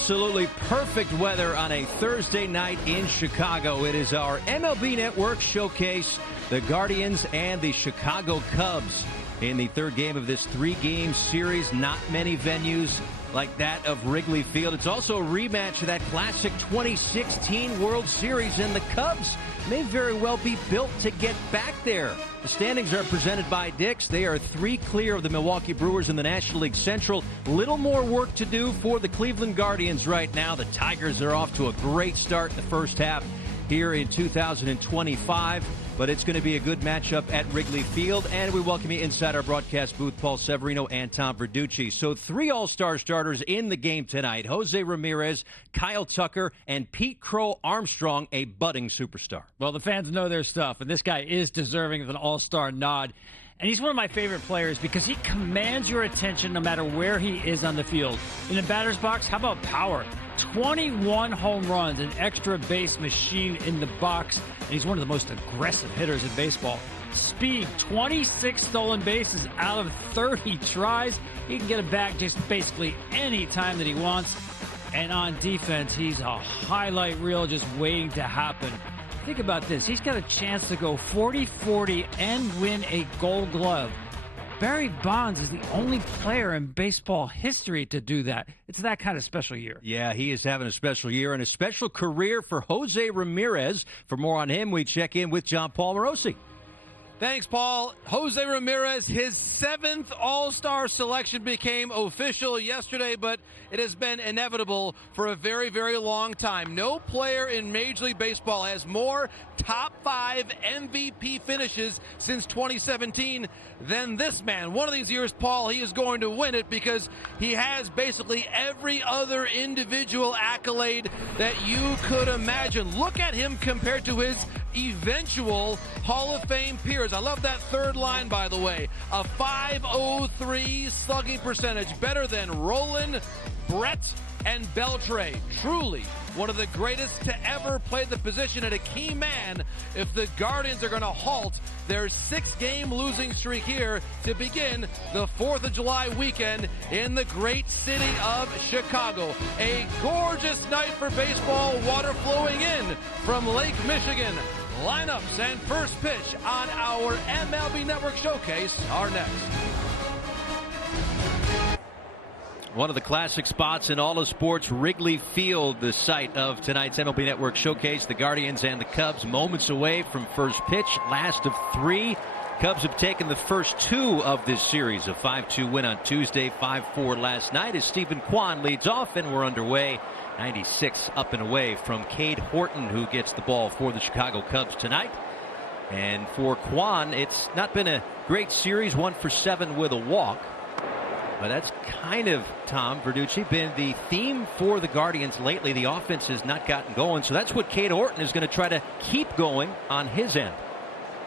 Absolutely perfect weather on a Thursday night in Chicago. It is our MLB Network showcase, the Guardians and the Chicago Cubs in the third game of this three-game series. Not many venues like that of Wrigley Field. It's also a rematch of that classic 2016 World Series, and the Cubs may very well be built to get back there. The standings are presented by Dick's. They are 3 clear of the Milwaukee Brewers in the National League Central. Little more work to do for the Cleveland Guardians right now. The Tigers are off to a great start in the first half here in 2025. But it's going to be a good matchup at Wrigley Field. And we welcome you inside our broadcast booth, Paul Severino and Tom Verducci. So 3 all-star starters in the game tonight. Jose Ramirez, Kyle Tucker, and Pete Crow Armstrong, a budding superstar. Well, the fans know their stuff, and this guy is deserving of an all-star nod. And he's one of my favorite players because he commands your attention no matter where he is on the field. In the batter's box, how about power? 21 home runs, an extra base machine in the box, and he's one of the most aggressive hitters in baseball. Speed, 26 stolen bases out of 30 tries. He can get it back just basically any time that he wants. And on defense, he's a highlight reel just waiting to happen. Think about this. He's got a chance to go 40-40 and win a Gold Glove. Barry Bonds is the only player in baseball history to do that. It's that kind of special year. Yeah, he is having a special year and a special career for Jose Ramirez. For more on him, we check in with John Paul Morosi. Thanks, Paul. Jose Ramirez, his 7th All-Star selection became official yesterday, but it has been inevitable for a very, very long time. No player in Major League Baseball has more top 5 MVP finishes since 2017 than this man. One of these years, Paul, he is going to win it because he has basically every other individual accolade that you could imagine. Look at him compared to his eventual Hall of Fame peers. I love that third line, by the way. A .503 slugging percentage, better than Roland, Brett, and Beltre. Truly one of the greatest to ever play the position, and a key man if the Guardians are going to halt their 6-game losing streak here to begin the 4th of July weekend in the great city of Chicago. A gorgeous night for baseball, water flowing in from Lake Michigan. Lineups and first pitch on our MLB Network showcase are next. One of the classic spots in all of sports, Wrigley Field, the site of tonight's MLB Network showcase. The Guardians and the Cubs moments away from first pitch, last of 3. Cubs have taken the first 2 of this series, a 5-2 win on Tuesday, 5-4 last night as Stephen Kwan leads off, and we're underway. 96 up and away from Cade Horton, who gets the ball for the Chicago Cubs tonight. And for Kwan, it's not been a great series, 1 for 7 with a walk. But that's kind of, Tom Verducci, been the theme for the Guardians lately. The offense has not gotten going, so that's what Cade Horton is going to try to keep going on his end.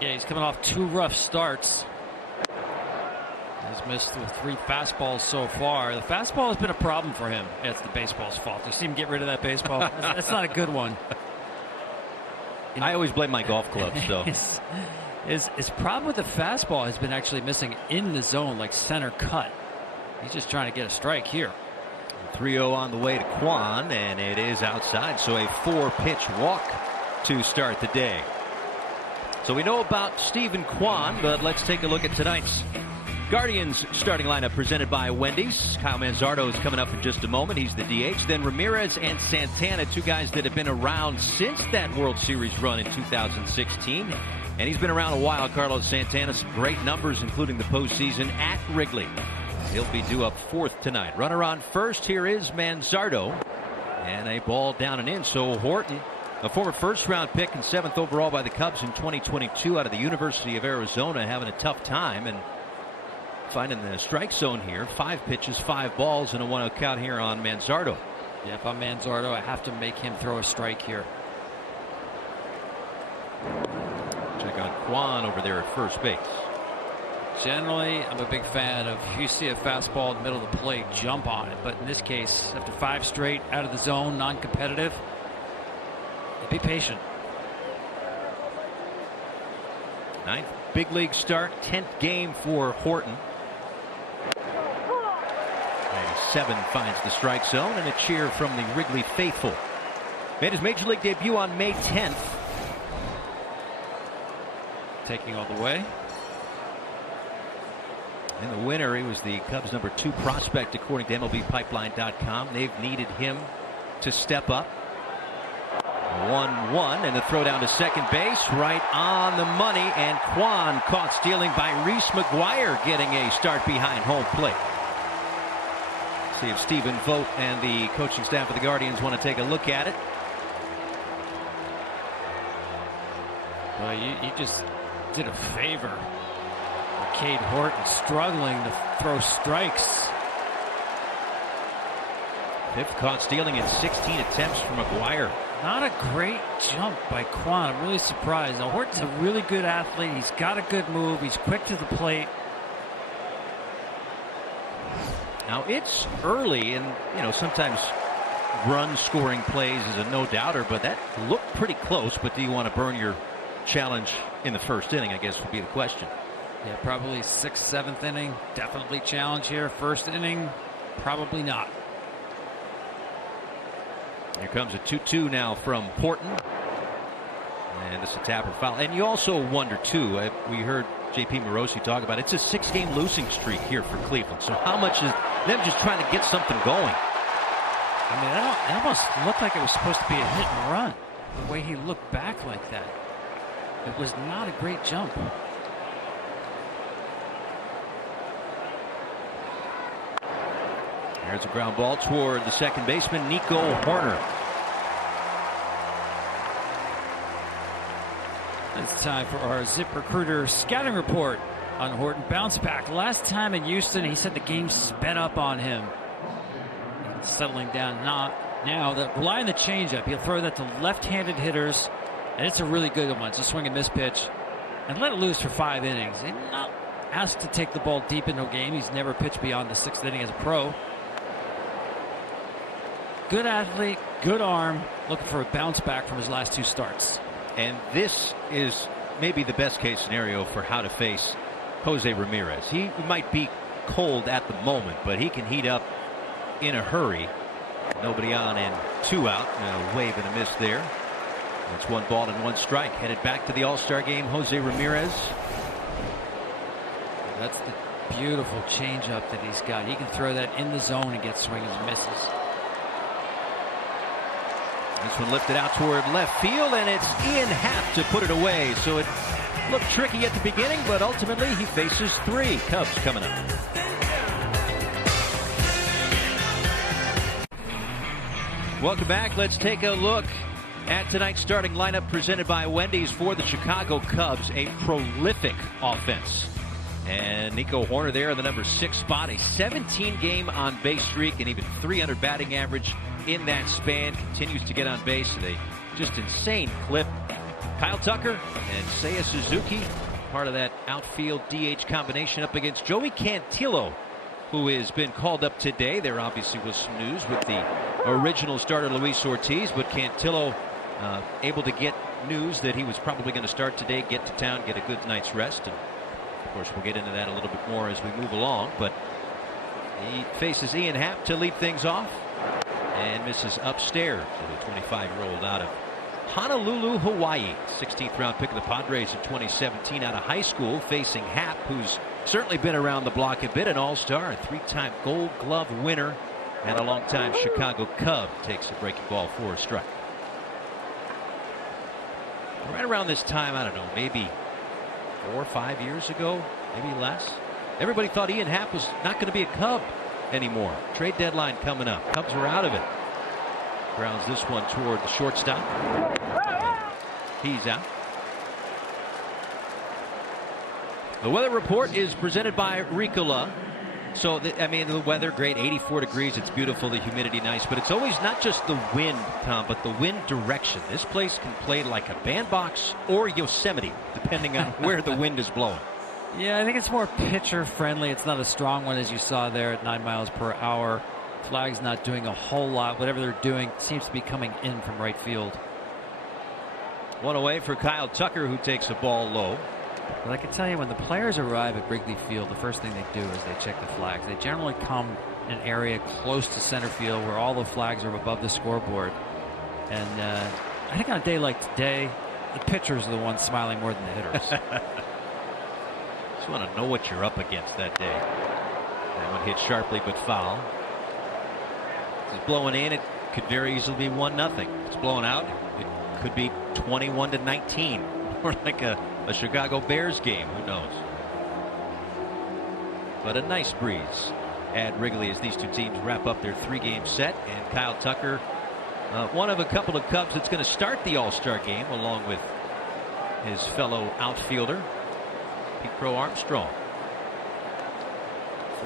Yeah, he's coming off 2 rough starts. He's missed with 3 fastballs so far. The fastball has been a problem for him. It's the baseball's fault. Just see him get rid of that baseball. That's not a good one. I always blame my golf clubs, though. His problem with the fastball has been actually missing in the zone, like center cut. He's just trying to get a strike here. 3-0 on the way to Kwan, and it is outside, so a 4-pitch walk to start the day. So we know about Stephen Kwan, but let's take a look at tonight's Guardians starting lineup presented by Wendy's. Kyle Manzardo is coming up in just a moment. He's the DH. Then Ramirez and Santana, 2 guys that have been around since that World Series run in 2016. And he's been around a while, Carlos Santana. Some great numbers, including the postseason at Wrigley. He'll be due up 4th tonight. Runner on first. Here is Manzardo. And a ball down and in. So Horton, a former first-round pick and 7th overall by the Cubs in 2022 out of the University of Arizona, having a tough time and finding the strike zone here. 5 pitches, 5 balls, and a 1-0 count here on Manzardo. Yeah, if I'm Manzardo, I have to make him throw a strike here. Check on Kwan over there at first base. Generally, I'm a big fan of, if you see a fastball in the middle of the plate, jump on it. But in this case, after 5 straight out of the zone, non-competitive, be patient. 9th big league start, 10th game for Horton. A 7 finds the strike zone, and a cheer from the Wrigley faithful. Made his major league debut on May 10th. Taking all the way. In the winter, he was the Cubs' #2 prospect, according to MLBpipeline.com. They've needed him to step up. 1-1, and the throw down to second base, right on the money, and Kwan caught stealing by Reese McGuire, getting a start behind home plate. See if Stephen Vogt and the coaching staff of the Guardians want to take a look at it. Well, you just did a favor. Cade Horton struggling to throw strikes. 5th caught stealing in 16 attempts from McGuire. Not a great jump by Kwan. I'm really surprised. Now, Horton's a really good athlete. He's got a good move. He's quick to the plate. Now it's early, and sometimes run scoring plays is a no-doubter, but that looked pretty close. But do you want to burn your challenge in the first inning, I guess would be the question. Yeah, probably 6th, 7th inning. Definitely challenge here. First inning, probably not. Here comes a 2-2 now from Horton. And this is a tapper foul. And you also wonder, too, we heard J.P. Morosi talk about it. It's a 6-game losing streak here for Cleveland. So how much is them just trying to get something going? I mean, it almost looked like it was supposed to be a hit and run. The way he looked back like that. It was not a great jump. There's a ground ball toward the second baseman, Nico Horner. It's time for our ZipRecruiter scouting report on Horton. Bounce back. Last time in Houston, he said the game sped up on him. Settling down now. That rely on the changeup. He'll throw that to left-handed hitters, and it's a really good one. It's a swing and miss pitch, and let it loose for 5 innings. He's not asked to take the ball deep into a game. He's never pitched beyond the 6th inning as a pro. Good athlete, good arm, looking for a bounce back from his last 2 starts. And this is maybe the best case scenario for how to face Jose Ramirez. He might be cold at the moment, but he can heat up in a hurry. Nobody on and 2 out. A wave and a miss there. It's 1 ball and 1 strike. Headed back to the All-Star game, Jose Ramirez. That's the beautiful changeup that he's got. He can throw that in the zone and get swings and misses. This one lifted out toward left field, and it's Ian Happ to put it away. So it looked tricky at the beginning, but ultimately he faces 3. Cubs coming up. Welcome back. Let's take a look at tonight's starting lineup presented by Wendy's for the Chicago Cubs. A prolific offense. And Nico Horner there in the #6 spot. A 17-game on-base streak and even .300 batting average in that span. Continues to get on base at a just insane clip. Kyle Tucker and Seiya Suzuki, part of that outfield DH combination up against Joey Cantillo, who has been called up today. There obviously was some news with the original starter Luis Ortiz, but Cantillo able to get news that he was probably going to start today, get to town, get a good night's rest. And of course, we'll get into that a little bit more as we move along. But he faces Ian Happ to lead things off and misses upstairs to the 25-year-old out of Honolulu, Hawaii. 16th round pick of the Padres in 2017 out of high school, facing Happ, who's certainly been around the block a bit. An all-star, a 3-time Gold Glove winner, and a longtime Chicago Cub. Takes a breaking ball for a strike. Right around this time, I don't know, maybe 4 or 5 years ago, maybe less, everybody thought Ian Happ was not going to be a Cub anymore. Trade deadline coming up. Cubs were out of it. Grounds this one toward the shortstop. He's out. The weather report is presented by Ricola. So, the weather, great, 84 degrees. It's beautiful, the humidity nice. But it's always not just the wind, Tom, but the wind direction. This place can play like a bandbox or Yosemite, depending on where the wind is blowing. Yeah, I think it's more pitcher friendly. It's not a strong one, as you saw there at 9 miles per hour. Flag's not doing a whole lot. Whatever they're doing seems to be coming in from right field. One away for Kyle Tucker, who takes a ball low. But I can tell you, when the players arrive at Wrigley Field, the first thing they do is they check the flags. They generally come an area close to center field where all the flags are above the scoreboard. And I think on a day like today, the pitchers are the ones smiling more than the hitters. Just want to know what you're up against that day. That one hit sharply but foul. It's blowing in. It could very easily be 1-0. It's blowing out. It could be 21-19, or like a Chicago Bears game. Who knows? But a nice breeze at Wrigley as these two teams wrap up their 3-game set. And Kyle Tucker, one of a couple of Cubs that's going to start the All-Star game along with his fellow outfielder, Pete Crow Armstrong.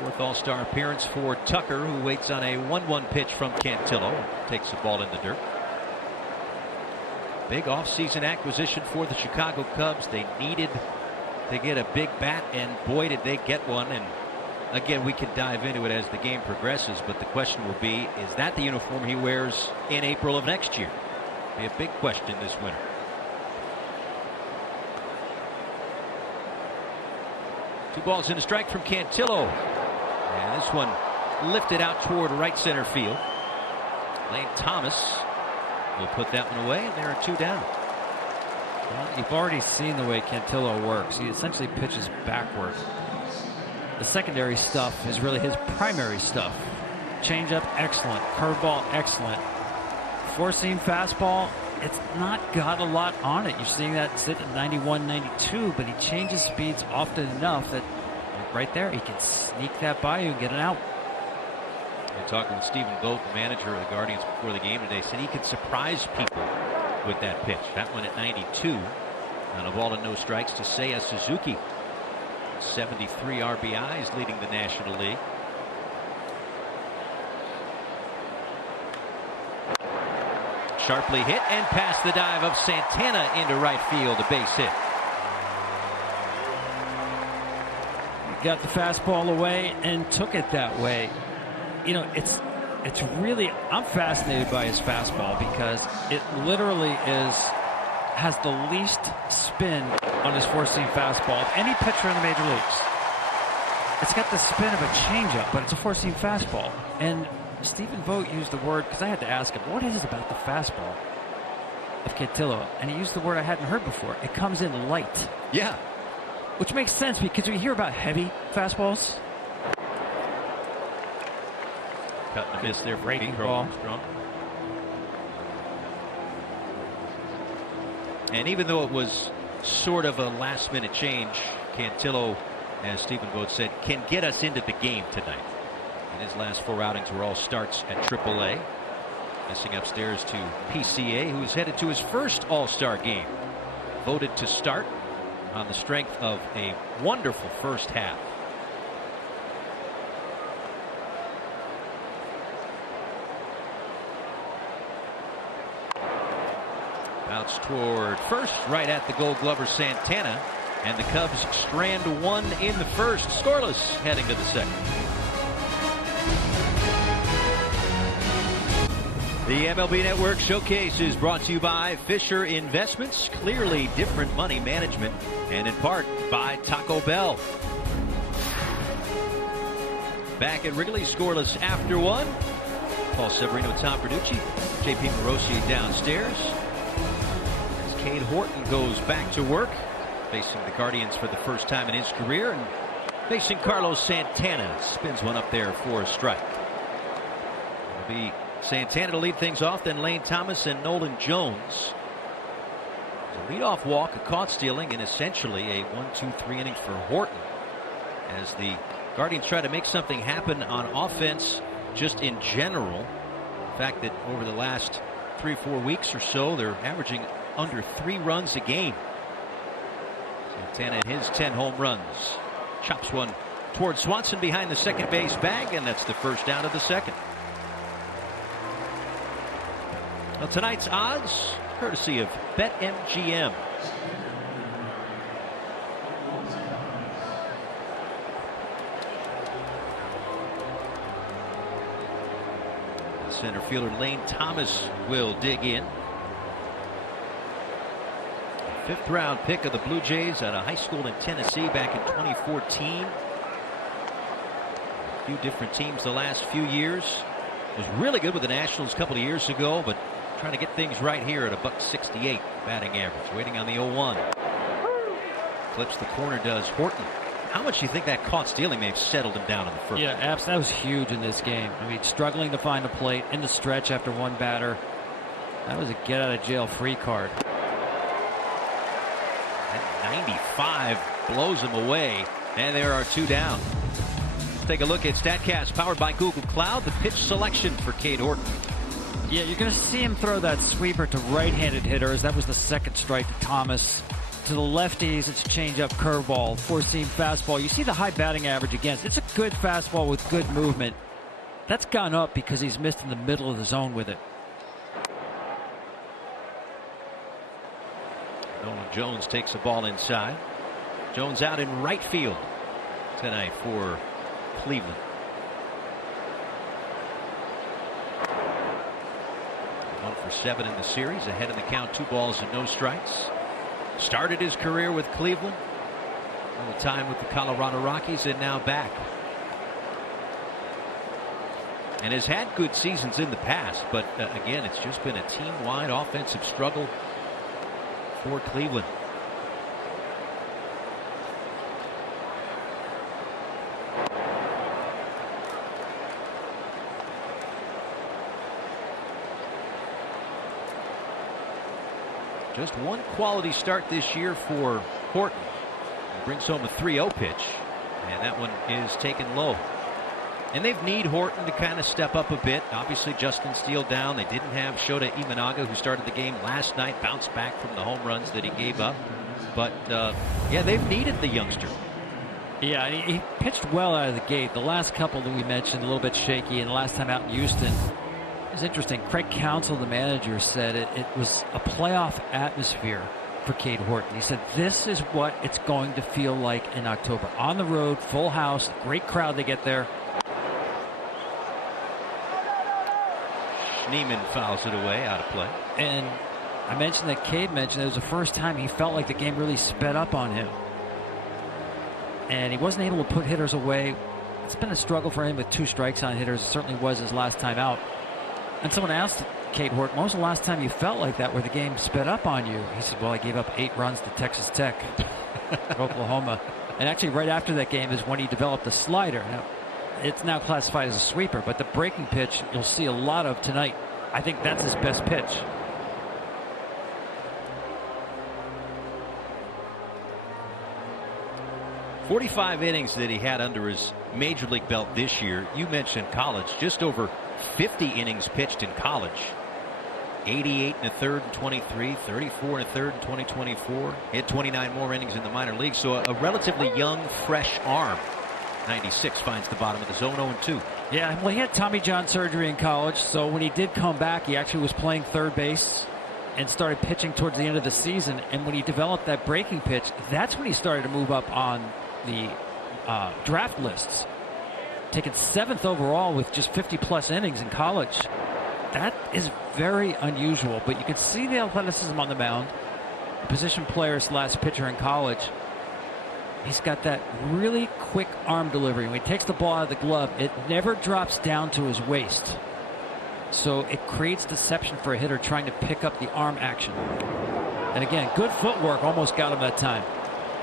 4th All-Star appearance for Tucker, who waits on a 1-1 pitch from Cantillo. Takes the ball in the dirt. Big offseason acquisition for the Chicago Cubs. They needed to get a big bat, and boy, did they get one. And again, we can dive into it as the game progresses, but the question will be, is that the uniform he wears in April of next year? Be a big question this winter. Two balls and a strike from Cantillo. And this one lifted out toward right center field. Lane Thomas will put that one away, and there are 2 down. Well, you've already seen the way Cantillo works. He essentially pitches backward. The secondary stuff is really his primary stuff. Changeup, excellent. Curveball, excellent. Four-seam fastball, it's not got a lot on it. You're seeing that sit at 91, 92, but he changes speeds often enough that right there he can sneak that by you and get it out. And talking with Stephen Vogt, the manager of the Guardians before the game today, said he could surprise people with that pitch. That one at 92 on a ball and no strikes to Seiya Suzuki. 73 RBIs leading the National League. Sharply hit and past the dive of Santana into right field, a base hit. Got the fastball away and took it that way. You know, it's really, I'm fascinated by his fastball because it literally has the least spin on his four-seam fastball of any pitcher in the major leagues. It's got the spin of a changeup, but it's a four-seam fastball. And Stephen Vogt used the word, because I had to ask him, what is it about the fastball of Cantillo? And he used the word I hadn't heard before. It comes in light. Yeah. Which makes sense because we hear about heavy fastballs. Cut and miss there for Pete Crow. And even though it was sort of a last-minute change, Cantillo, as Stephen Vogt said, can get us into the game tonight. And his last 4 outings were all starts at AAA. Missing upstairs to PCA, who's headed to his first All-Star game. Voted to start on the strength of a wonderful first half. Bounce toward first, right at the Gold Glover Santana, and the Cubs strand one in the first, scoreless heading to the second. The MLB Network Showcase is brought to you by Fisher Investments, clearly different money management, and in part by Taco Bell. Back at Wrigley, scoreless after one. Paul Severino, Tom Verducci, JP Morosi downstairs. As Cade Horton goes back to work, facing the Guardians for the first time in his career, and facing Carlos Santana. Spins one up there for a strike. It'll be Santana to lead things off, then Lane Thomas and Nolan Jones. A leadoff walk, a caught stealing, and essentially a 1-2-3 inning for Horton as the Guardians try to make something happen on offense just in general. The fact that over the last 3-4 weeks or so they're averaging under 3 runs a game. Santana and his 10 home runs. Chops one toward Swanson behind the second base bag, and that's the first down of the second. Well, tonight's odds, courtesy of BetMGM. Center fielder Lane Thomas will dig in. 5th round pick of the Blue Jays out of high school in Tennessee back in 2014. a few different teams the last few years. Was really good with the Nationals a couple of years ago, but trying to get things right here at a .168 batting average. Waiting on the 0-1. Flips the corner, does Horton. How much do you think that caught stealing may have settled him down in the first? Yeah, Abs, that was huge in this game. I mean, struggling to find a plate in the stretch after one batter. That was a get out of jail free card. That 95 blows him away, and there are 2 down. Let's take a look at StatCast powered by Google Cloud. The pitch selection for Cade Horton. Yeah, you're going to see him throw that sweeper to right-handed hitters. That was the second strike to Thomas. To the lefties, it's a changeup, curveball, four-seam fastball. You see the high batting average against. It's a good fastball with good movement. That's gone up because he's missed in the middle of the zone with it. Nolan Jones takes the ball inside. Jones out in right field tonight for Cleveland. 1 for 7 in the series, ahead in the count, 2 balls and no strikes. Started his career with Cleveland, a little time with the Colorado Rockies, and now back. And has had good seasons in the past, but again, it's just been a team-wide offensive struggle for Cleveland. Just one quality start this year for Horton. He brings home a 3-0 pitch, and that one is taken low. And they've need Horton to kind of step up a bit. Obviously, Justin Steele down. They didn't have Shota Imanaga, who started the game last night, bounced back from the home runs that he gave up. But, yeah, they've needed the youngster. Yeah, he pitched well out of the gate. The last couple that we mentioned, a little bit shaky, and the last time out in Houston, it was interesting. Craig Counsell, the manager, said it was a playoff atmosphere for Cade Horton. He said, this is what it's going to feel like in October. On the road, full house, great crowd they get there. Schneemann fouls it away, out of play. And I mentioned that Cade mentioned it was the first time he felt like the game really sped up on him. And he wasn't able to put hitters away. It's been a struggle for him with 2 strikes on hitters. It certainly was his last time out. And someone asked Cade Horton, when was the last time you felt like that where the game sped up on you? He said, well, I gave up 8 runs to Texas Tech at Oklahoma. And actually right after that game is when he developed the slider. Now, it's now classified as a sweeper, but the breaking pitch you'll see a lot of tonight. I think that's his best pitch. "45 innings that he had under his major league belt this year. You mentioned college, just over 50 innings pitched in college. 88 and a third in 23, 34 and a third in 2024. He had 29 more innings in the minor leagues, so a relatively young, fresh arm. 96 finds the bottom of the zone, 0-2. Yeah, well, he had Tommy John surgery in college, so when he did come back, he actually was playing third base and started pitching towards the end of the season. And when he developed that breaking pitch, that's when he started to move up on the draft lists. Taken 7th overall with just 50-plus innings in college. That is very unusual, but you can see the athleticism on the mound. A position player / pitcher in college. He's got that really quick arm delivery. When he takes the ball out of the glove, it never drops down to his waist. So it creates deception for a hitter trying to pick up the arm action. And again, good footwork almost got him that time.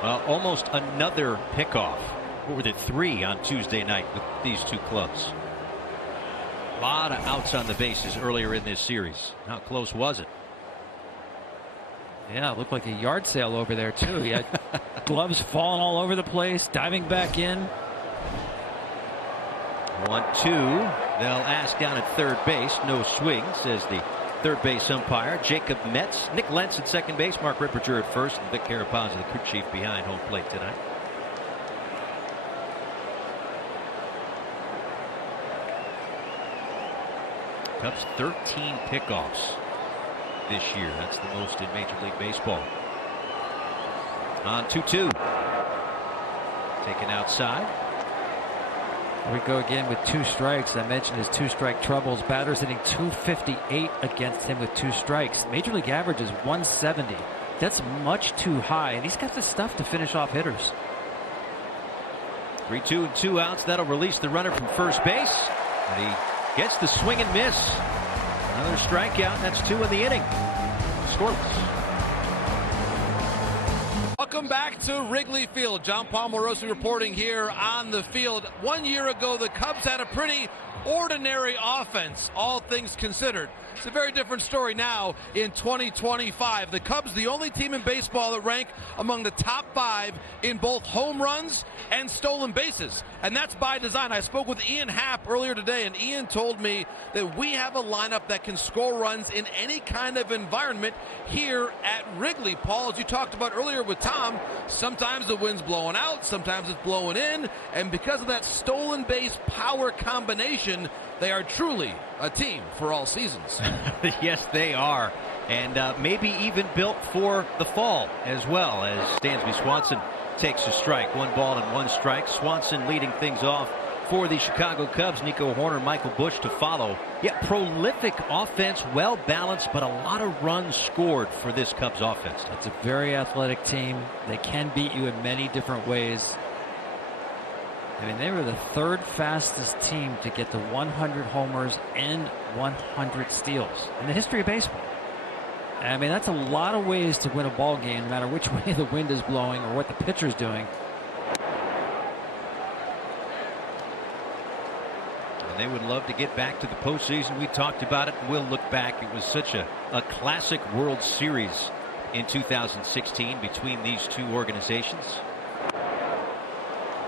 Well, almost another pickoff. What were there, 3 on Tuesday night with these 2 clubs? A lot of outs on the bases earlier in this series. How close was it? Yeah, it looked like a yard sale over there, too. He had gloves falling all over the place, diving back in. 1-2. They'll ask down at third base. No swing, says the third base umpire. Jacob Metz. Nick Lentz at second base. Mark Ripperger at first. And Vic Carapazza, the crew chief, behind home plate tonight. Cubs 13 pickoffs this year. That's the most in Major League Baseball. On 2-2. Taken outside. We go again with 2 strikes. I mentioned his 2-strike troubles. Batters hitting .258 against him with 2 strikes. Major League average is .170. That's much too high, and he's got the stuff to finish off hitters. 3-2 and 2 outs. That'll release the runner from first base. And he gets the swing and miss. Another strikeout. That's 2 in the inning. Scoreless. Welcome back to Wrigley Field. John Paul Morosi reporting here on the field. 1 year ago, the Cubs had a pretty ordinary offense, all things considered. It's a very different story now in 2025. The Cubs, the only team in baseball that rank among the top 5 in both home runs and stolen bases. And that's by design. I spoke with Ian Happ earlier today, and Ian told me that we have a lineup that can score runs in any kind of environment here at Wrigley. Paul, as you talked about earlier with Tom, sometimes the wind's blowing out, sometimes it's blowing in, and because of that stolen base power combination, they are truly a team for all seasons. Yes, they are. And maybe even built for the fall as well, as Dansby Swanson takes a strike. 1 ball and 1 strike. Swanson leading things off for the Chicago Cubs. Nico Hoerner, Michael Busch to follow. Yeah, prolific offense, well balanced, but a lot of runs scored for this Cubs offense. It's a very athletic team. They can beat you in many different ways. I mean, they were the 3rd fastest team to get to 100 homers and 100 steals in the history of baseball. I mean, that's a lot of ways to win a ball game, no matter which way the wind is blowing or what the pitcher's doing. And they would love to get back to the postseason. We talked about it. We'll look back. It was such a classic World Series in 2016 between these two organizations.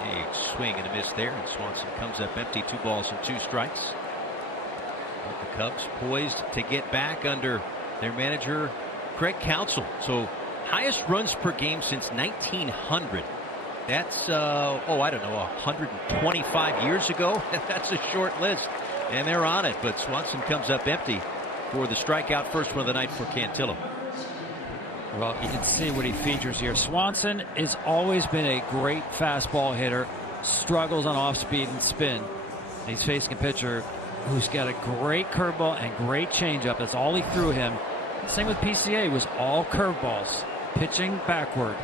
A swing and a miss there, and Swanson comes up empty. 2 balls and 2 strikes. But the Cubs poised to get back under their manager, Craig Counsell. So highest runs per game since 1900. That's, I don't know, 125 years ago. That's a short list, and they're on it. But Swanson comes up empty for the strikeout, first one of the night for Cantillo. Well, you can see what he features here. Swanson has always been a great fastball hitter, struggles on off speed and spin. And he's facing a pitcher who's got a great curveball and great changeup. That's all he threw him. Same with PCA, was all curveballs, pitching backward.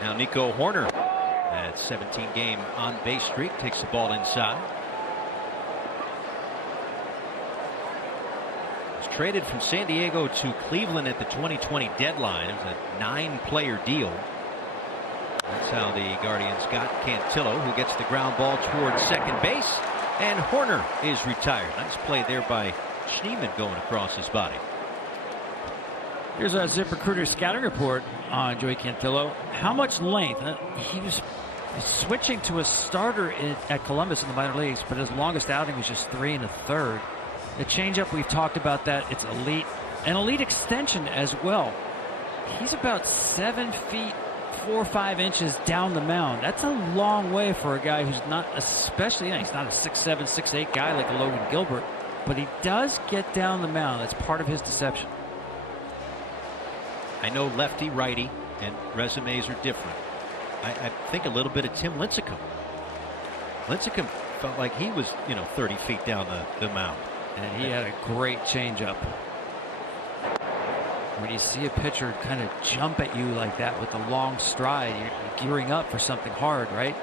Now Nico Hoerner, at 17-game on-base streak, takes the ball inside. Traded from San Diego to Cleveland at the 2020 deadline. It was a 9-player deal. That's how the Guardians got Cantillo, who gets the ground ball towards second base, and Hoerner is retired. Nice play there by Schneemann going across his body. Here's our ZipRecruiter scouting report on Joey Cantillo. How much length? He was switching to a starter at Columbus in the minor leagues, but his longest outing was just 3 1/3. The changeup, we've talked about that. It's elite. An elite extension as well. He's about 7 feet 4 or 5 inches down the mound. That's a long way for a guy who's not especially, he's not a 6'7", 6'8" guy like a Logan Gilbert, but he does get down the mound. That's part of his deception. I know lefty, righty, and resumes are different. I think a little bit of Tim Lincecum. Lincecum felt like he was, 30 feet down the mound. And he had a great changeup. When you see a pitcher kind of jump at you like that with a long stride, you're gearing up for something hard, right?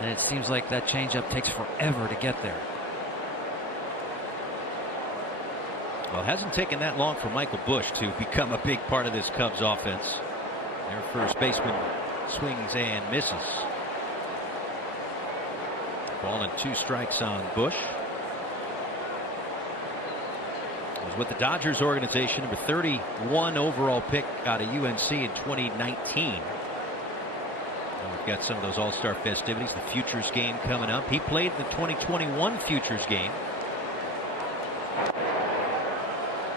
And it seems like that changeup takes forever to get there. Well, it hasn't taken that long for Michael Busch to become a big part of this Cubs offense. Their first baseman swings and misses. 1 ball and 2 strikes on Busch. Was with the Dodgers organization, number 31 overall pick out of UNC in 2019. And we've got some of those all-star festivities, the Futures game coming up. He played the 2021 Futures game.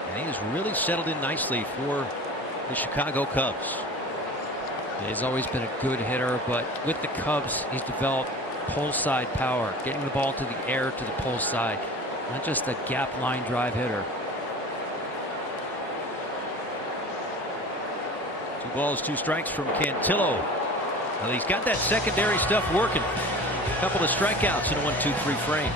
And he has really settled in nicely for the Chicago Cubs. He's always been a good hitter, but with the Cubs, he's developed pull side power, getting the ball to the air to the pull side, not just a gap line drive hitter. 2 balls, 2 strikes from Cantillo. Well, he's got that secondary stuff working. A couple of strikeouts in a 1-2-3 frame.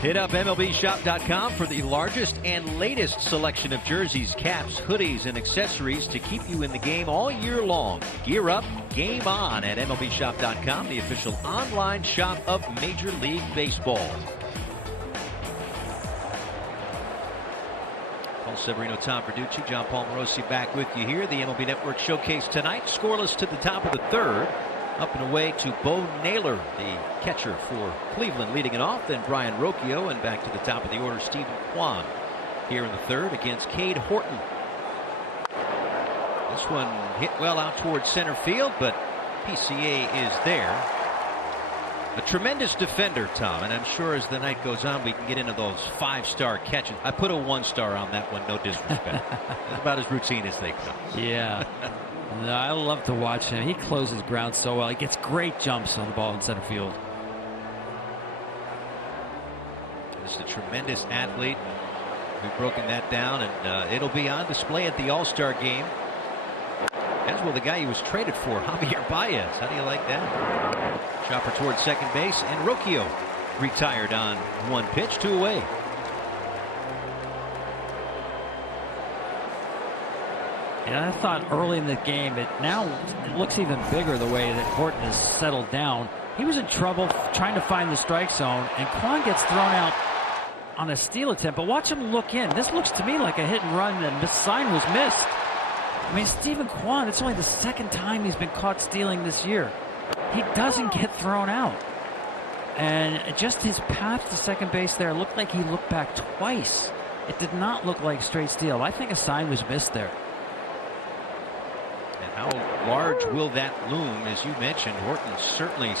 Hit up MLBshop.com for the largest and latest selection of jerseys, caps, hoodies, and accessories to keep you in the game all year long. Gear up, game on at MLBshop.com, the official online shop of Major League Baseball. Paul Severino, Tom Verducci, John Paul Morosi back with you here. The MLB Network Showcase tonight. Scoreless to the top of the third. Up and away to Bo Naylor, the catcher for Cleveland, leading it off. Then Brian Rocchio, and back to the top of the order, Stephen Kwan here in the third against Cade Horton. This one hit well out towards center field, but PCA is there. A tremendous defender, Tom, and I'm sure as the night goes on we can get into those 5-star catches. I put a 1-star on that one, no disrespect. That's about as routine as they come. Yeah. No, I love to watch him. He closes ground so well. He gets great jumps on the ball in center field. He's a tremendous athlete. We've broken that down, and it'll be on display at the All-Star game. As will the guy he was traded for, Javier Baez. How do you like that? Chopper towards second base, and Rocchio retired on one pitch, 2 away. And I thought early in the game, it looks even bigger the way that Horton has settled down. He was in trouble trying to find the strike zone, and Kwan gets thrown out on a steal attempt. But watch him look in. This looks to me like a hit and run, and the sign was missed. I mean, Stephen Kwan, it's only the second time he's been caught stealing this year. He doesn't get thrown out. And just his path to second base there looked like he looked back twice. It did not look like straight steal. I think a sign was missed there. How large will that loom? As you mentioned, Horton certainly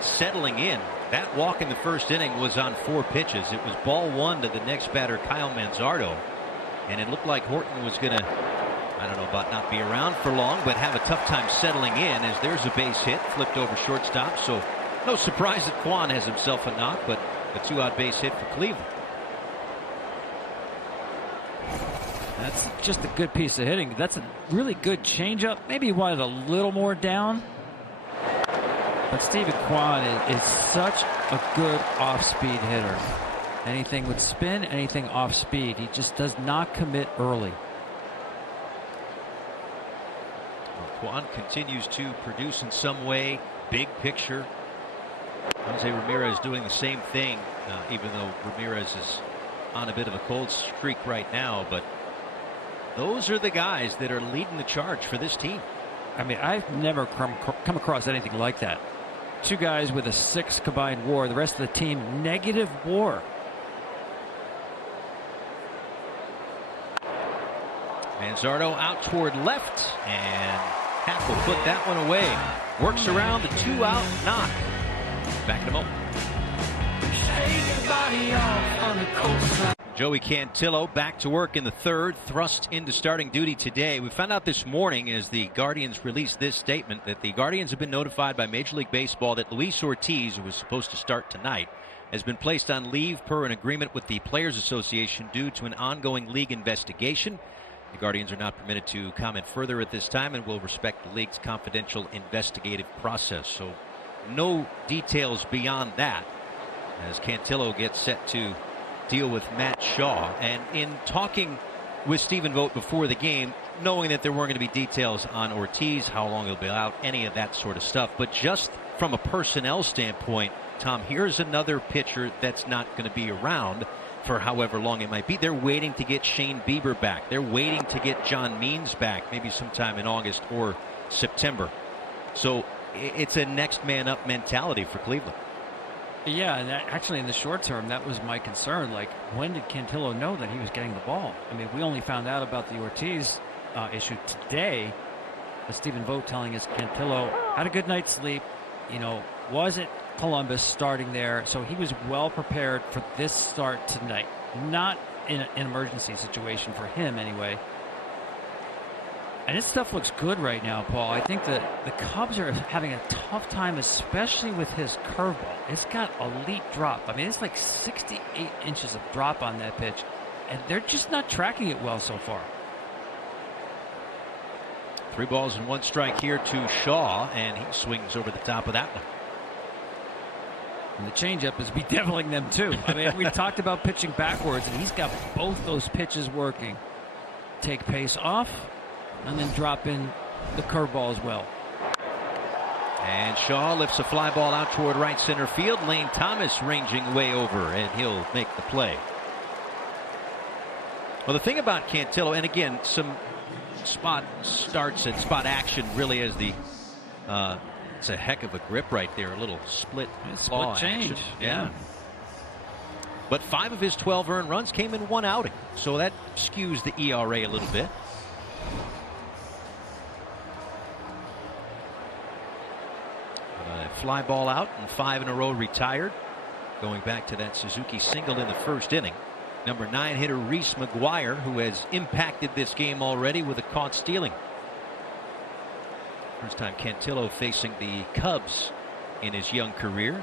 settling in. That walk in the first inning was on 4 pitches. It was ball 1 to the next batter, Kyle Manzardo. And it looked like Horton was going to, I don't know about not be around for long, but have a tough time settling in as there's a base hit, flipped over shortstop. So no surprise that Kwan has himself a knock, but a 2-out base hit for Cleveland. That's just a good piece of hitting. That's a really good changeup. Maybe he wanted a little more down. But Stephen Kwan is such a good off-speed hitter. Anything with spin, anything off-speed. He just does not commit early. Well, Kwan continues to produce in some way. Big picture. Jose Ramirez doing the same thing, even though Ramirez is on a bit of a cold streak right now. But those are the guys that are leading the charge for this team. I mean, I've never come across anything like that. 2 guys with a 6 combined WAR. The rest of the team negative WAR. Manzardo out toward left, and Hack will put that one away. Works around the 2-out knock. Back in a moment. Joey Cantillo back to work in the third, thrust into starting duty today. We found out this morning as the Guardians released this statement that the Guardians have been notified by Major League Baseball that Luis Ortiz, who was supposed to start tonight, has been placed on leave per an agreement with the Players Association due to an ongoing league investigation. The Guardians are not permitted to comment further at this time and will respect the league's confidential investigative process. So no details beyond that as Cantillo gets set to deal with Matt Shaw. And in talking with Stephen Vogt before the game, knowing that there weren't going to be details on Ortiz, how long he'll be out, any of that sort of stuff, but just from a personnel standpoint, Tom, here's another pitcher that's not going to be around for however long it might be. They're waiting to get Shane Bieber back. They're waiting to get John Means back, maybe sometime in August or September. So it's a next man up mentality for Cleveland. Yeah, and actually in the short term, that was my concern. Like, when did Cantillo know that he was getting the ball? I mean, we only found out about the Ortiz issue today. With Stephen Vogt telling us Cantillo had a good night's sleep, was at Columbus starting there, so he was well prepared for this start tonight. Not in an emergency situation for him anyway. And his stuff looks good right now, Paul. I think that the Cubs are having a tough time, especially with his curveball. It's got elite drop. I mean, it's like 68 inches of drop on that pitch, and they're just not tracking it well so far. 3 balls and 1 strike here to Shaw, and he swings over the top of that one. And the changeup is bedeviling them too. I mean, we talked about pitching backwards, and he's got both those pitches working. Take pace off, and then drop in the curveball as well. And Shaw lifts a fly ball out toward right center field. Lane Thomas ranging way over, and he'll make the play. Well, the thing about Cantillo, and again, some spot starts and spot action really as the it's a heck of a grip right there, a little split change action. Yeah. But 5 of his 12 earned runs came in one outing, so that skews the ERA a little bit. Fly ball out, and 5 in a row retired, going back to that Suzuki single in the first inning. Number 9 hitter Reese McGuire, who has impacted this game already with a caught stealing. First time Cantillo facing the Cubs in his young career.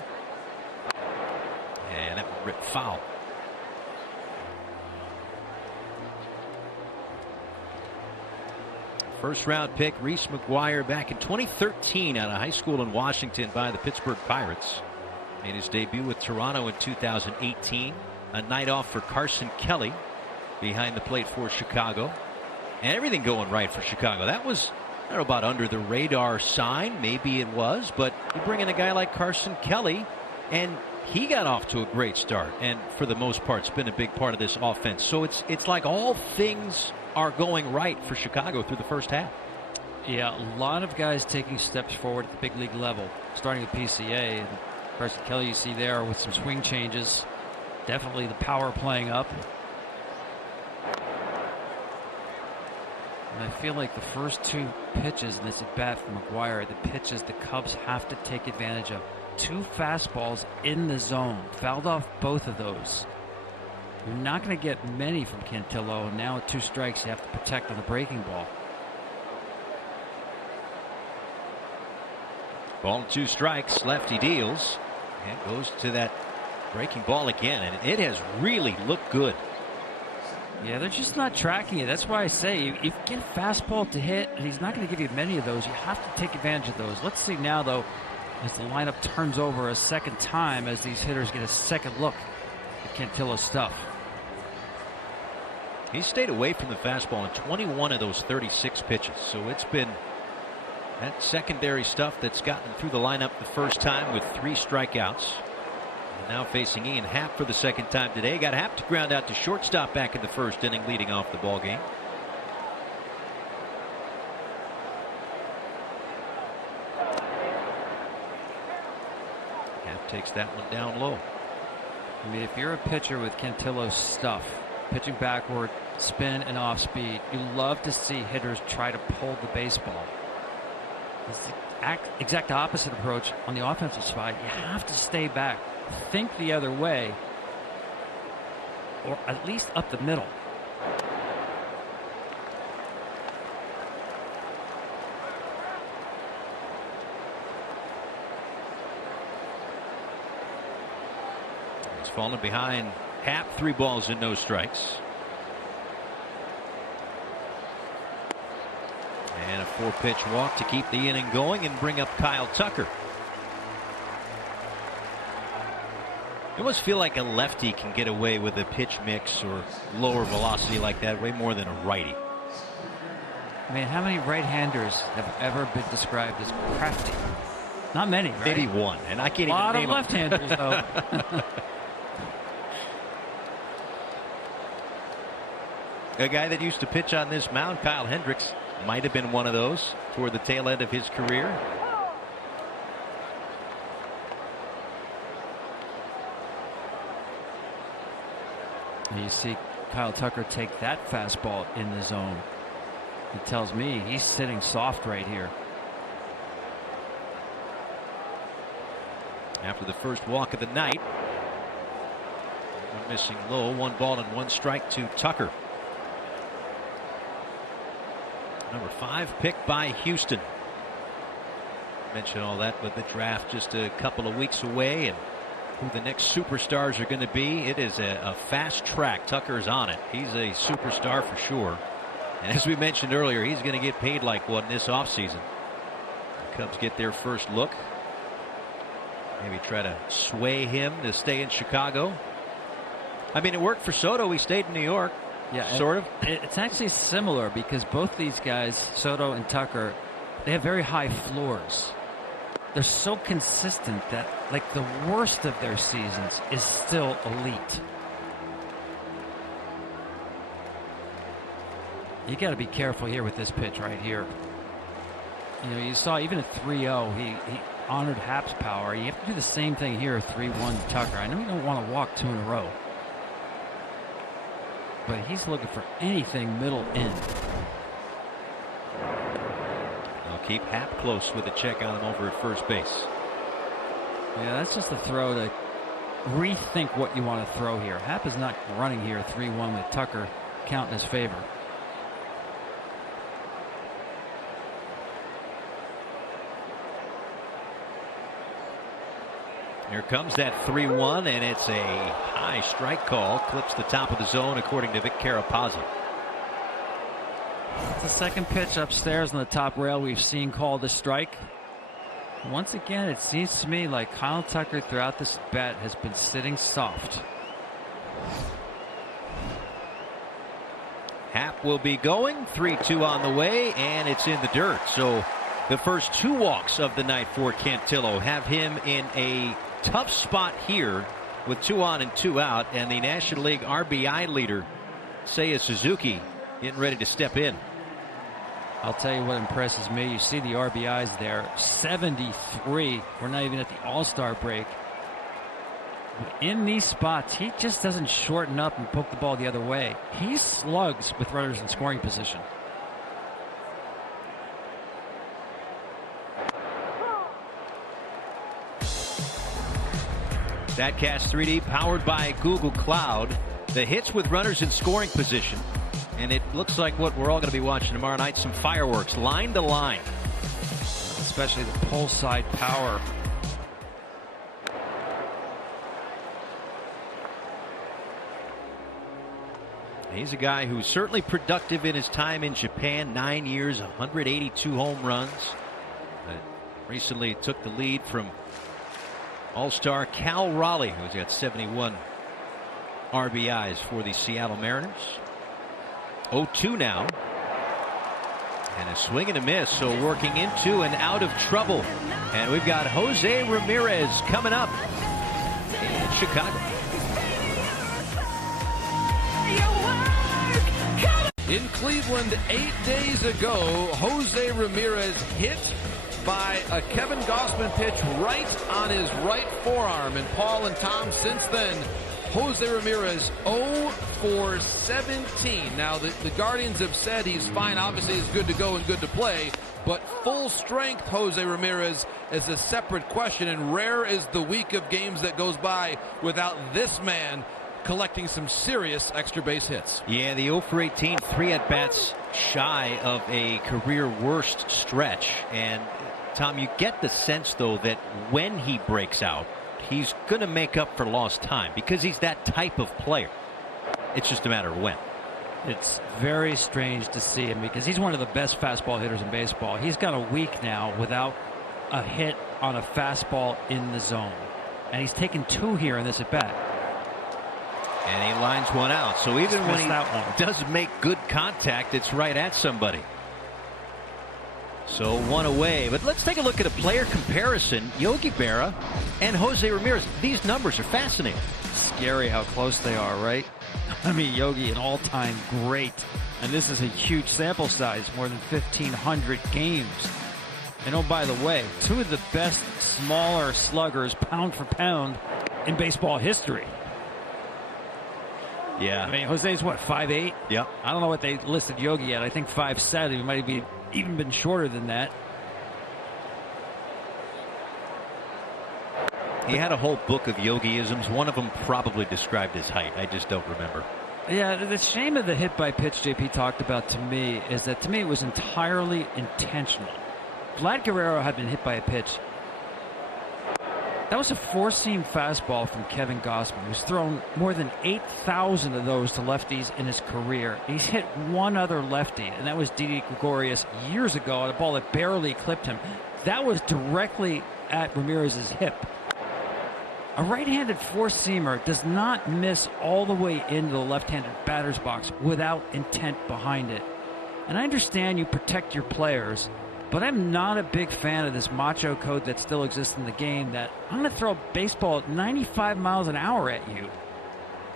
And that one ripped foul. First round pick Reese McGuire back in 2013 out of high school in Washington by the Pittsburgh Pirates. Made his debut with Toronto in 2018. A night off for Carson Kelly behind the plate for Chicago. And everything going right for Chicago. That was, I don't know about under the radar sign. Maybe it was. But you bring in a guy like Carson Kelly, and he got off to a great start. And for the most part, it's been a big part of this offense. So it's like all things are going right for Chicago through the first half. Yeah, a lot of guys taking steps forward at the big league level, starting with PCA. And Carson Kelly, you see there with some swing changes. Definitely the power playing up. And I feel like the first 2 pitches in this at bat from McGuire are the pitches the Cubs have to take advantage of. 2 fastballs in the zone. Fouled off both of those. You're not going to get many from Cantillo, and now with 2 strikes you have to protect on the breaking ball. Ball and 2 strikes. Lefty deals and goes to that breaking ball again, and it has really looked good. Yeah, they're just not tracking it. That's why I say if you get a fastball to hit, and he's not going to give you many of those, you have to take advantage of those. Let's see now, though, as the lineup turns over a second time, as these hitters get a second look at Cantillo's stuff. He stayed away from the fastball in 21 of those 36 pitches, so it's been that secondary stuff that's gotten through the lineup the first time with 3 strikeouts. And now facing Ian Happ for the second time today. Got Happ to ground out to shortstop back in the first inning, leading off the ball game. Happ takes that one down low. I mean, if you're a pitcher with Cantillo's stuff, pitching backward, spin, and off speed, you love to see hitters try to pull the baseball. It's the exact opposite approach on the offensive side. You have to stay back, think the other way, or at least up the middle. He's fallen behind Happ, 3 balls and no strikes. And a 4-pitch walk to keep the inning going and bring up Kyle Tucker. You almost feel like a lefty can get away with a pitch mix or lower velocity like that way more than a righty. I mean, how many right-handers have ever been described as crafty? Not many, right? Maybe one, and I can't even name A lot them. of left-handers, though. A guy that used to pitch on this mound, Kyle Hendricks, might have been one of those toward the tail end of his career. You see Kyle Tucker take that fastball in the zone. It tells me he's sitting soft right here. After the first walk of the night, one missing low, 1 ball and 1 strike to Tucker. Number 5 pick by Houston. Mentioned all that with the draft just a couple of weeks away and who the next superstars are going to be. It is a fast track. Tucker's on it. He's a superstar for sure. And as we mentioned earlier, he's going to get paid like one this offseason. The Cubs get their first look. Maybe try to sway him to stay in Chicago. I mean, it worked for Soto. He stayed in New York. Yeah, sort of. It's actually similar because both these guys, Soto and Tucker, they have very high floors. They're so consistent that, like, the worst of their seasons is still elite. You got to be careful here with this pitch right here. You know, you saw even at 3-0, he honored Hap's power. You have to do the same thing here, 3-1 to Tucker. I know you don't want to walk 2 in a row, but he's looking for anything middle in. They'll keep Hap close with a check on him over at first base. Yeah, that's just a throw to rethink what you want to throw here. Hap is not running here 3-1 with Tucker count in his favor. Here comes that 3-1, and it's a high strike call. Clips the top of the zone, according to Vic Carapazzi. It's the second pitch upstairs on the top rail we've seen called a strike. Once again, it seems to me like Kyle Tucker throughout this bat has been sitting soft. Hap will be going. 3-2 on the way, and it's in the dirt. So the first 2 walks of the night for Cantillo have him in a tough spot here with 2 on and 2 out, and the National League RBI leader, Seiya Suzuki, getting ready to step in. I'll tell you what impresses me. You see the RBIs there, 73. We're not even at the All-Star break. In these spots, he just doesn't shorten up and poke the ball the other way. He slugs with runners in scoring position. Statcast 3D powered by Google Cloud. The hits with runners in scoring position. And it looks like what we're all going to be watching tomorrow night, some fireworks line to line. Especially the pull side power. He's a guy who's certainly productive in his time in Japan. 9 years, 182 home runs. Recently took the lead from All-Star Cal Raleigh, who's got 71 RBIs for the Seattle Mariners. 0-2 now. And a swing and a miss, so working into and out of trouble. And we've got Jose Ramirez coming up in Chicago. In Cleveland 8 days ago, Jose Ramirez hit by a Kevin Gausman pitch right on his right forearm. And Paul and Tom, since then, Jose Ramirez 0 for 17. Now, the Guardians have said he's fine. Obviously, he's good to go and good to play. But full strength Jose Ramirez is a separate question. And rare is the week of games that goes by without this man collecting some serious extra base hits. Yeah, the 0 for 18, 3 at-bats shy of a career worst stretch. And, Tom, you get the sense, though, that when he breaks out, he's going to make up for lost time because he's that type of player. It's just a matter of when. It's very strange to see him because he's one of the best fastball hitters in baseball. He's got a week now without a hit on a fastball in the zone. And he's taken 2 here in this at-bat. And he lines one out. So even when he does make good contact, it's right at somebody. So 1 away. But let's take a look at a player comparison. Yogi Berra and Jose Ramirez. These numbers are fascinating. Scary how close they are, right? I mean, Yogi, an all-time great. And this is a huge sample size, more than 1,500 games. And oh, by the way, 2 of the best smaller sluggers, pound for pound, in baseball history. Yeah. I mean, Jose's what, 5'8"? Yep. I don't know what they listed Yogi at. I think 5'7". He might have even been shorter than that. He had a whole book of Yogi-isms. One of them probably described his height. I just don't remember. Yeah, the shame of the hit by pitch JP talked about to me is that to me it was entirely intentional. Vlad Guerrero had been hit by a pitch. That was a 4-seam fastball from Kevin Gausman, who's thrown more than 8,000 of those to lefties in his career. He's hit 1 other lefty, and that was Didi Gregorius years ago on a ball that barely clipped him. That was directly at Ramirez's hip. A right-handed four-seamer does not miss all the way into the left-handed batter's box without intent behind it. And I understand you protect your players, but I'm not a big fan of this macho code that still exists in the game that I'm going to throw a baseball at 95 miles an hour at you.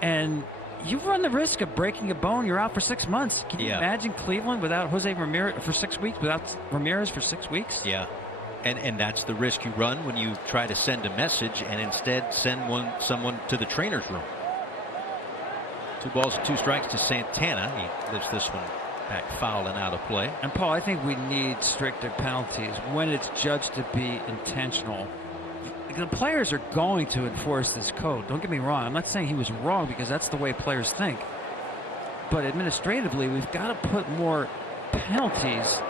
And you run the risk of breaking a bone. You're out for 6 months. Can you imagine Cleveland without Jose Ramirez for 6 weeks, without Ramirez for 6 weeks? Yeah. And that's the risk you run when you try to send a message and instead send someone to the trainer's room. 2 balls and 2 strikes to Santana. He lifts this one back foul and out of play. And Paul, I think we need stricter penalties when it's judged to be intentional. The players are going to enforce this code. Don't get me wrong. I'm not saying he was wrong because that's the way players think. But administratively, we've got to put more penalties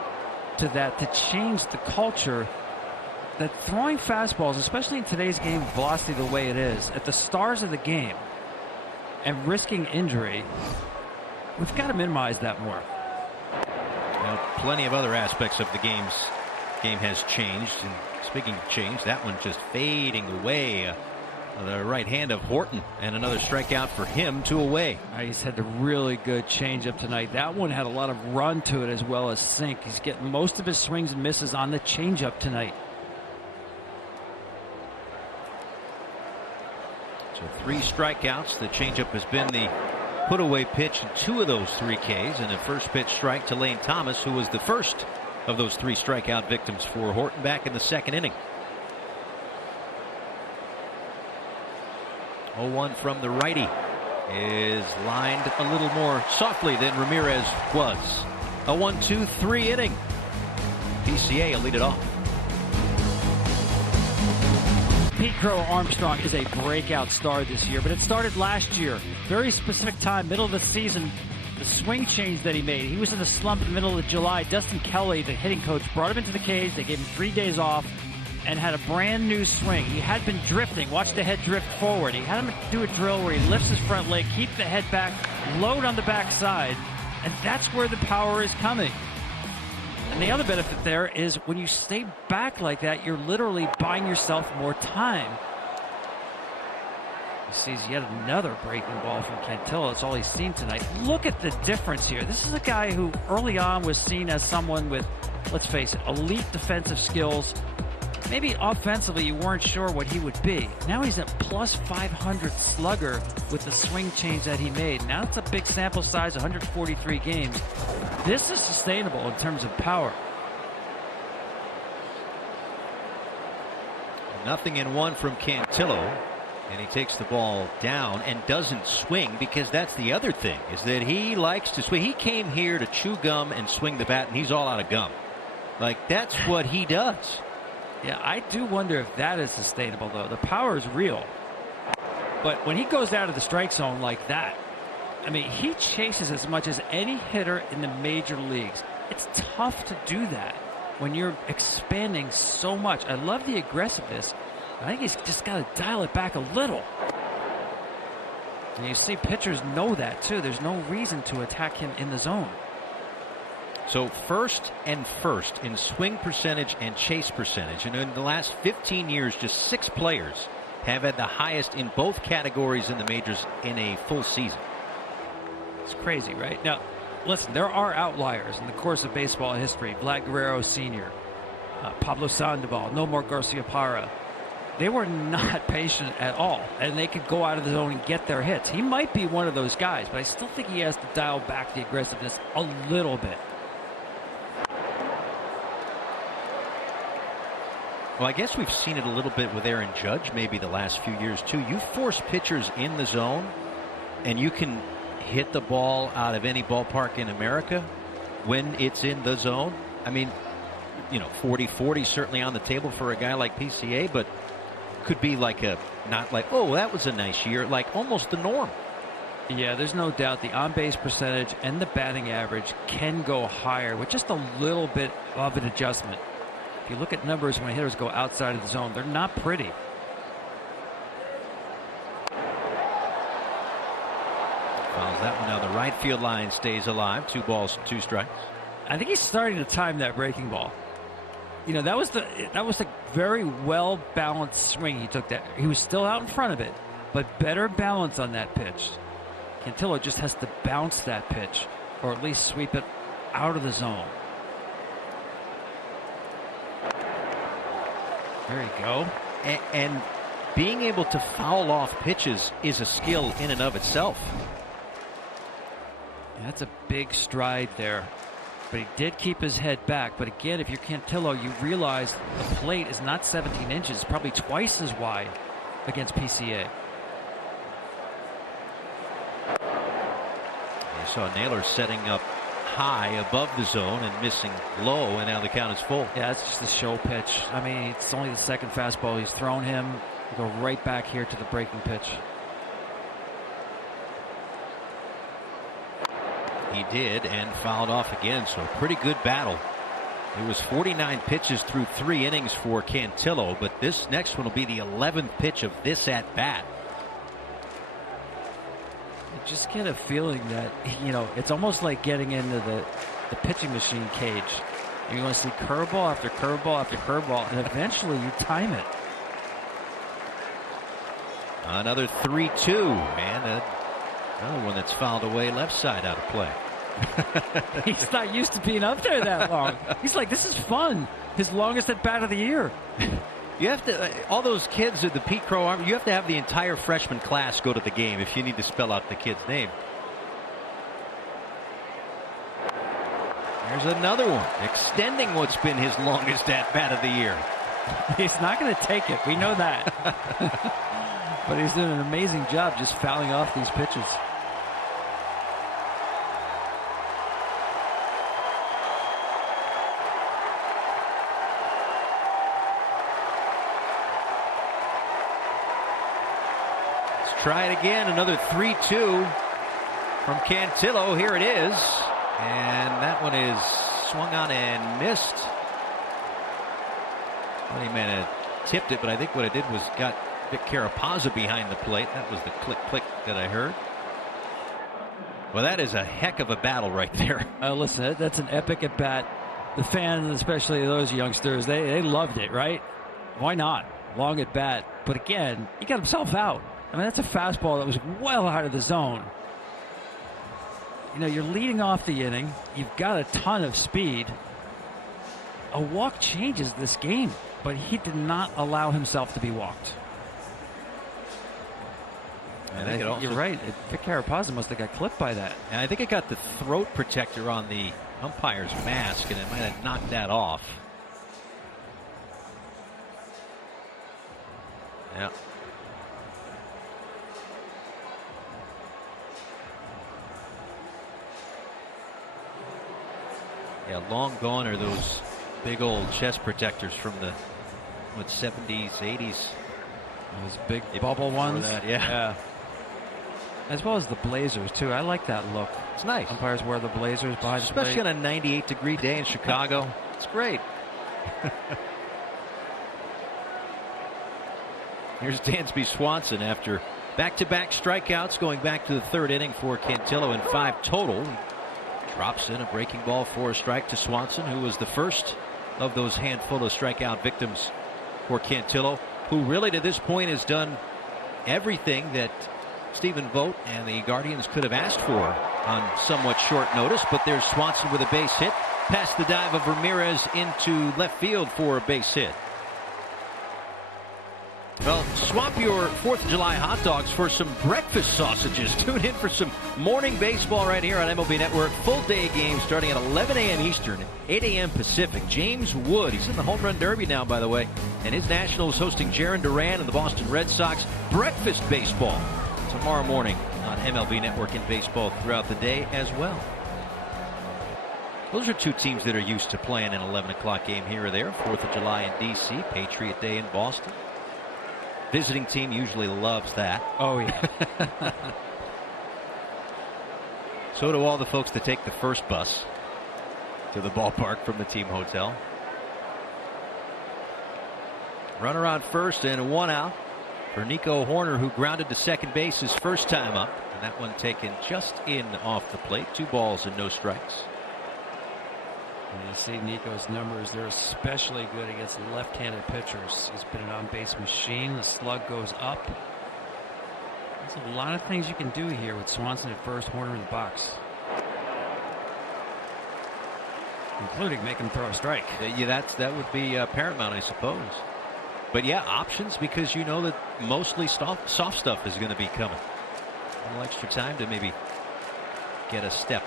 to that to change the culture that throwing fastballs, especially in today's game, velocity the way it is, at the stars of the game and risking injury, we've got to minimize that more. Well, plenty of other aspects of the game has changed. And speaking of change, that one just fading away. The right hand of Horton, and another strikeout for him, 2 away. He's had a really good changeup tonight. That one had a lot of run to it as well as sink. He's getting most of his swings and misses on the changeup tonight. So 3 strikeouts. The changeup has been the put-away pitch in 2 of those 3 Ks, and a first pitch strike to Lane Thomas, who was the first of those 3 strikeout victims for Horton back in the 2nd inning. 0-1 from the righty is lined a little more softly than Ramirez was. A 1-2-3 inning. PCA will lead it off. Pete Crow Armstrong is a breakout star this year, but it started last year. Very specific time, middle of the season. The swing change that he made. He was in a slump in the middle of July. Dustin Kelly, the hitting coach, brought him into the cage. They gave him 3 days off and had a brand new swing. He had been drifting. Watch the head drift forward. He had him do a drill where he lifts his front leg, keep the head back, load on the back side, and that's where the power is coming. And the other benefit there is when you stay back like that, you're literally buying yourself more time. He sees yet another breaking ball from Cantillo. That's all he's seen tonight. Look at the difference here. This is a guy who early on was seen as someone with, let's face it, elite defensive skills. Maybe offensively you weren't sure what he would be. Now he's at plus 500 slugger with the swing change that he made. Now it's a big sample size, 143 games. This is sustainable in terms of power. 0-1 from Cantillo. And he takes the ball down and doesn't swing, because that's the other thing, is that he likes to swing. He came here to chew gum and swing the bat, and he's all out of gum. Like, that's what he does. Yeah, I do wonder if that is sustainable, though. The power is real. But when he goes out of the strike zone like that, I mean, he chases as much as any hitter in the major leagues. It's tough to do that when you're expanding so much. I love the aggressiveness. I think he's just got to dial it back a little. And you see pitchers know that, too. There's no reason to attack him in the zone. So first in swing percentage and chase percentage. And in the last 15 years, just 6 players have had the highest in both categories in the majors in a full season. It's crazy, right? Now, listen, there are outliers in the course of baseball history. Vlad Guerrero Sr., Pablo Sandoval, Nomar Garciaparra. They were not patient at all, and they could go out of the zone and get their hits. He might be one of those guys, but I still think he has to dial back the aggressiveness a little bit. Well, I guess we've seen it a little bit with Aaron Judge maybe the last few years, too. You force pitchers in the zone, and you can hit the ball out of any ballpark in America when it's in the zone. I mean, 40-40 certainly on the table for a guy like PCA, but could be like not like, oh, that was a nice year, like almost the norm. Yeah, there's no doubt the on-base percentage and the batting average can go higher with just a little bit of an adjustment. If you look at numbers when hitters go outside of the zone, they're not pretty. Fouls that one down the right field line, stays alive. 2 balls, 2 strikes. I think he's starting to time that breaking ball. that was the very well balanced swing he took. That he was still out in front of it, but better balance on that pitch. Cantillo just has to bounce that pitch, or at least sweep it out of the zone. There you go. And being able to foul off pitches is a skill in and of itself. That's a big stride there. But he did keep his head back. But again, if you're Cantillo, you realize the plate is not 17 inches, probably twice as wide against PCA. You saw Naylor setting up high above the zone and missing low, and now the count is full. Yeah, it's just a show pitch. I mean, it's only the second fastball he's thrown him. We'll go right back here to the breaking pitch. He did, and fouled off again, so a pretty good battle. It was 49 pitches through 3 innings for Cantillo, but this next one will be the 11th pitch of this at-bat. I just get a feeling that, it's almost like getting into the pitching machine cage. You're going to see curveball after curveball after curveball, and eventually you time it. Another 3-2, man. Another one that's fouled away left side out of play. He's not used to being up there that long. He's like, this is fun. His longest at bat of the year. You have to, all those kids at the Pete Crow Army, you have to have the entire freshman class go to the game if you need to spell out the kid's name. There's another one, extending what's been his longest at bat of the year. He's not going to take it. We know that. But he's doing an amazing job just fouling off these pitches. Let's try it again. Another 3-2 from Cantillo. Here it is. And that one is swung on and missed. Well, he may have tipped it, but I think what it did was got Vic Carapazza behind the plate. That was the click that I heard. Well, that is a heck of a battle right there. Listen, that's an epic at bat. The fans, especially those youngsters, they loved it, right? Why not? Long at bat. But again, he got himself out. I mean, that's a fastball that was well out of the zone. You're leading off the inning. You've got a ton of speed. A walk changes this game, but he did not allow himself to be walked. You're right. Vic Carapazza must have got clipped by that. And I think it got the throat protector on the umpire's mask, and it might have knocked that off. Yeah. Yeah, long gone are those big old chest protectors from the 70s, 80s. Those big bubble ones. Yeah. As well as the blazers, too. I like that look. It's nice. Umpires wear the blazers behind the plate. Especially on a 98-degree day in Chicago. It's great. Here's Dansby Swanson after back-to-back strikeouts going back to the third inning for Cantillo in 5 total. Drops in a breaking ball for a strike to Swanson, who was the first of those handful of strikeout victims for Cantillo, who really to this point has done everything that Stephen Vogt and the Guardians could have asked for on somewhat short notice. But there's Swanson with a base hit, past the dive of Ramirez into left field for a base hit. Well, swap your 4th of July hot dogs for some breakfast sausages. Tune in for some morning baseball right here on MLB Network. Full day game starting at 11 a.m. Eastern, 8 a.m. Pacific. James Wood, he's in the Home Run Derby now, by the way, and his Nationals hosting Jarren Duran and the Boston Red Sox. Breakfast baseball tomorrow morning on MLB Network, and baseball throughout the day as well. Those are two teams that are used to playing an 11 o'clock game here or there. 4th of July in D.C., Patriot Day in Boston. Visiting team usually loves that. Oh, yeah. So do all the folks that take the first bus to the ballpark from the team hotel. Runner on first and 1 out for Nico Horner, who grounded to second base his first time up. And that one taken just in off the plate. 2 balls and no strikes. You see Nico's numbers. They're especially good against left-handed pitchers. He's been an on-base machine. The slug goes up. There's a lot of things you can do here with Swanson at first, Horner in the box, including make him throw a strike. Yeah, that would be paramount, I suppose. But yeah, options, because you know that mostly soft stuff is going to be coming. A little extra time to maybe get a step.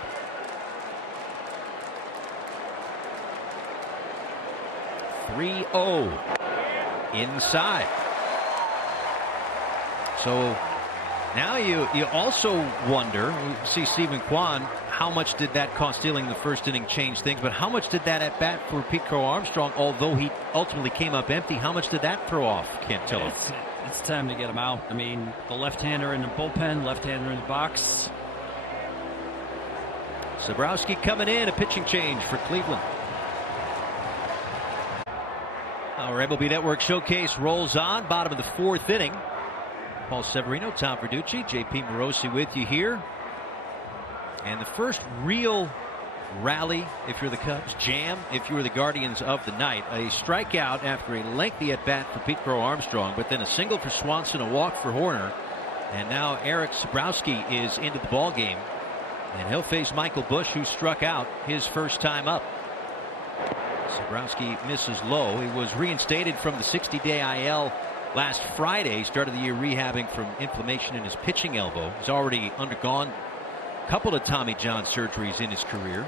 3-0 inside. So now you also wonder, we see Stephen Kwan, how much did that cause stealing the first inning change things, but how much did that at bat for Pete Crow Armstrong, although he ultimately came up empty, how much did that throw off Kent Tiller? It's time to get him out. I mean, the left-hander in the bullpen, left-hander in the box. Zabrowski coming in, a pitching change for Cleveland. Our MLB Network Showcase rolls on, bottom of the fourth inning. Paul Severino, Tom Verducci, JP Morosi with you here. And the first real rally, if you're the Cubs, jam, if you were the Guardians of the night. A strikeout after a lengthy at-bat for Pete Crow Armstrong, but then a single for Swanson, a walk for Horner. And now Eric Zabrowski is into the ballgame. And he'll face Michael Busch, who struck out his first time up. Zabrowski misses low. He was reinstated from the 60-day IL last Friday. He started the year rehabbing from inflammation in his pitching elbow. He's already undergone a couple of Tommy John surgeries in his career.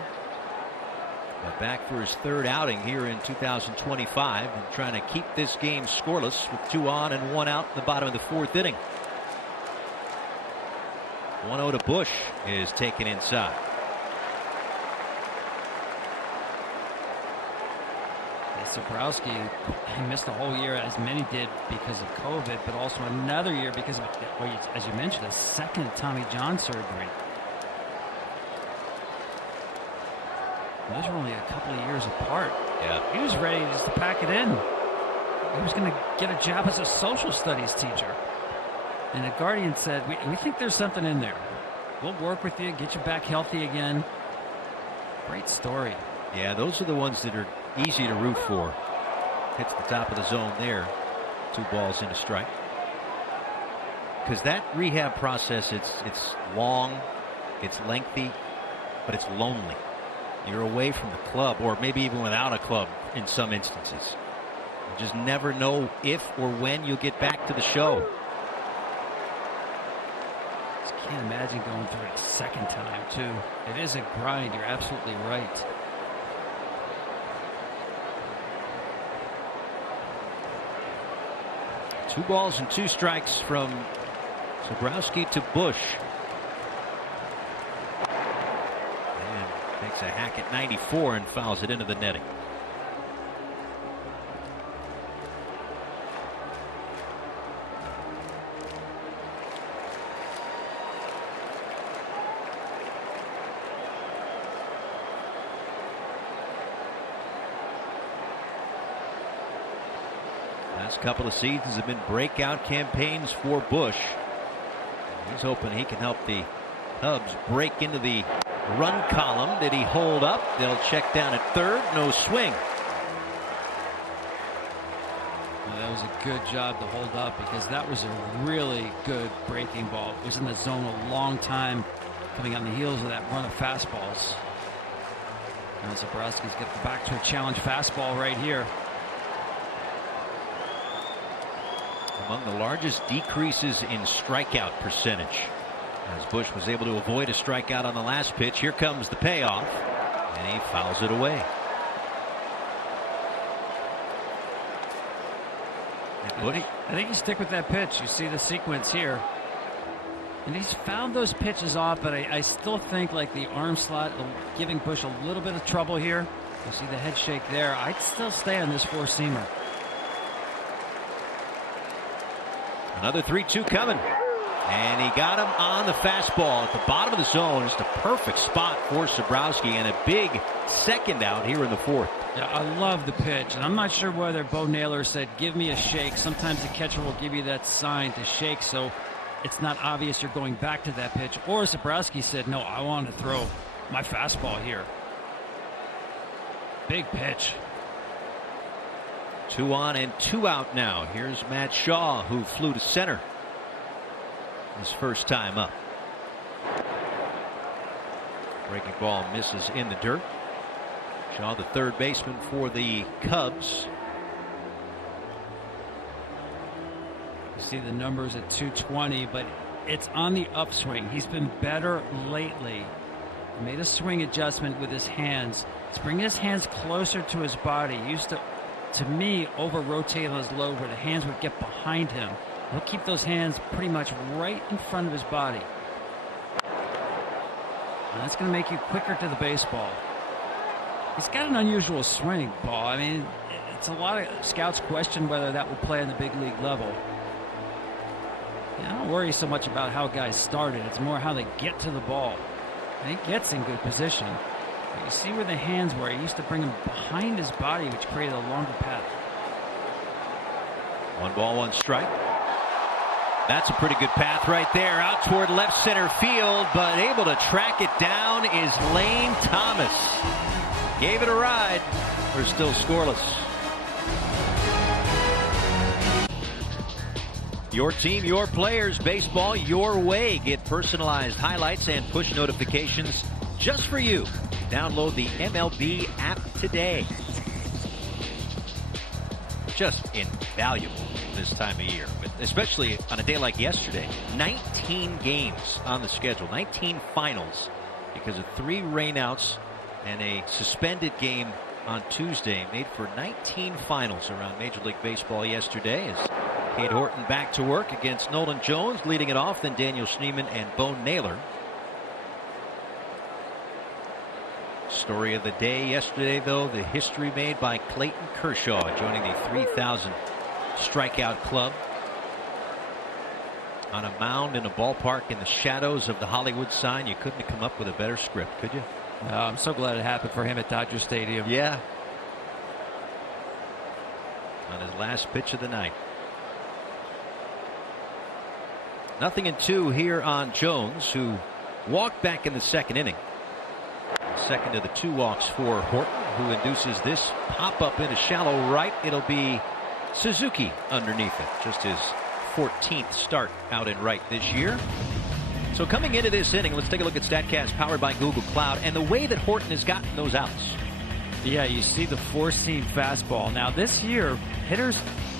But back for his third outing here in 2025 and trying to keep this game scoreless with 2 on and 1 out in the bottom of the fourth inning. 1-0 to Busch is taken inside. Zabrowski, he missed the whole year, as many did because of COVID, but also another year because of, as you mentioned, a second Tommy John surgery. Those are only a couple of years apart. Yeah, he was ready just to pack it in. He was going to get a job as a social studies teacher. And the Guardian said, we think there's something in there. We'll work with you, get you back healthy again. Great story. Yeah, those are the ones that are easy to root for. Hits the top of the zone there. 2 balls and a strike. Because that rehab process, it's long, it's lengthy, but it's lonely. You're away from the club, or maybe even without a club in some instances. You just never know if or when you'll get back to the show. Just can't imagine going through it a second time, too. It is a grind. You're absolutely right. Two balls and 2 strikes from Zabrowski to Busch. And makes a hack at 94 and fouls it into the netting. Last couple of seasons have been breakout campaigns for Busch. He's hoping he can help the Cubs break into the run column. Did he hold up? They'll check down at third. No swing. Well, that was a good job to hold up, because that was a really good breaking ball. It was in the zone a long time, coming on the heels of that run of fastballs. Now Zabrowski's getting back to a challenge fastball right here. Among the largest decreases in strikeout percentage, as Busch was able to avoid a strikeout on the last pitch. Here comes the payoff, and he fouls it away. I think you stick with that pitch. You see the sequence here, and he's found those pitches off, but I still think like the arm slot giving Busch a little bit of trouble here. You see the head shake there. I'd still stay on this 4-seamer. Another 3-2 coming. And he got him on the fastball at the bottom of the zone. Just a perfect spot for Zabrowski, and a big second out here in the fourth. Yeah, I love the pitch, and I'm not sure whether Bo Naylor said, give me a shake. Sometimes the catcher will give you that sign to shake, so it's not obvious you're going back to that pitch. Or Zabrowski said, no, I want to throw my fastball here. Big pitch. 2 on and 2 out now. Here's Matt Shaw, who flew to center his first time up. Breaking ball misses in the dirt. Shaw, the third baseman for the Cubs. You see the numbers at 220, but it's on the upswing. He's been better lately. He made a swing adjustment with his hands. He's bringing his hands closer to his body. He used to me, over-rotate on his load where the hands would get behind him. He'll keep those hands pretty much right in front of his body. And that's going to make you quicker to the baseball. He's got an unusual swing, Paul. I mean, it's a lot of scouts question whether that will play on the big league level. I don't worry so much about how guys started. It's more how they get to the ball. And he gets in good position. You see where the hands were. He used to bring them behind his body, which created a longer path. 1 ball, 1 strike. That's a pretty good path right there, out toward left center field, but able to track it down is Lane Thomas. Gave it a ride. We're still scoreless. Your team, your players, baseball your way. Get personalized highlights and push notifications just for you. Download the MLB app today. Just invaluable this time of year, especially on a day like yesterday. 19 games on the schedule, 19 finals because of 3 rainouts and a suspended game on Tuesday. Made for 19 finals around Major League Baseball yesterday as Cade Horton back to work against Nolan Jones, leading it off, then Daniel Schneemann and Bo Naylor. Story of the day yesterday, though, the history made by Clayton Kershaw, joining the 3,000 strikeout club on a mound in a ballpark in the shadows of the Hollywood sign. You couldn't have come up with a better script, could you? No, I'm so glad it happened for him at Dodger Stadium. Yeah. On his last pitch of the night. 0-2 here on Jones, who walked back in the second inning. Second of the 2 walks for Horton, who induces this pop-up into shallow right. It'll be Suzuki underneath it. Just his 14th start out in right this year. So coming into this inning, let's take a look at StatCast powered by Google Cloud and the way that Horton has gotten those outs. Yeah, you see the 4-seam fastball. Now this year, hitters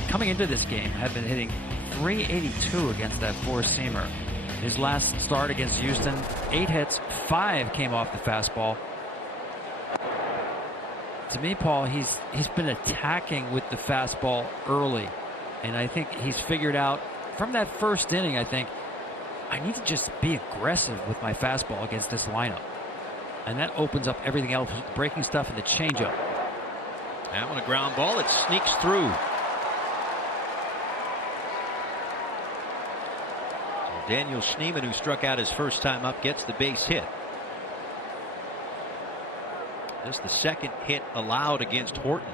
coming into this game have been hitting .382 against that 4-seamer. His last start against Houston, 8 hits, 5 came off the fastball. To me, Paul, he's been attacking with the fastball early. And I think he's figured out from that first inning, I think, I need to just be aggressive with my fastball against this lineup. And that opens up everything else, the breaking stuff and the changeup. That one a ground ball. It sneaks through. So Daniel Schneemann, who struck out his first time up, gets the base hit. Just the second hit allowed against Horton.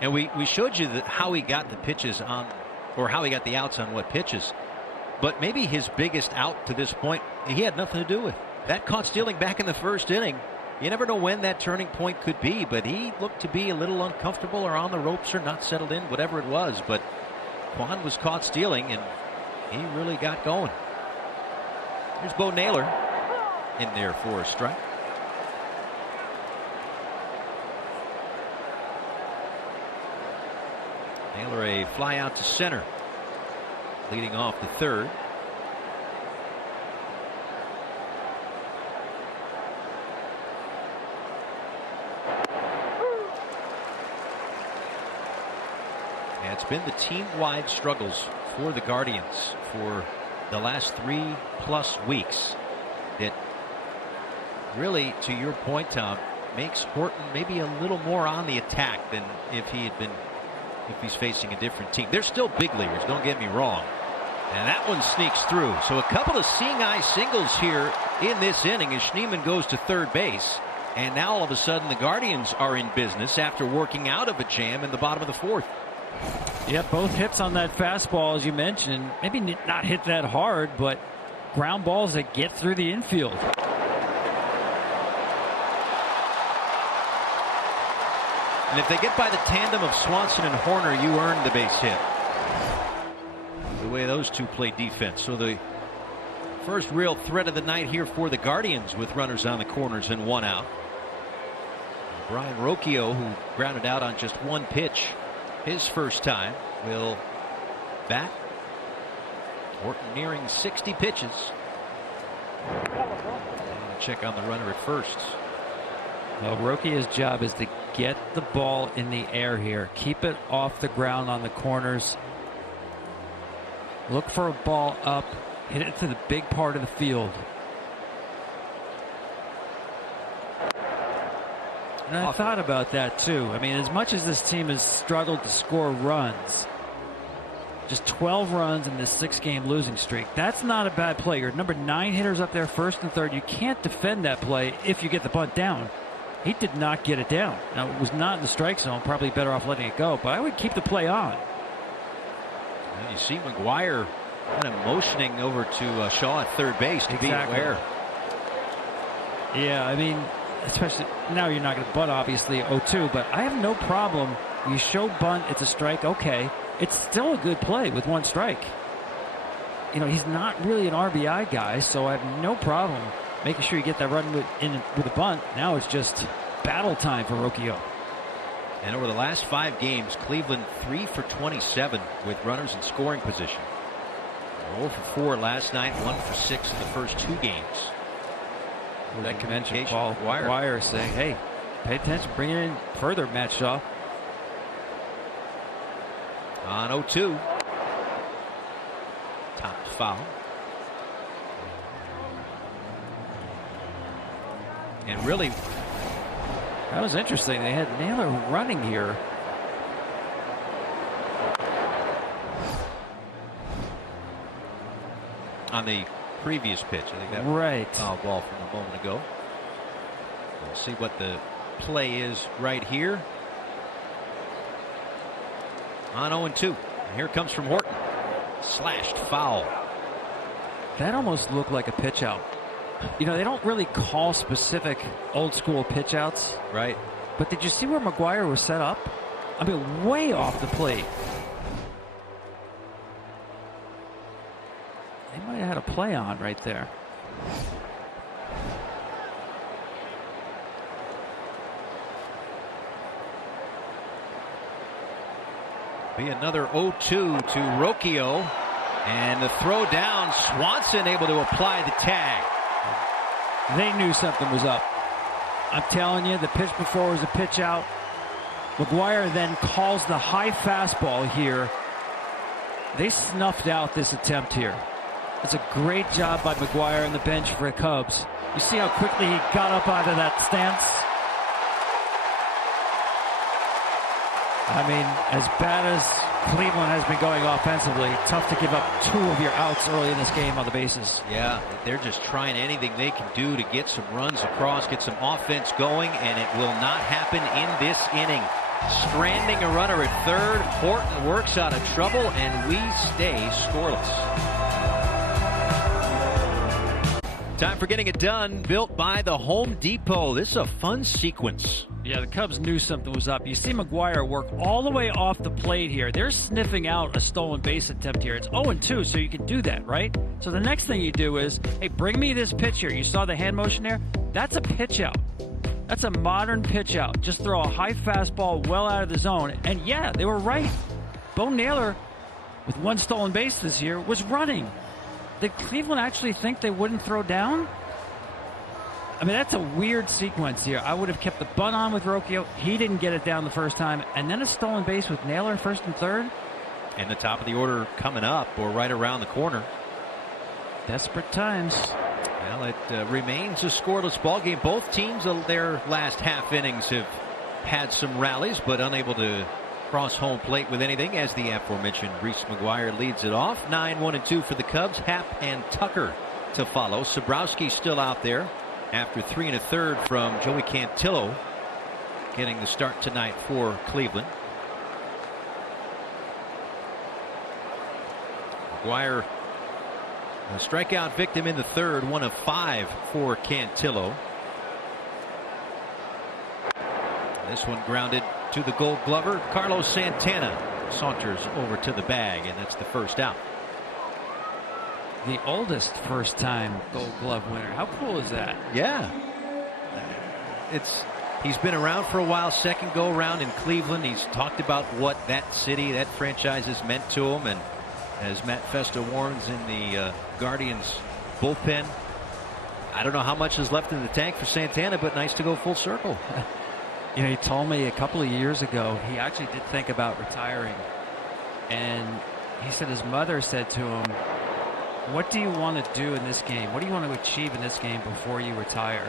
And we showed you how he got the pitches on, or how he got the outs on what pitches. But maybe his biggest out to this point, he had nothing to do with. That caught stealing back in the first inning. You never know when that turning point could be, but he looked to be a little uncomfortable or on the ropes or not settled in, whatever it was. But Quan was caught stealing, and he really got going. Here's Bo Naylor in there for a strike. Naylor a fly out to center, leading off the third. And it's been the team-wide struggles for the Guardians for the last 3+ weeks that really, to your point, Tom, makes Horton maybe a little more on the attack than if he's facing a different team. They're still big leaguers, don't get me wrong. And that one sneaks through. So a couple of seeing-eye singles here in this inning as Schneemann goes to third base. And now all of a sudden the Guardians are in business after working out of a jam in the bottom of the fourth. Yeah, both hits on that fastball, as you mentioned. Maybe not hit that hard, but ground balls that get through the infield. And if they get by the tandem of Swanson and Horner, you earn the base hit. The way those two play defense. So the first real threat of the night here for the Guardians with runners on the corners and one out. Brian Rocchio, who grounded out on just one pitch his first time, will bat. Horton nearing 60 pitches. Check on the runner at first. Well, Rocchio's job is to get the ball in the air here. Keep it off the ground on the corners. Look for a ball up. Hit it to the big part of the field. And I thought about that too. I mean, as much as this team has struggled to score runs, just 12 runs in this 6-game losing streak. That's not a bad play. Your number 9 hitters up there, first and third. You can't defend that play if you get the bunt down. He did not get it down. Now, it was not in the strike zone. Probably better off letting it go. But I would keep the play on. And you see McGuire kind of motioning over to Shaw at third base to be aware. Yeah, I mean, especially now you're not going to bunt, obviously, 0-2. But I have no problem. You show bunt, it's a strike, okay. It's still a good play with one strike. You know, he's not really an RBI guy, so I have no problem making sure you get that run with a bunt. Now it's just battle time for Rocchio. And over the last 5 games, Cleveland 3 for 27 with runners in scoring position. 0 for 4 last night, 1 for 6 in the first 2 games. That convention, Paul McGuire saying, hey, pay attention, bring it in further, Matt Shaw. On 0-2. Top foul. And really, that was interesting. They had Naylor running here. On the previous pitch. I think that was a foul ball from a moment ago. We'll see what the play is right here. On 0-2. And here it comes from Horton. Slashed foul. That almost looked like a pitch out. You know, they don't really call specific old school pitch outs. Right. But did you see where McGuire was set up? I mean, way off the plate. They might have had a play on right there. Be another 0-2 to Rocchio. And the throw down, Swanson able to apply the tag. They knew something was up. I'm telling you, the pitch before was a pitch out. McGuire then calls the high fastball here. They snuffed out this attempt here. It's a great job by McGuire on the bench for the Cubs. You see how quickly he got up out of that stance? I mean, as bad as Cleveland has been going offensively, tough to give up 2 of your outs early in this game on the bases. Yeah, they're just trying anything they can do to get some runs across, get some offense going, and it will not happen in this inning. Stranding a runner at third, Horton works out of trouble, and we stay scoreless. Time for getting it done, built by the Home Depot. This is a fun sequence. Yeah, the Cubs knew something was up. You see McGuire work all the way off the plate here. They're sniffing out a stolen base attempt here. It's 0-2, so you can do that, right? So the next thing you do is, hey, bring me this pitch here. You saw the hand motion there? That's a pitch out. That's a modern pitch out. Just throw a high fastball well out of the zone. And yeah, they were right. Bo Naylor, with 1 stolen base this year, was running. Did Cleveland actually think they wouldn't throw down? I mean, that's a weird sequence here. I would have kept the bunt on with Rocchio. He didn't get it down the first time. And then a stolen base with Naylor first and third. And the top of the order coming up or right around the corner. Desperate times. Well, it remains a scoreless ball game. Both teams, their last half innings have had some rallies, but unable to cross home plate with anything as the aforementioned Reese McGuire leads it off. 9-1-2 for the Cubs. Happ and Tucker to follow. Sobrowski still out there after 3 1/3 from Joey Cantillo, getting the start tonight for Cleveland. McGuire, a strikeout victim in the third, 1 of 5 for Cantillo. This one grounded to the Gold Glover. Carlos Santana saunters over to the bag, and that's the first out. The oldest first-time Gold Glove winner. How cool is that? Yeah. He's been around for a while. Second go-around in Cleveland. He's talked about what that city, that franchise has meant to him. And as Matt Festa warns in the Guardians bullpen, I don't know how much is left in the tank for Santana, but nice to go full circle. You know, he told me a couple of years ago he actually did think about retiring. And he said his mother said to him, "What do you want to do in this game? What do you want to achieve in this game before you retire?"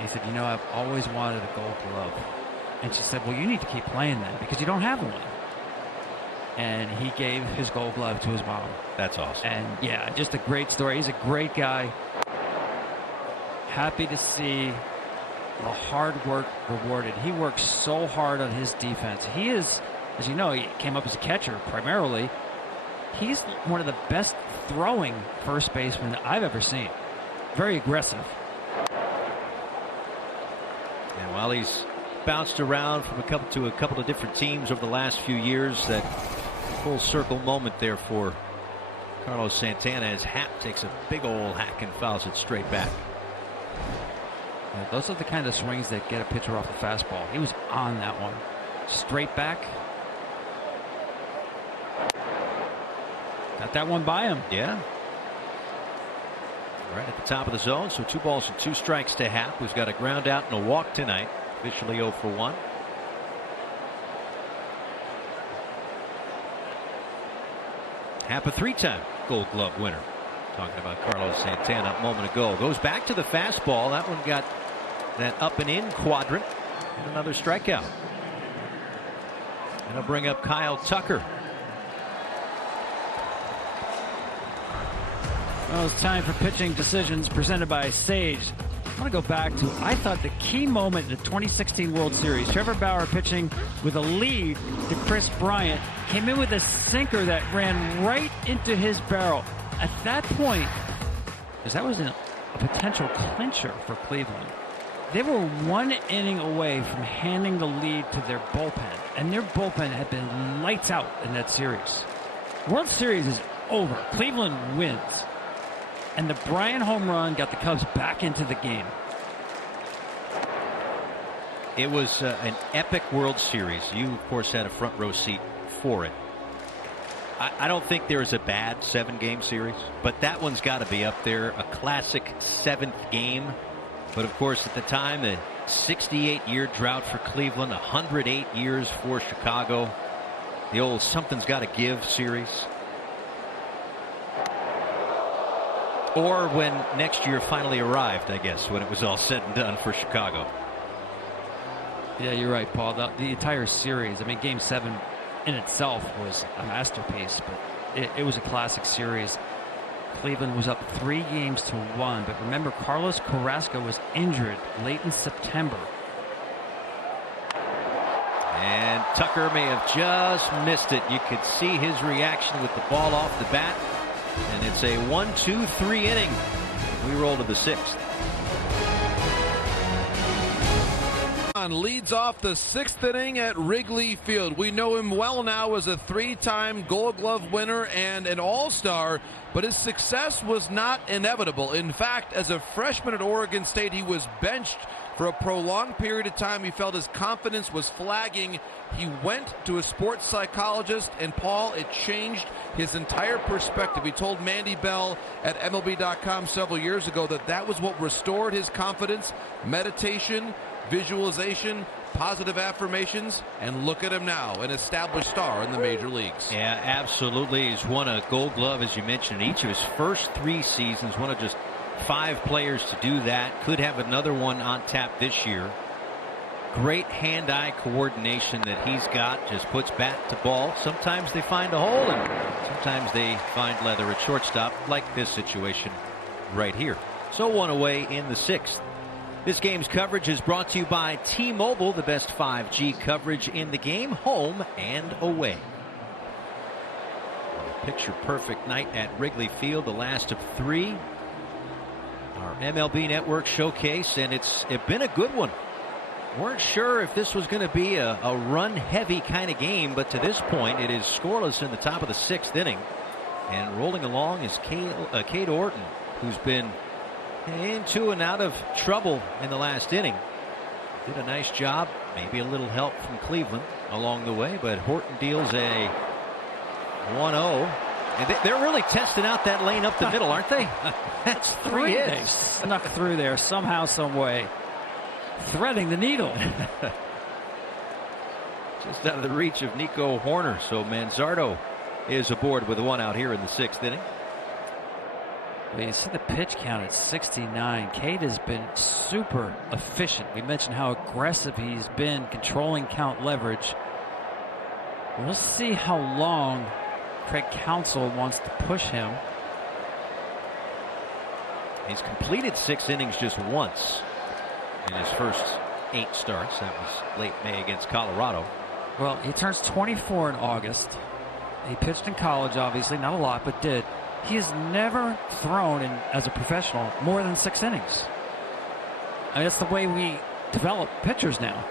He said, "You know, I've always wanted a Gold Glove." And she said, "Well, you need to keep playing then because you don't have one." And he gave his Gold Glove to his mom. That's awesome. And yeah, just a great story. He's a great guy. Happy to see the hard work rewarded. He works so hard on his defense. He is, as you know, he came up as a catcher primarily. He's one of the best throwing first basemen I've ever seen. Very aggressive. And while he's bounced around from a couple of different teams over the last few years, that full circle moment there for Carlos Santana as Happ takes a big old hack and fouls it straight back. Yeah, those are the kind of swings that get a pitcher off the fastball. He was on that one. Straight back. Got that one by him. Yeah. Right at the top of the zone. So 2 balls and 2 strikes to Happ, who's got a ground out and a walk tonight. Officially 0 for 1. Happ, a 3-time Gold Glove winner. Talking about Carlos Santana a moment ago. Goes back to the fastball. That one got that up and in quadrant. And another strikeout. And it'll bring up Kyle Tucker. Well, it's time for pitching decisions presented by Sage. I want to go back to, I thought, the key moment in the 2016 World Series. Trevor Bauer pitching with a lead to Chris Bryant. Came in with a sinker that ran right into his barrel. At that point, because that was a potential clincher for Cleveland, they were 1 inning away from handing the lead to their bullpen. And their bullpen had been lights out in that series. World Series is over. Cleveland wins. And the Bryant home run got the Cubs back into the game. It was an epic World Series. You, of course, had a front row seat for it. I don't think there is a bad 7-game series, but that one's got to be up there. A classic 7th game. But, of course, at the time, a 68-year drought for Cleveland, 108 years for Chicago. The old something's got to give series. Or when next year finally arrived, I guess, when it was all said and done for Chicago. Yeah, you're right, Paul. The entire series, I mean, Game 7 in itself was a masterpiece, but it was a classic series. Cleveland was up 3-1, but remember, Carlos Carrasco was injured late in September. And Tucker may have just missed it. You could see his reaction with the ball off the bat. And it's a 1-2-3 inning. We roll to the 6th. Leads off the 6th inning at Wrigley Field. We know him well now as a 3-time Gold Glove winner and an All-Star, but his success was not inevitable. In fact, as a freshman at Oregon State, he was benched for a prolonged period of time. He felt his confidence was flagging. He went to a sports psychologist, and Paul, it changed his entire perspective. He told Mandy Bell at MLB.com several years ago that was what restored his confidence. Meditation, visualization, positive affirmations, and look at him now, an established star in the major leagues. Yeah, absolutely. He's won a Gold Glove, as you mentioned, in each of his first 3 seasons. One of just 5 players to do that. Could have another one on tap this year. Great hand-eye coordination that he's got. Just puts bat to ball. Sometimes they find a hole, and sometimes they find leather at shortstop, like this situation right here. So 1 away in the 6th. This game's coverage is brought to you by T-Mobile, the best 5G coverage in the game, home and away. A picture-perfect night at Wrigley Field, the last of 3. Our MLB Network showcase, and it's been a good one. Weren't sure if this was going to be a run-heavy kind of game, but to this point, it is scoreless in the top of the 6th inning. And rolling along is Cade Orton, who's been into and out of trouble in the last inning. Did a nice job, maybe a little help from Cleveland along the way, but Horton deals a 1-0. And they're really testing out that lane up the middle, aren't they? That's 3 hits. They snuck through there somehow, some way. Threading the needle. Just out of the reach of Nico Horner. So Manzardo is aboard with a 1 out here in the 6th inning. Well, you see the pitch count at 69. Cade has been super efficient. We mentioned how aggressive he's been controlling count leverage. We'll see how long Craig Counsell wants to push him. He's completed 6 innings just once in his first 8 starts. That was late May against Colorado. Well, he turns 24 in August. He pitched in college, obviously, not a lot, but did. He has never thrown as a professional more than 6 innings. I mean, that's the way we develop pitchers now.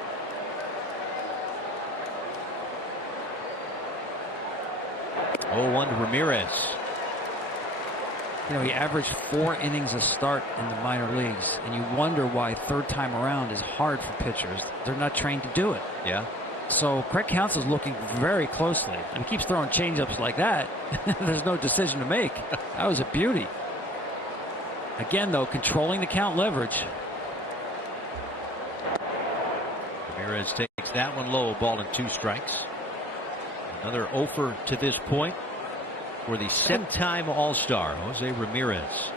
Oh, 1 to Ramirez. You know, he averaged 4 innings a start in the minor leagues, and you wonder why third time around is hard for pitchers. They're not trained to do it. Yeah. So Craig Counsell's looking very closely. And he keeps throwing changeups like that. There's no decision to make. That was a beauty. Again, though, controlling the count leverage. Ramirez takes that one low, 1-2 strikes. Another offer to this point for the 7-time All-Star, Jose Ramirez.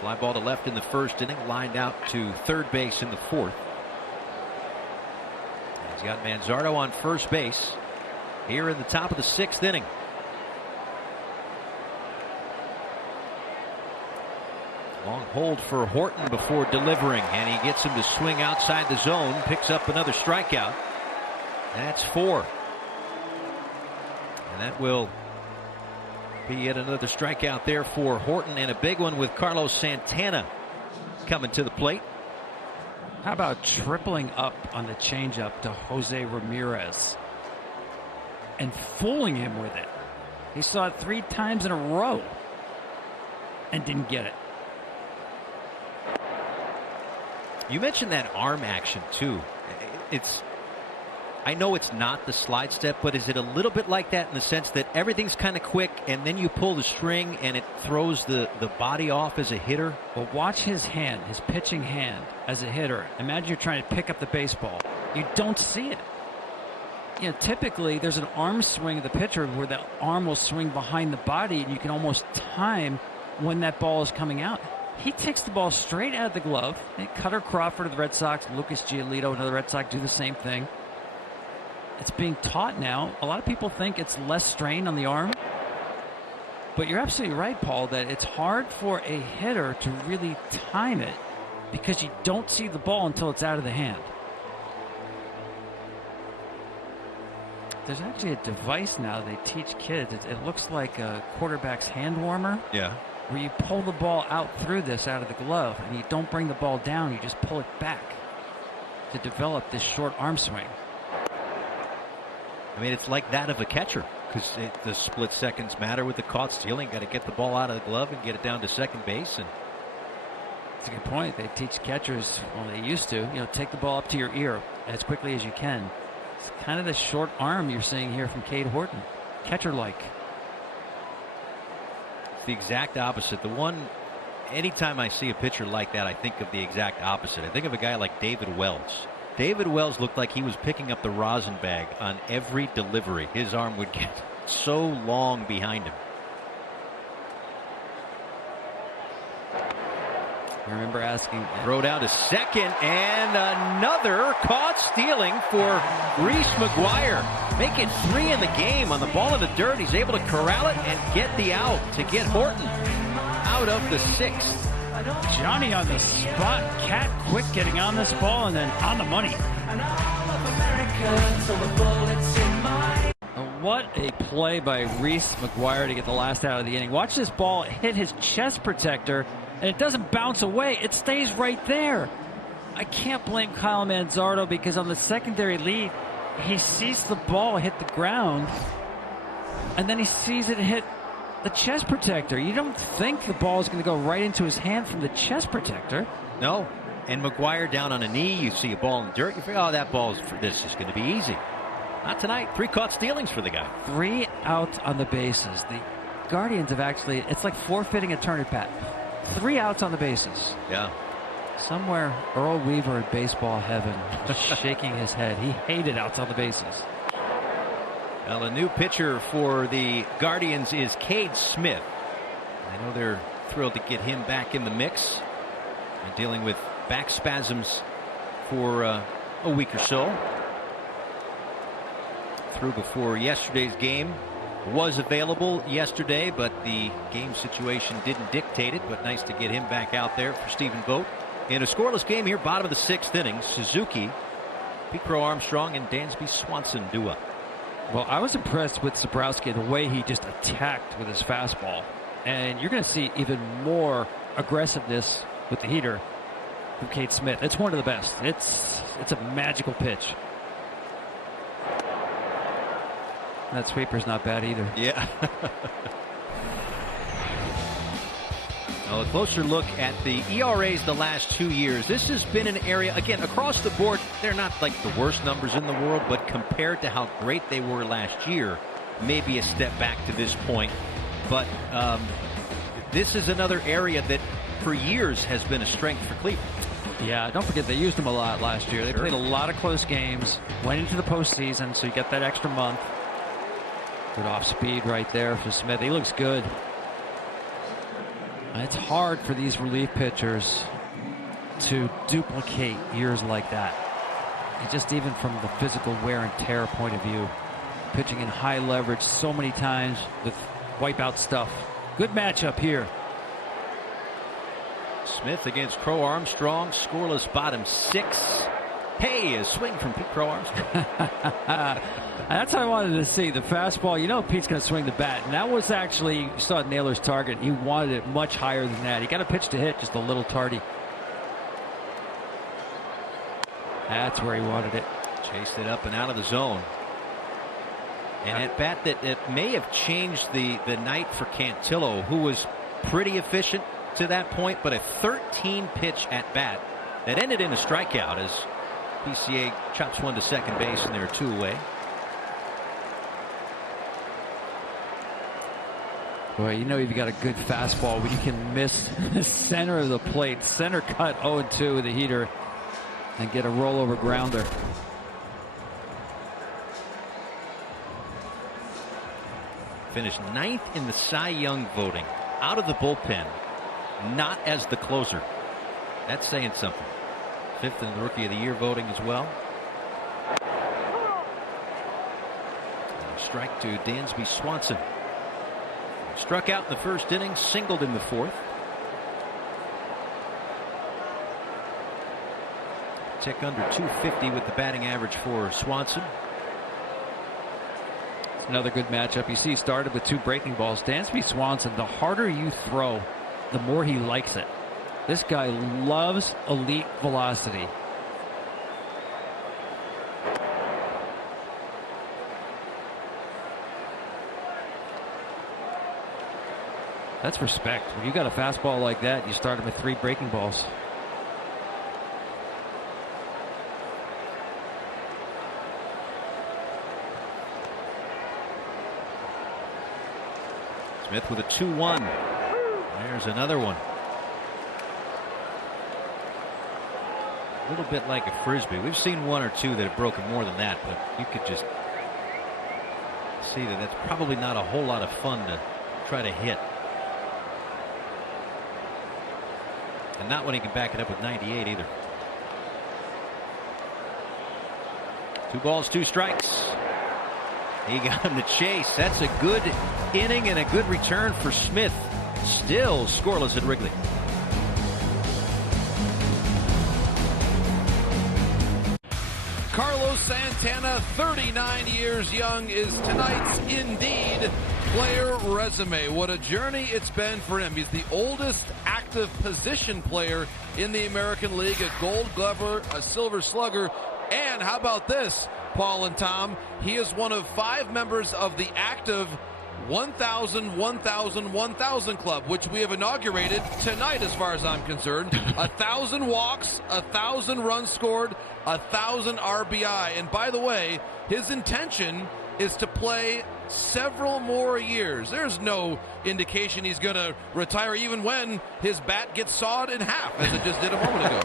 Fly ball to left in the 1st inning, lined out to 3rd base in the 4th. He's got Manzardo on 1st base here in the top of the 6th inning. Long hold for Horton before delivering, and he gets him to swing outside the zone, picks up another strikeout. That's 4. And that will be yet another strikeout there for Horton, and a big one with Carlos Santana coming to the plate. How about tripling up on the changeup to Jose Ramirez and fooling him with it? He saw it 3 times in a row and didn't get it. You mentioned that arm action too. I know it's not the slide step, but is it a little bit like that in the sense that everything's kind of quick and then you pull the string and it throws the body off as a hitter? Well, watch his hand, his pitching hand as a hitter. Imagine you're trying to pick up the baseball. You don't see it. You know, typically there's an arm swing of the pitcher where the arm will swing behind the body and you can almost time when that ball is coming out. He takes the ball straight out of the glove. And Cutter Crawford of the Red Sox, Lucas Giolito, another Red Sox, do the same thing. It's being taught now. A lot of people think it's less strain on the arm. But you're absolutely right, Paul, that it's hard for a hitter to really time it because you don't see the ball until it's out of the hand. There's actually a device now they teach kids. It looks like a quarterback's hand warmer. Yeah. Where you pull the ball out through this out of the glove and you don't bring the ball down, you just pull it back to develop this short arm swing. I mean, it's like that of a catcher because the split seconds matter with the caught stealing. Got to get the ball out of the glove and get it down to 2nd base. And that's a good point. They teach catchers, well, they used to, take the ball up to your ear as quickly as you can. It's kind of the short arm you're seeing here from Cade Horton, catcher-like. It's the exact opposite. Anytime I see a pitcher like that, I think of the exact opposite. I think of a guy like David Wells. David Wells looked like he was picking up the rosin bag on every delivery. His arm would get so long behind him. I remember asking. Throw down to 2nd, and another caught stealing for Reese McGuire. Make it 3 in the game on the ball in the dirt. He's able to corral it and get the out to get Horton out of the 6th. Johnny on the spot. Cat quick getting on this ball and then on the money. What a play by Reese McGuire to get the last out of the inning. Watch this ball hit his chest protector and it doesn't bounce away. It stays right there. I can't blame Kyle Manzardo because on the secondary lead, he sees the ball hit the ground, and then he sees it hit the chest protector. You don't think the ball is going to go right into his hand from the chest protector. No. And McGuire down on a knee. You see a ball in the dirt. You figure, oh, that ball's for this is going to be easy. Not tonight. 3 caught stealings for the guy. 3 out on the bases. The Guardians have actually, it's like forfeiting a Turner Pat. 3 outs on the bases. Yeah. Somewhere, Earl Weaver in baseball heaven was shaking his head. He hated outs on the bases. Well, a new pitcher for the Guardians is Cade Smith. I know they're thrilled to get him back in the mix. And dealing with back spasms for a week or so. Through before yesterday's game. Was available yesterday, but the game situation didn't dictate it. But nice to get him back out there for Stephen Vogt. In a scoreless game here, bottom of the 6th inning, Suzuki, Pete Crow Armstrong, and Dansby Swanson do up. Well, I was impressed with Zabrowski, the way he just attacked with his fastball. And you're going to see even more aggressiveness with the heater from Cade Smith. It's one of the best. It's a magical pitch. That sweeper's not bad either. Yeah. Well, a closer look at the ERAs the last 2 years. This has been an area, again, across the board, they're not like the worst numbers in the world, but compared to how great they were last year, maybe a step back to this point. But this is another area that for years has been a strength for Cleveland. Yeah, don't forget they used him a lot last year. They played a lot of close games, went into the postseason, so you got that extra month. Good off speed right there for Smith. He looks good. It's hard for these relief pitchers to duplicate years like that. Just even from the physical wear and tear point of view. Pitching in high leverage so many times with wipeout stuff. Good matchup here. Smith against Crow Armstrong. Scoreless bottom 6. Hey, a swing from Pete Crow Armstrong. That's what I wanted to see. The fastball, you know Pete's going to swing the bat. And that was actually, you saw Naylor's target. He wanted it much higher than that. He got a pitch to hit, just a little tardy. That's where he wanted it. Chased it up and out of the zone. And at bat that may have changed the night for Cantillo, who was pretty efficient to that point, but a 13-pitch at bat that ended in a strikeout as PCA chops one to second base and they're 2 away. Boy, you know you've got a good fastball when you can miss the center of the plate. Center cut 0-2 with the heater and get a rollover grounder. Finished 9th in the Cy Young voting. Out of the bullpen. Not as the closer. That's saying something. 5th in the Rookie of the Year voting as well. And a strike to Dansby Swanson. Struck out in the 1st inning, singled in the 4th. Tick under 250 with the batting average for Swanson. It's another good matchup. You see he started with 2 breaking balls. Dansby Swanson, the harder you throw, the more he likes it. This guy loves elite velocity. That's respect. When you got a fastball like that, you start him with 3 breaking balls. Smith with a 2-1. There's another one. A little bit like a frisbee. We've seen 1 or 2 that have broken more than that, but you could just see that that's probably not a whole lot of fun to try to hit. And not when he can back it up with 98 either. 2 balls, 2 strikes. He got him to chase. That's a good inning and a good return for Smith. Still scoreless at Wrigley. Carlos Santana, 39 years young, is tonight's Indeed player resume. What a journey it's been for him. He's the oldest active active position player in the American League, a Gold Glover, a Silver Slugger, and how about this, Paul and Tom? He is one of 5 members of the active 1,000, 1,000, 1,000 club, which we have inaugurated tonight as far as I'm concerned. 1,000 walks, 1,000 runs scored, 1,000 RBI. And by the way, his intention is to play several more years. There's no indication he's going to retire even when his bat gets sawed in half, as it just did a moment ago.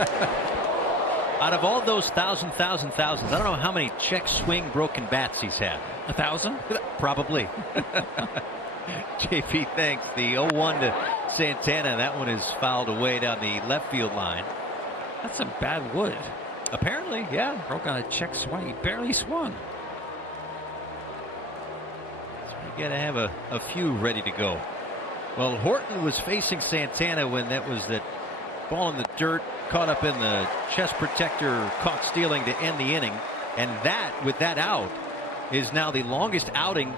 Out of all those thousands, I don't know how many check swing broken bats he's had. 1,000? Probably. JP thanks. The 0-1 to Santana. That one is fouled away down the left field line. That's some bad wood. Apparently, yeah. Broke on a check swing. He barely swung. So you got to have a few ready to go. Well, Horton was facing Santana when that was that ball in the dirt, caught up in the chest protector, caught stealing to end the inning. And that, with that out, is now the longest outing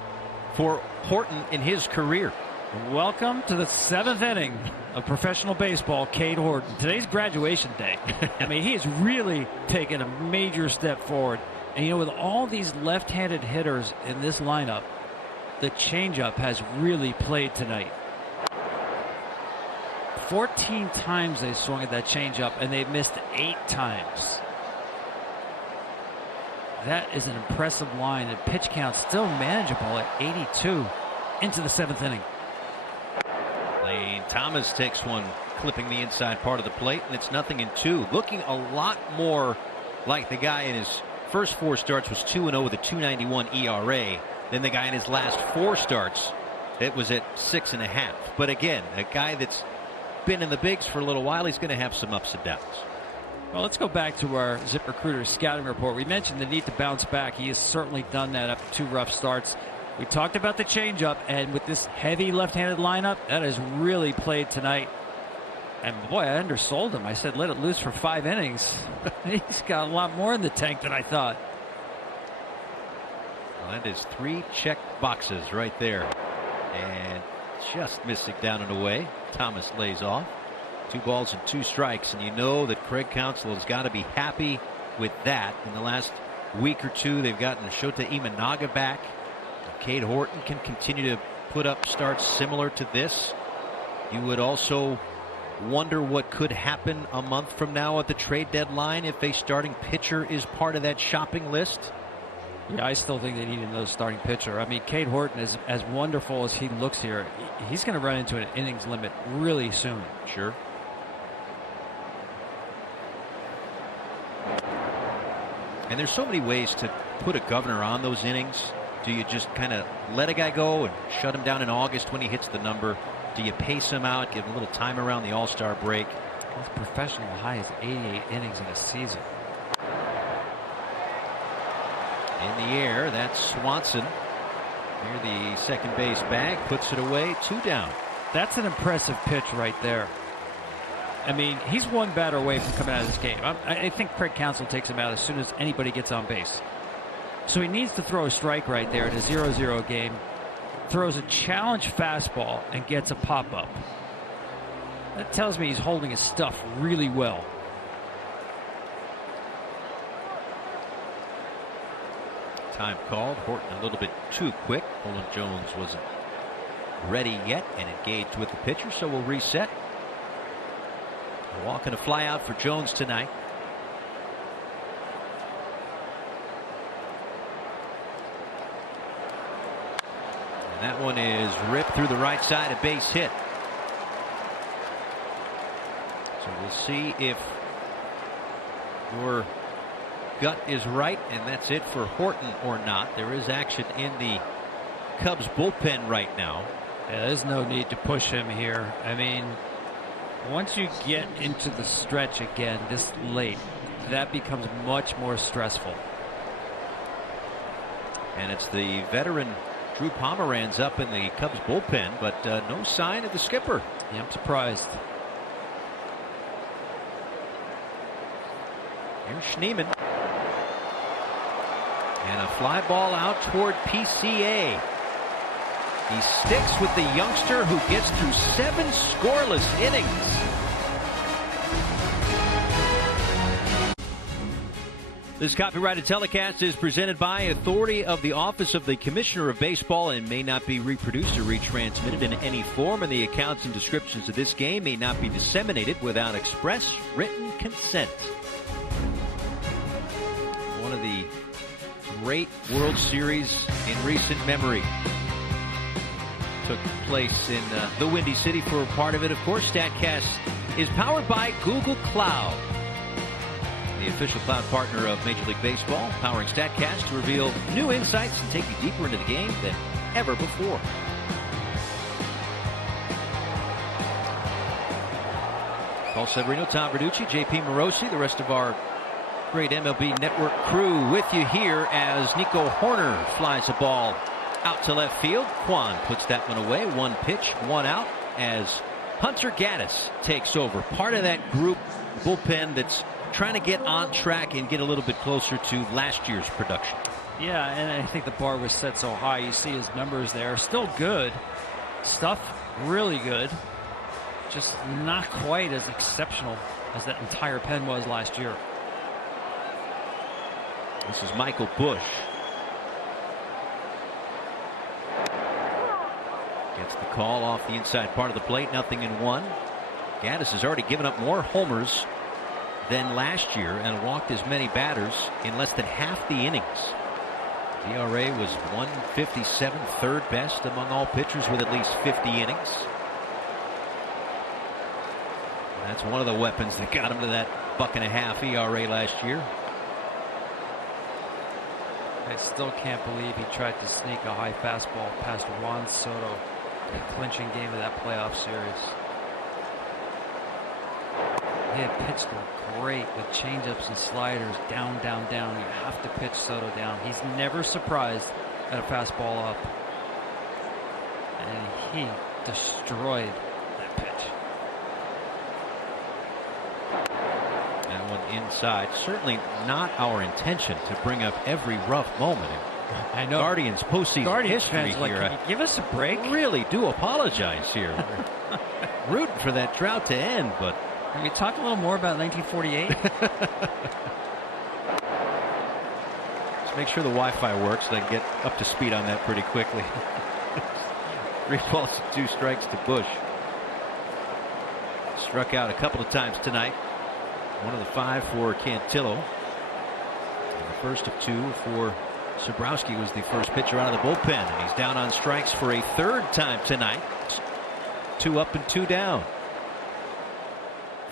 for Horton in his career. Welcome to the 7th inning of professional baseball, Cade Horton. Today's graduation day. I mean, he has really taken a major step forward. And, you know, with all these left-handed hitters in this lineup, the changeup has really played tonight. 14 times they swung at that changeup, and they've missed 8 times. That is an impressive line. And pitch count still manageable at 82 into the 7th inning. Lane Thomas takes one, clipping the inside part of the plate, and it's 0-2. Looking a lot more like the guy in his first 4 starts was 2-0 with a 2.91 ERA than the guy in his last 4 starts. It was at 6.5. But again, a guy that's been in the bigs for a little while, he's going to have some ups and downs. Well, let's go back to our ZipRecruiter scouting report. We mentioned the need to bounce back. He has certainly done that after 2 rough starts. We talked about the changeup, and with this heavy left-handed lineup, that has really played tonight. And boy, I undersold him. I said let it loose for 5 innings. He's got a lot more in the tank than I thought. Well, that is 3 checked boxes right there. And just missing down and away. Thomas lays off. 2 balls and 2 strikes, and you know that Craig Counsell has got to be happy with that. In the last week or 2, they've gotten Shota Imanaga back. Cade Horton can continue to put up starts similar to this. You would also wonder what could happen a month from now at the trade deadline if a starting pitcher is part of that shopping list. Yeah, I still think they need another starting pitcher. I mean, Cade Horton is as wonderful as he looks here. He's going to run into an innings limit really soon. Sure. And there's so many ways to put a governor on those innings. Do you just kind of let a guy go and shut him down in August when he hits the number? Do you pace him out, give him a little time around the All-Star break? His professional high is 88 innings in a season. In the air, that's Swanson. Near the second base bag, puts it away, 2 down. That's an impressive pitch right there. I mean, he's 1 batter away from coming out of this game. I think Craig Counsell takes him out as soon as anybody gets on base. So he needs to throw a strike right there in a 0-0 game. Throws a challenge fastball and gets a pop-up. That tells me he's holding his stuff really well. Time called. Horton a little bit too quick. Nolan Jones wasn't ready yet and engaged with the pitcher, so we'll reset. A walk and a fly out for Jones tonight. And that one is ripped through the right side, a base hit. So we'll see if your gut is right, and that's it for Horton or not. There is action in the Cubs bullpen right now. Yeah, there's no need to push him here. I mean, once you get into the stretch again this late, that becomes much more stressful. And it's the veteran Drew Pomeranz up in the Cubs bullpen, but no sign of the skipper. Yeah, I'm surprised. Here's Schneemann. And a fly ball out toward PCA. He sticks with the youngster who gets through 7 scoreless innings. This copyrighted telecast is presented by authority of the Office of the Commissioner of Baseball and may not be reproduced or retransmitted in any form, and the accounts and descriptions of this game may not be disseminated without express written consent. One of the great World Series in recent memory took place in the Windy City for part of it. Of course, StatCast is powered by Google Cloud, the official cloud partner of Major League Baseball, powering StatCast to reveal new insights and take you deeper into the game than ever before. Paul Severino, Tom Verducci, JP Morosi, the rest of our great MLB Network crew with you here as Nico Horner flies a ball out to left field. Kwan puts that one away. One pitch, one out as Hunter Gaddis takes over. Part of that group bullpen that's trying to get on track and get a little bit closer to last year's production. Yeah, and I think the bar was set so high. You see his numbers there. Still good. Stuff really good. Just not quite as exceptional as that entire pen was last year. This is Michael Busch. Gets the call off the inside part of the plate. 0-1. Gaddis has already given up more homers than last year and walked as many batters in less than half the innings. ERA was 157, third best among all pitchers with at least 50 innings. That's one of the weapons that got him to that $1.50 ERA last year. I still can't believe he tried to sneak a high fastball past Juan Soto in the clinching game of that playoff series. He had pitched great with changeups and sliders, down, down, down. You have to pitch Soto down. He's never surprised at a fastball up. And he destroyed that pitch. That one inside. Certainly not our intention to bring up every rough moment. I know. Guardians postseason history fans, here. Can you give us a break? Really do apologize here. Rooting for that drought to end, but can we talk a little more about 1948? Let's make sure the Wi-Fi works so I can get up to speed on that pretty quickly. 3 balls and 2 strikes to Busch. Struck out a couple of times tonight. One of the 5 for Cantillo. And the first of 2 for Sobrowski was the first pitcher out of the bullpen. And he's down on strikes for a third time tonight. 2 up and 2 down.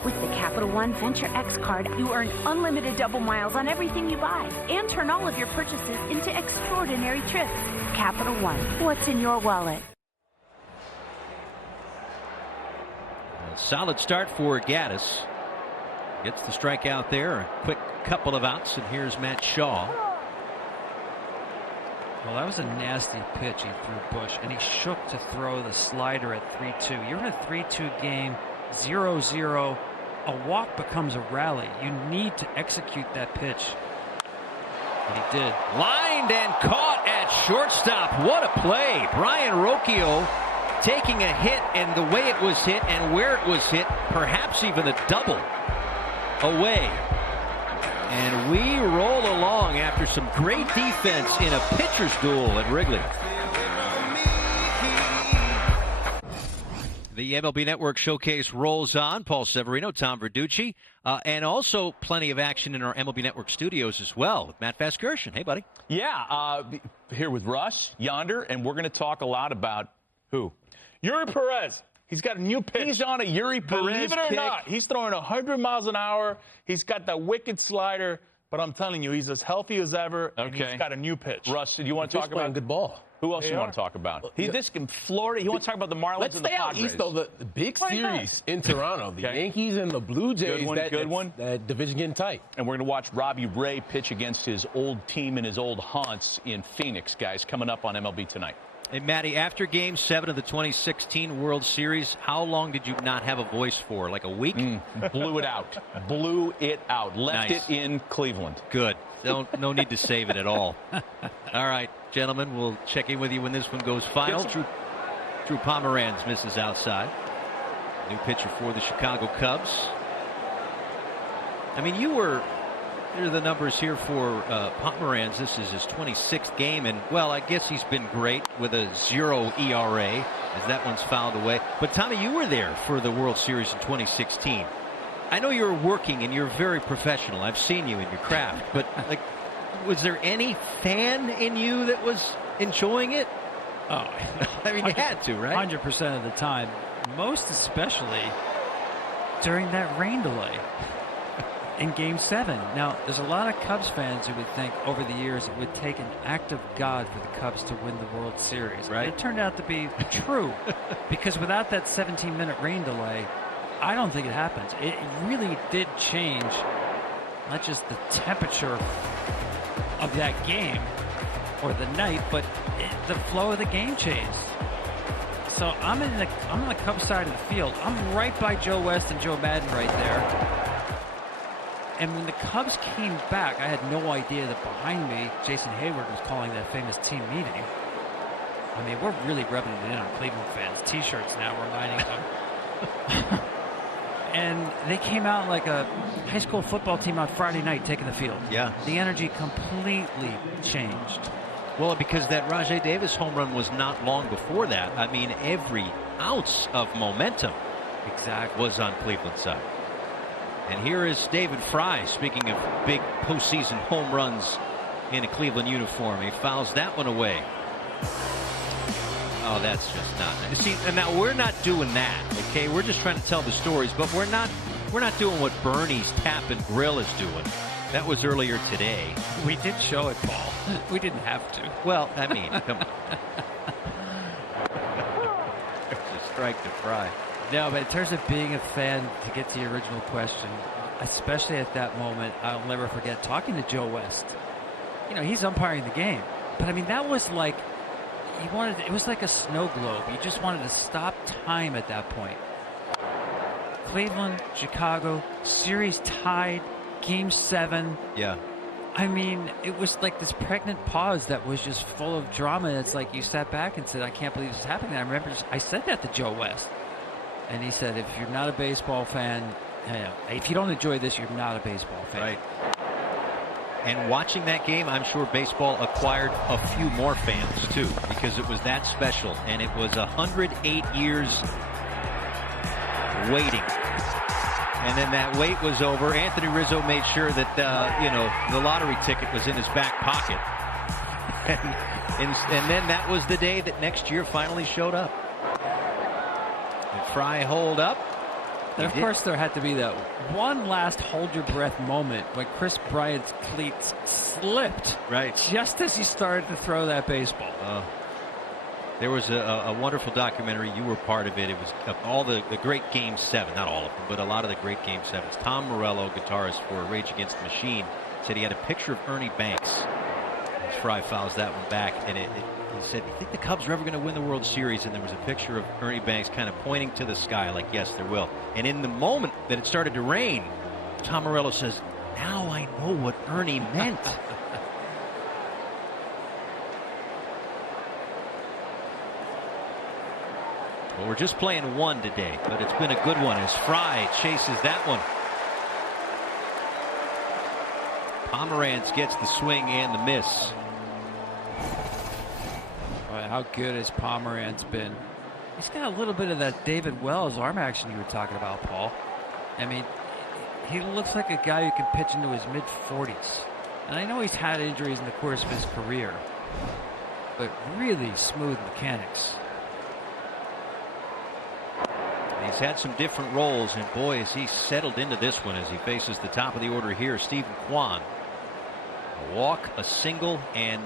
With the Capital One Venture X card, you earn unlimited double miles on everything you buy and turn all of your purchases into extraordinary trips. Capital One, what's in your wallet? A solid start for Gaddis. Gets the strikeout there. A quick couple of outs, and here's Matt Shaw. Well, that was a nasty pitch he threw Busch, and he shook to throw the slider at 3-2. You're in a 3-2 game, 0-0. A walk becomes a rally. You need to execute that pitch. And he did. Lined and caught at shortstop. What a play. Brian Rocchio taking a hit, and the way it was hit and where it was hit, perhaps even a double away. And we roll along after some great defense in a pitcher's duel at Wrigley. The MLB Network Showcase rolls on. Paul Severino, Tom Verducci, and also plenty of action in our MLB Network studios as well. Matt Vasgersian. Hey, buddy. Yeah, here with Russ, Yonder, and we're going to talk a lot about who? Yuri Perez. He's got a new pitch. He's on a Yuri Perez Believe it or kick. not, he's throwing 100 miles an hour. He's got that wicked slider, but I'm telling you, he's as healthy as ever, and he's got a new pitch. Russ, do you want to talk about good ball? Who else do you want to talk about? He's this in Florida. You want to talk about the Marlins Let's and the stay out Padres? east, though. The big series in Toronto, the Yankees and the Blue Jays. Good one. That division getting tight. And we're going to watch Robbie Ray pitch against his old team and his old haunts in Phoenix, guys, coming up on MLB tonight. Hey, Matty, after Game 7 of the 2016 World Series, how long did you not have a voice for? Like a week? Blew it out. Blew it out. Left Nice. it in Cleveland. Good. No need to save it at all. All right, gentlemen, we'll check in with you when this one goes final. Drew Pomeranz misses outside. New pitcher for the Chicago Cubs. I mean, you were Here are the numbers here for Pomeranz. This is his 26th game, and, well, I guess he's been great with a 0 ERA as that one's fouled away. But, Tommy, you were there for the World Series in 2016. I know you're working and you're very professional. I've seen you in your craft. But, like, was there any fan in you that was enjoying it? Oh, I mean, you had to, right? 100% of the time. Most especially during that rain delay in Game 7. Now, there's a lot of Cubs fans who would think over the years it would take an act of God for the Cubs to win the World Series. Right. It turned out to be true because without that 17-minute rain delay, I don't think it happens. It really did change not just the temperature of that game or the night, but the flow of the game changed. So I'm on the Cubs side of the field. I'm right by Joe West and Joe Madden right there. And when the Cubs came back, I had no idea that behind me, Jason Hayward was calling that famous team meeting. I mean, we're really rubbing it in on Cleveland fans. T-shirts now reminding them. And they came out like a high school football team on Friday night taking the field. Yeah. The energy completely changed. Well, because that Rajai Davis home run was not long before that. I mean, every ounce of momentum was on Cleveland's side. And here is David Fry, speaking of big postseason home runs in a Cleveland uniform. He fouls that one away. Oh, that's just not nice. See, and now we're not doing that, okay? We're just trying to tell the stories, but we're not doing what Bernie's Tap and Grill is doing. That was earlier today. We did show it, Paul. We didn't have to. Well, I mean, come on. There's a strike to Fry. No, but in terms of being a fan, to get to your original question, especially at that moment, I'll never forget talking to Joe West. You know, he's umpiring the game. But, I mean, that was like, it was like a snow globe. You just wanted to stop time at that point. Cleveland, Chicago, series tied, Game 7. Yeah. I mean, it was like this pregnant pause that was just full of drama. And it's like you sat back and said, I can't believe this is happening. I remember I said that to Joe West. And he said, if you're not a baseball fan, if you don't enjoy this, you're not a baseball fan. Right. And watching that game, I'm sure baseball acquired a few more fans, too, because it was that special. And it was 108 years waiting. And then that wait was over. Anthony Rizzo made sure that, the lottery ticket was in his back pocket. And then that was the day that next year finally showed up. And Fry holed up. And, of course, there had to be that one last hold-your-breath moment when Chris Bryant's cleats slipped just as he started to throw that baseball. There was a wonderful documentary. You were part of it. It was all the great Game 7. Not all of them, but a lot of the great Game 7s. Tom Morello, guitarist for Rage Against the Machine, said he had a picture of Ernie Banks. And Fry fouls that one back. And he said, you think the Cubs are ever going to win the World Series? And there was a picture of Ernie Banks kind of pointing to the sky like, yes, there will. And in the moment that it started to rain, Tom Morello says, now I know what Ernie meant. Well, we're just playing one today, but it's been a good one as Fry chases that one. Pomeranz gets the swing and the miss. Boy, how good has Pomeranz been? He's got a little bit of that David Wells arm action you were talking about, Paul. I mean, he looks like a guy who can pitch into his mid-40s. And I know he's had injuries in the course of his career, but really smooth mechanics. He's had some different roles, and boy, has he settled into this one as he faces the top of the order here, Stephen Kwan. A walk, a single, and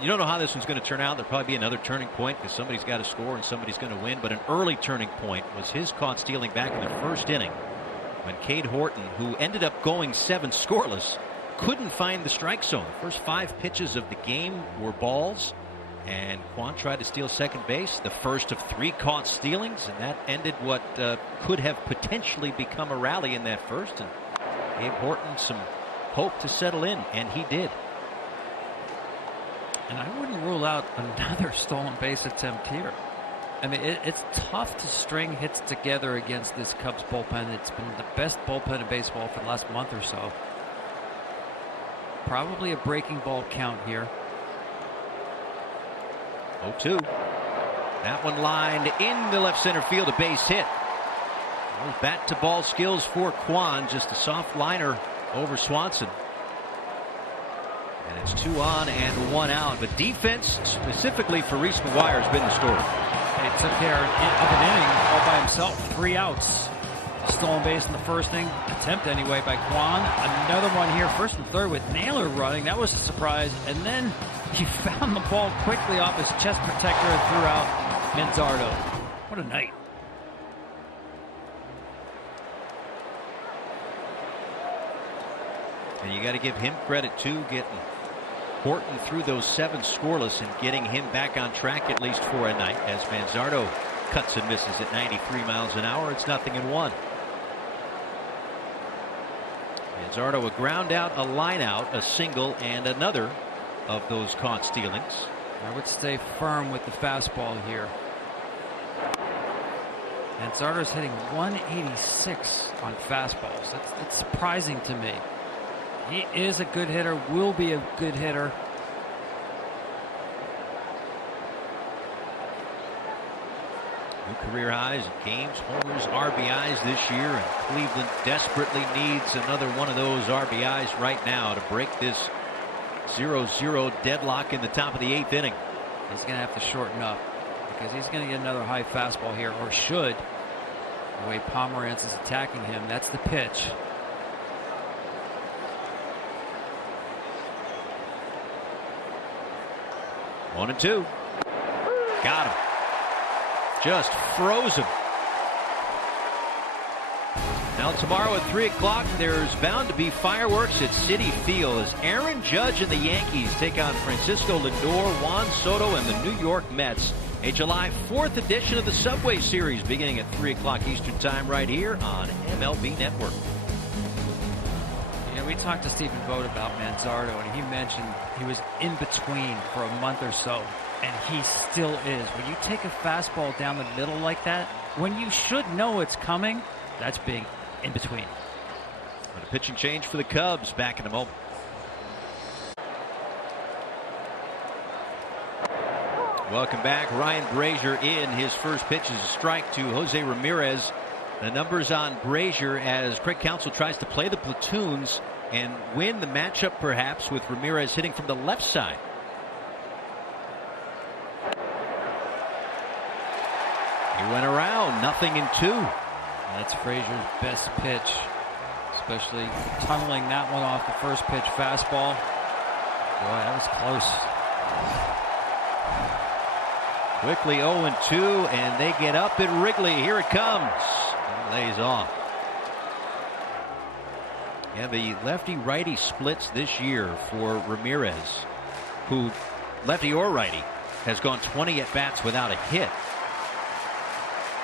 you don't know how this one's going to turn out. There'll probably be another turning point because somebody's got to score and somebody's going to win. But an early turning point was his caught stealing back in the first inning when Cade Horton, who ended up going 7 scoreless, couldn't find the strike zone. The first 5 pitches of the game were balls. And Kwan tried to steal second base, the first of 3 caught stealings, and that ended what could have potentially become a rally in that first, and gave Horton some hope to settle in, and he did. And I wouldn't rule out another stolen base attempt here. I mean, it's tough to string hits together against this Cubs bullpen. It's been the best bullpen in baseball for the last month or so. Probably a breaking ball count here. 0-2. That one lined in the left center field, a base hit. Bat to ball skills for Kwan, just a soft liner over Swanson. And it's 2 on and 1 out. But defense, specifically for Reese McGuire, has been the story. He took care of an inning all by himself. 3 outs. Stolen base in the first inning, attempt anyway, by Kwan. Another one here, first and third with Naylor running. That was a surprise. And then he found the ball quickly off his chest protector and threw out Manzardo. What a night. And you got to give him credit too, getting Horton through those 7 scoreless and getting him back on track at least for a night, as Manzardo cuts and misses at 93 miles an hour. It's 0-1. Manzardo a ground out, a line out, a single, and another of those caught stealings. I would stay firm with the fastball here. Manzardo's hitting 186 on fastballs. That's surprising to me. He is a good hitter, will be a good hitter. New career highs in games, homers, RBIs this year, and Cleveland desperately needs another one of those RBIs right now to break this 0-0 deadlock in the top of the 8th inning. He's going to have to shorten up because he's going to get another high fastball here, or should. The way Pomerantz is attacking him, that's the pitch. One and 2. Got him. Just froze him. Now tomorrow at 3 o'clock, there's bound to be fireworks at Citi Field as Aaron Judge and the Yankees take on Francisco Lindor, Juan Soto, and the New York Mets. A July 4th edition of the Subway Series beginning at 3 o'clock Eastern Time right here on MLB Network. You know, we talked to Stephen Vogt about Manzardo, and he mentioned he was in between for a month or so, and he still is. When you take a fastball down the middle like that, when you should know it's coming, that's being in between. And a pitching change for the Cubs back in a moment. Welcome back. Ryan Brazier in. His first pitch is a strike to Jose Ramirez. The numbers on Brazier as Craig Counsell tries to play the platoons and win the matchup perhaps with Ramirez hitting from the left side. He went around, 0-2. That's Frazier's best pitch, especially tunneling that one off the first pitch fastball. Boy, that was close. Quickly 0-2, and they get up at Wrigley. Here it comes. He lays off. Yeah, the lefty-righty splits this year for Ramirez, who, lefty or righty, has gone 20 at-bats without a hit.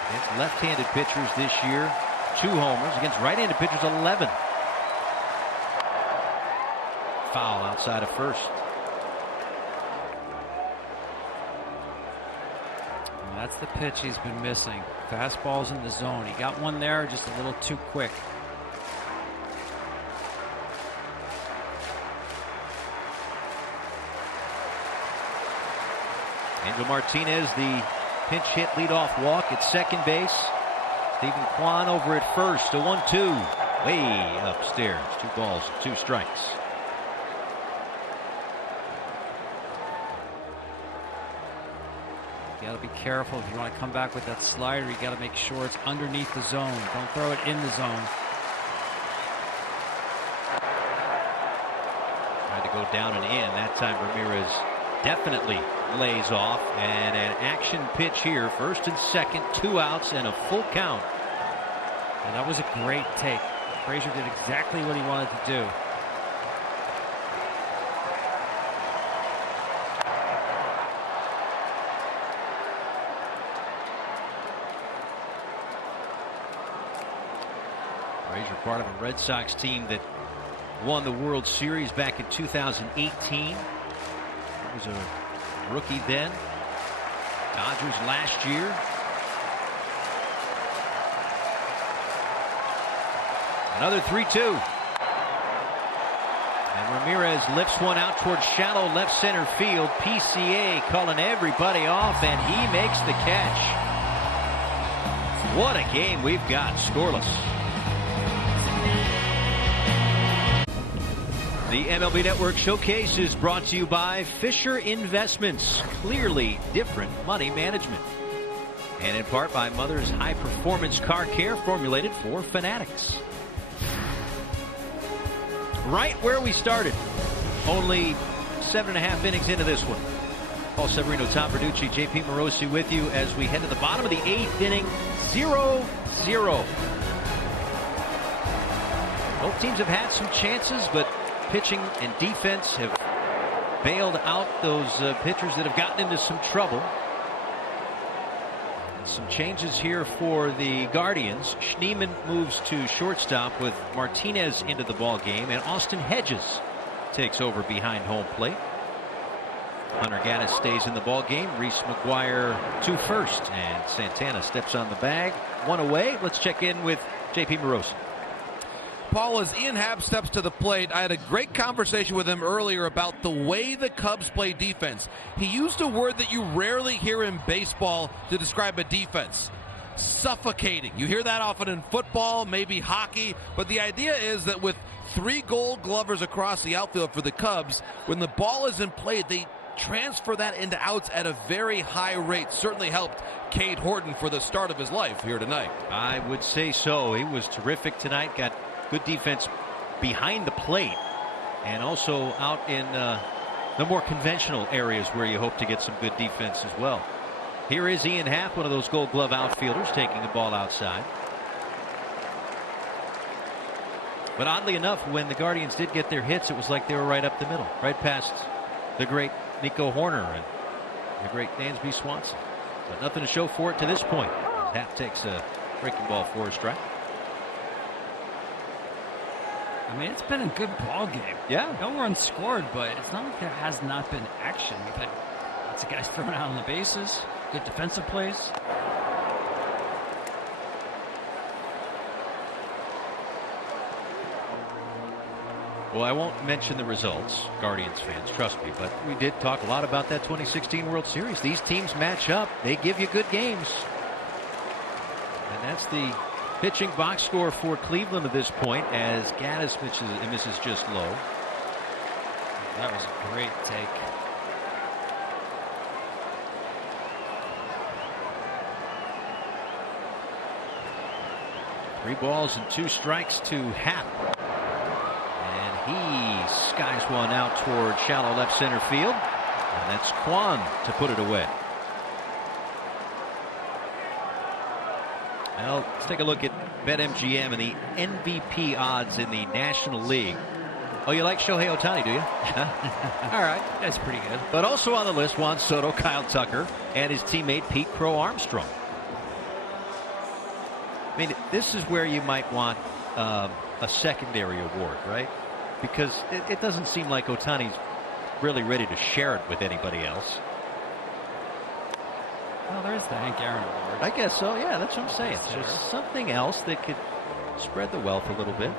Against left-handed pitchers this year, 2 homers. Against right-handed pitchers, 11. Foul outside of first. That's the pitch he's been missing. Fastballs in the zone. He got one there, just a little too quick. Angel Martinez, the pinch hit leadoff walk at second base. Stephen Kwan over at first. A 1-2. Way upstairs. 2 balls, 2 strikes. You got to be careful if you want to come back with that slider. You got to make sure it's underneath the zone. Don't throw it in the zone. Tried to go down and in. That time Ramirez definitely lays off. And an action pitch here. First and second, 2 outs and a full count. And that was a great take. Brazier did exactly what he wanted to do. Brazier, part of a Red Sox team that won the World Series back in 2018. He was a rookie then. Dodgers last year. Another 3-2. And Ramirez Martinez lifts one out towards shallow left center field. PCA calling everybody off, and he makes the catch. What a game we've got, scoreless. The MLB Network Showcase is brought to you by Fisher Investments, clearly different money management. And in part by Mother's High Performance Car Care, formulated for fanatics. Right where we started. Only 7.5 innings into this one. Paul Severino, Tom Verducci, JP Morosi with you as we head to the bottom of the 8th inning. 0-0. Both teams have had some chances, but pitching and defense have bailed out those pitchers that have gotten into some trouble. Some changes here for the Guardians. Schneemann moves to shortstop with Martinez into the ball game, and Austin Hedges takes over behind home plate. Hunter Gaddis stays in the ball game. Reese McGuire to first, and Santana steps on the bag. One away. Let's check in with JP Morosi. Paul, as Ian Happ steps to the plate, I had a great conversation with him earlier about the way the Cubs play defense. He used a word that you rarely hear in baseball to describe a defense: suffocating. You hear that often in football, maybe hockey, but the idea is that with 3 Gold Glovers across the outfield for the Cubs, when the ball is in play, they transfer that into outs at a very high rate. Certainly helped Cade Horton for the start of his life here tonight. I would say so. He was terrific tonight. Got good defense behind the plate and also out in the more conventional areas where you hope to get some good defense as well. Here is Ian Happ, one of those Gold Glove outfielders, taking the ball outside. But oddly enough, when the Guardians did get their hits, it was like they were right up the middle, right past the great Nico Horner and the great Dansby Swanson. But nothing to show for it to this point. Happ takes a breaking ball for a strike. I mean, it's been a good ball game. Yeah. No runs scored, but it's not like there has not been action. We've had lots of guys thrown out on the bases, good defensive plays. Well, I won't mention the results, Guardians fans, trust me, but we did talk a lot about that 2016 World Series. These teams match up. They give you good games. And that's the pitching box score for Cleveland at this point, as Gaddis misses just low. That was a great take. Three balls and 2 strikes to Happ. And he skies one out toward shallow left center field. And that's Kwan to put it away. Well, let's take a look at BetMGM and the MVP odds in the National League. Oh, you like Shohei Ohtani, do you? All right. That's pretty good. But also on the list, Juan Soto, Kyle Tucker, and his teammate Pete Crow Armstrong. I mean, this is where you might want a secondary award, right? Because it doesn't seem like Ohtani's really ready to share it with anybody else. Well, there's the Hank Aaron Award. I guess so, yeah, that's what I'm saying. Just something else that could spread the wealth a little bit.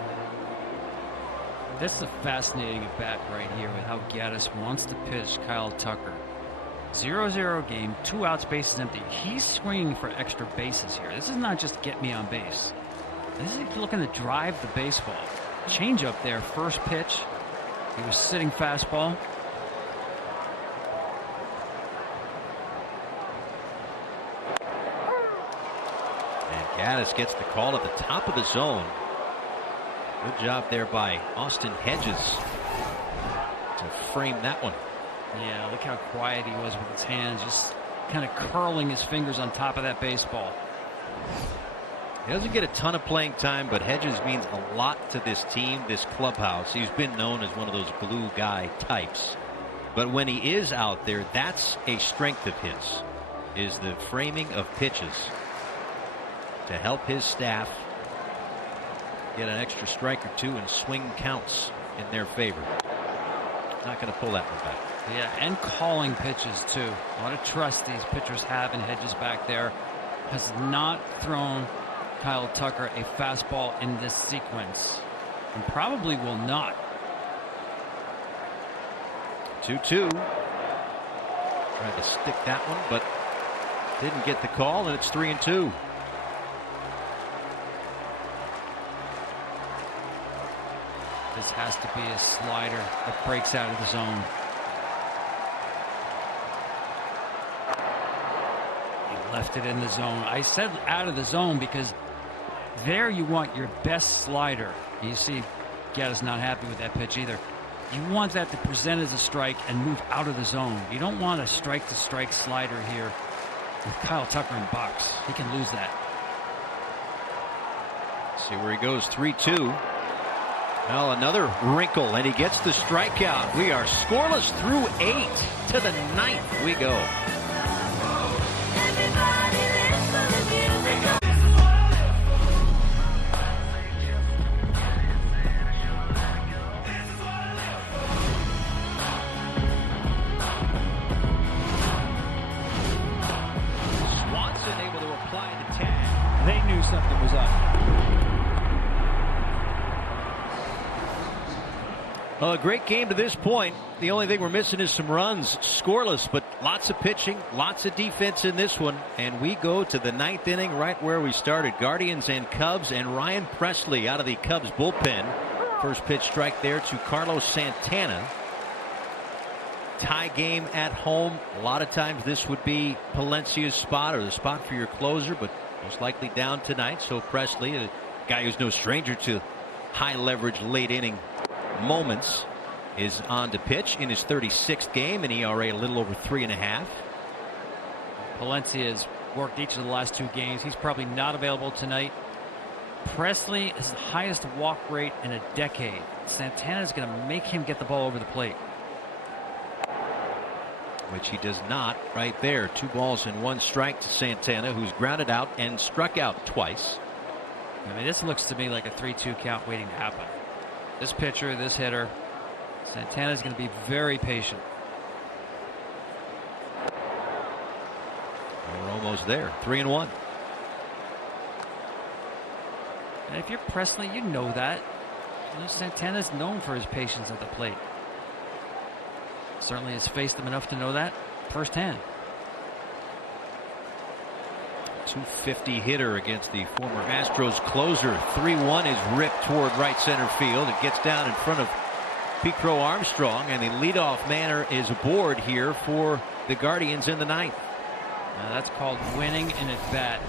This is a fascinating at bat right here with how Gaddis wants to pitch Kyle Tucker. 0-0 game, 2 outs, bases empty. He's swinging for extra bases here. This is not just get me on base. This is looking to drive the baseball. Change up there, first pitch. He was sitting fastball. Gaddis gets the call at the top of the zone. Good job there by Austin Hedges to frame that one. Yeah, look how quiet he was with his hands, just kind of curling his fingers on top of that baseball. He doesn't get a ton of playing time, but Hedges means a lot to this team, this clubhouse. He's been known as one of those glue guy types. But when he is out there, that's a strength of his, is the framing of pitches to help his staff get an extra strike or 2 and swing counts in their favor. Not going to pull that one back. Yeah, and calling pitches too. A lot of trust these pitchers have in Hedges back there. Has not thrown Kyle Tucker a fastball in this sequence, and probably will not. 2-2. Tried to stick that one, but didn't get the call, and it's 3-2. This has to be a slider that breaks out of the zone. He left it in the zone. I said out of the zone because there you want your best slider. You see, Gatti's not happy with that pitch either. You want that to present as a strike and move out of the zone. You don't want a strike-to-strike slider here with Kyle Tucker in box. He can lose that. See where he goes. 3-2. Well, another wrinkle, and he gets the strikeout. We are scoreless through 8. To the 9th we go. Swanson able to apply the tag. They knew something was up. Well, a great game to this point. The only thing we're missing is some runs. Scoreless, but lots of pitching, lots of defense in this one. And we go to the 9th inning right where we started. Guardians and Cubs, and Ryan Pressly out of the Cubs bullpen. First pitch strike there to Carlos Santana. Tie game at home. A lot of times this would be Palencia's spot or the spot for your closer, but most likely down tonight. So Pressly, a guy who's no stranger to high leverage late inning moments, is on to pitch in his 36th game, and ERA a little over 3.5. Palencia has worked each of the last 2 games. He's probably not available tonight. Pressly is the highest walk rate in a decade. Santana is going to make him get the ball over the plate, which he does not right there. 2 balls and 1 strike to Santana, who's grounded out and struck out twice. I mean, this looks to me like a 3-2 count waiting to happen. This pitcher, this hitter, Santana's going to be very patient. We're almost there. 3-1. And if you're Pressly, you know that. You know, Santana's known for his patience at the plate. Certainly has faced him enough to know that firsthand. 250 hitter against the former Astros closer. 3-1 is ripped toward right center field. It gets down in front of Pete Armstrong, and the leadoff man is aboard here for the Guardians in the 9th. Now that's called winning an at-bat.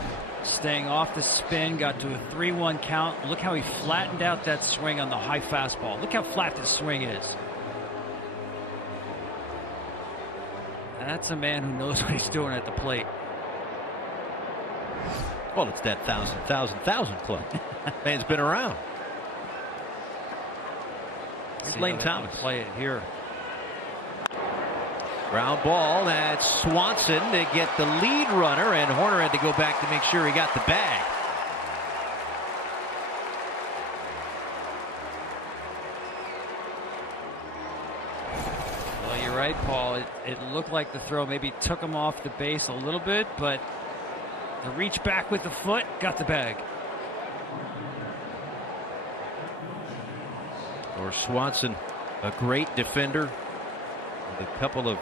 Staying off the spin, got to a 3-1 count. Look how he flattened out that swing on the high fastball. Look how flat this swing is. That's a man who knows what he's doing at the plate. Well, it's that 1,000 club. Man's been around. Here's Lane Thomas. Play it here. Ground ball. That's Swanson to get the lead runner, and Horner had to go back to make sure he got the bag. Well, you're right, Paul. It looked like the throw maybe took him off the base a little bit, but the reach back with the foot got the bag. Or Swanson, a great defender with a couple of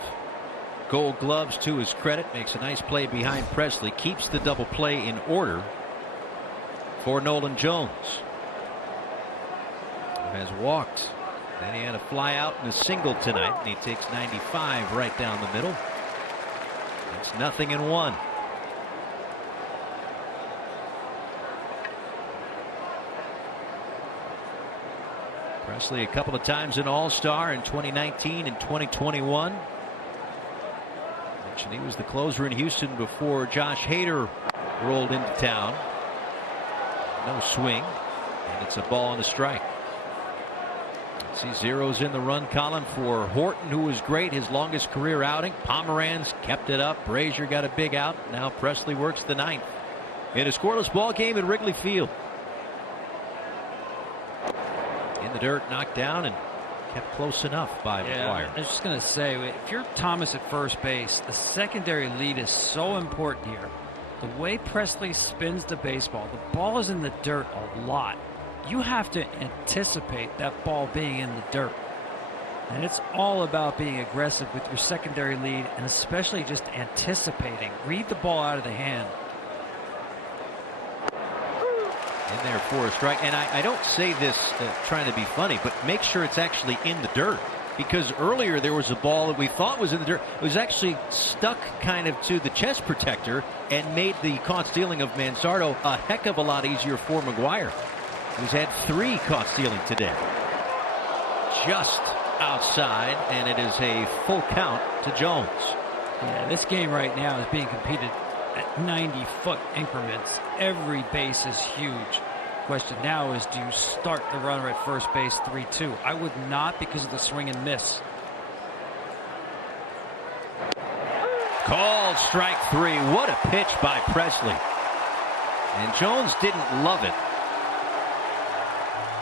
gold gloves to his credit, makes a nice play behind Pressly, keeps the double play in order for Nolan Jones, who has walked. Then he had a fly out and a single tonight, and he takes 95 right down the middle. It's 0-1. Pressly a couple of times an All-Star in 2019 and 2021. Mentioned he was the closer in Houston before Josh Hader rolled into town. No swing, and it's a ball and a strike. See zeros in the run column for Horton, who was great, his longest career outing. Pomeranz kept it up. Brazier got a big out. Now Pressly works the 9th in a scoreless ball game at Wrigley Field. In the dirt, knocked down, and kept close enough by McGuire. I was just going to say, if you're Thomas at first base, the secondary lead is so important here. The way Pressly spins the baseball, the ball is in the dirt a lot. You have to anticipate that ball being in the dirt. And it's all about being aggressive with your secondary lead and especially just anticipating. Read the ball out of the hand. In there for a strike. And I don't say this trying to be funny, but make sure it's actually in the dirt. Because earlier there was a ball that we thought was in the dirt. It was actually stuck kind of to the chest protector and made the caught stealing of Manzardo a heck of a lot easier for McGuire, who's had 3 caught stealing today. Just outside, and it is a full count to Jones. Yeah, this game right now is being competed at 90-foot increments. Every base is huge. Question now is, do you start the runner at first base 3-2? I would not, because of the swing and miss. Called strike 3. What a pitch by Presley. And Jones didn't love it.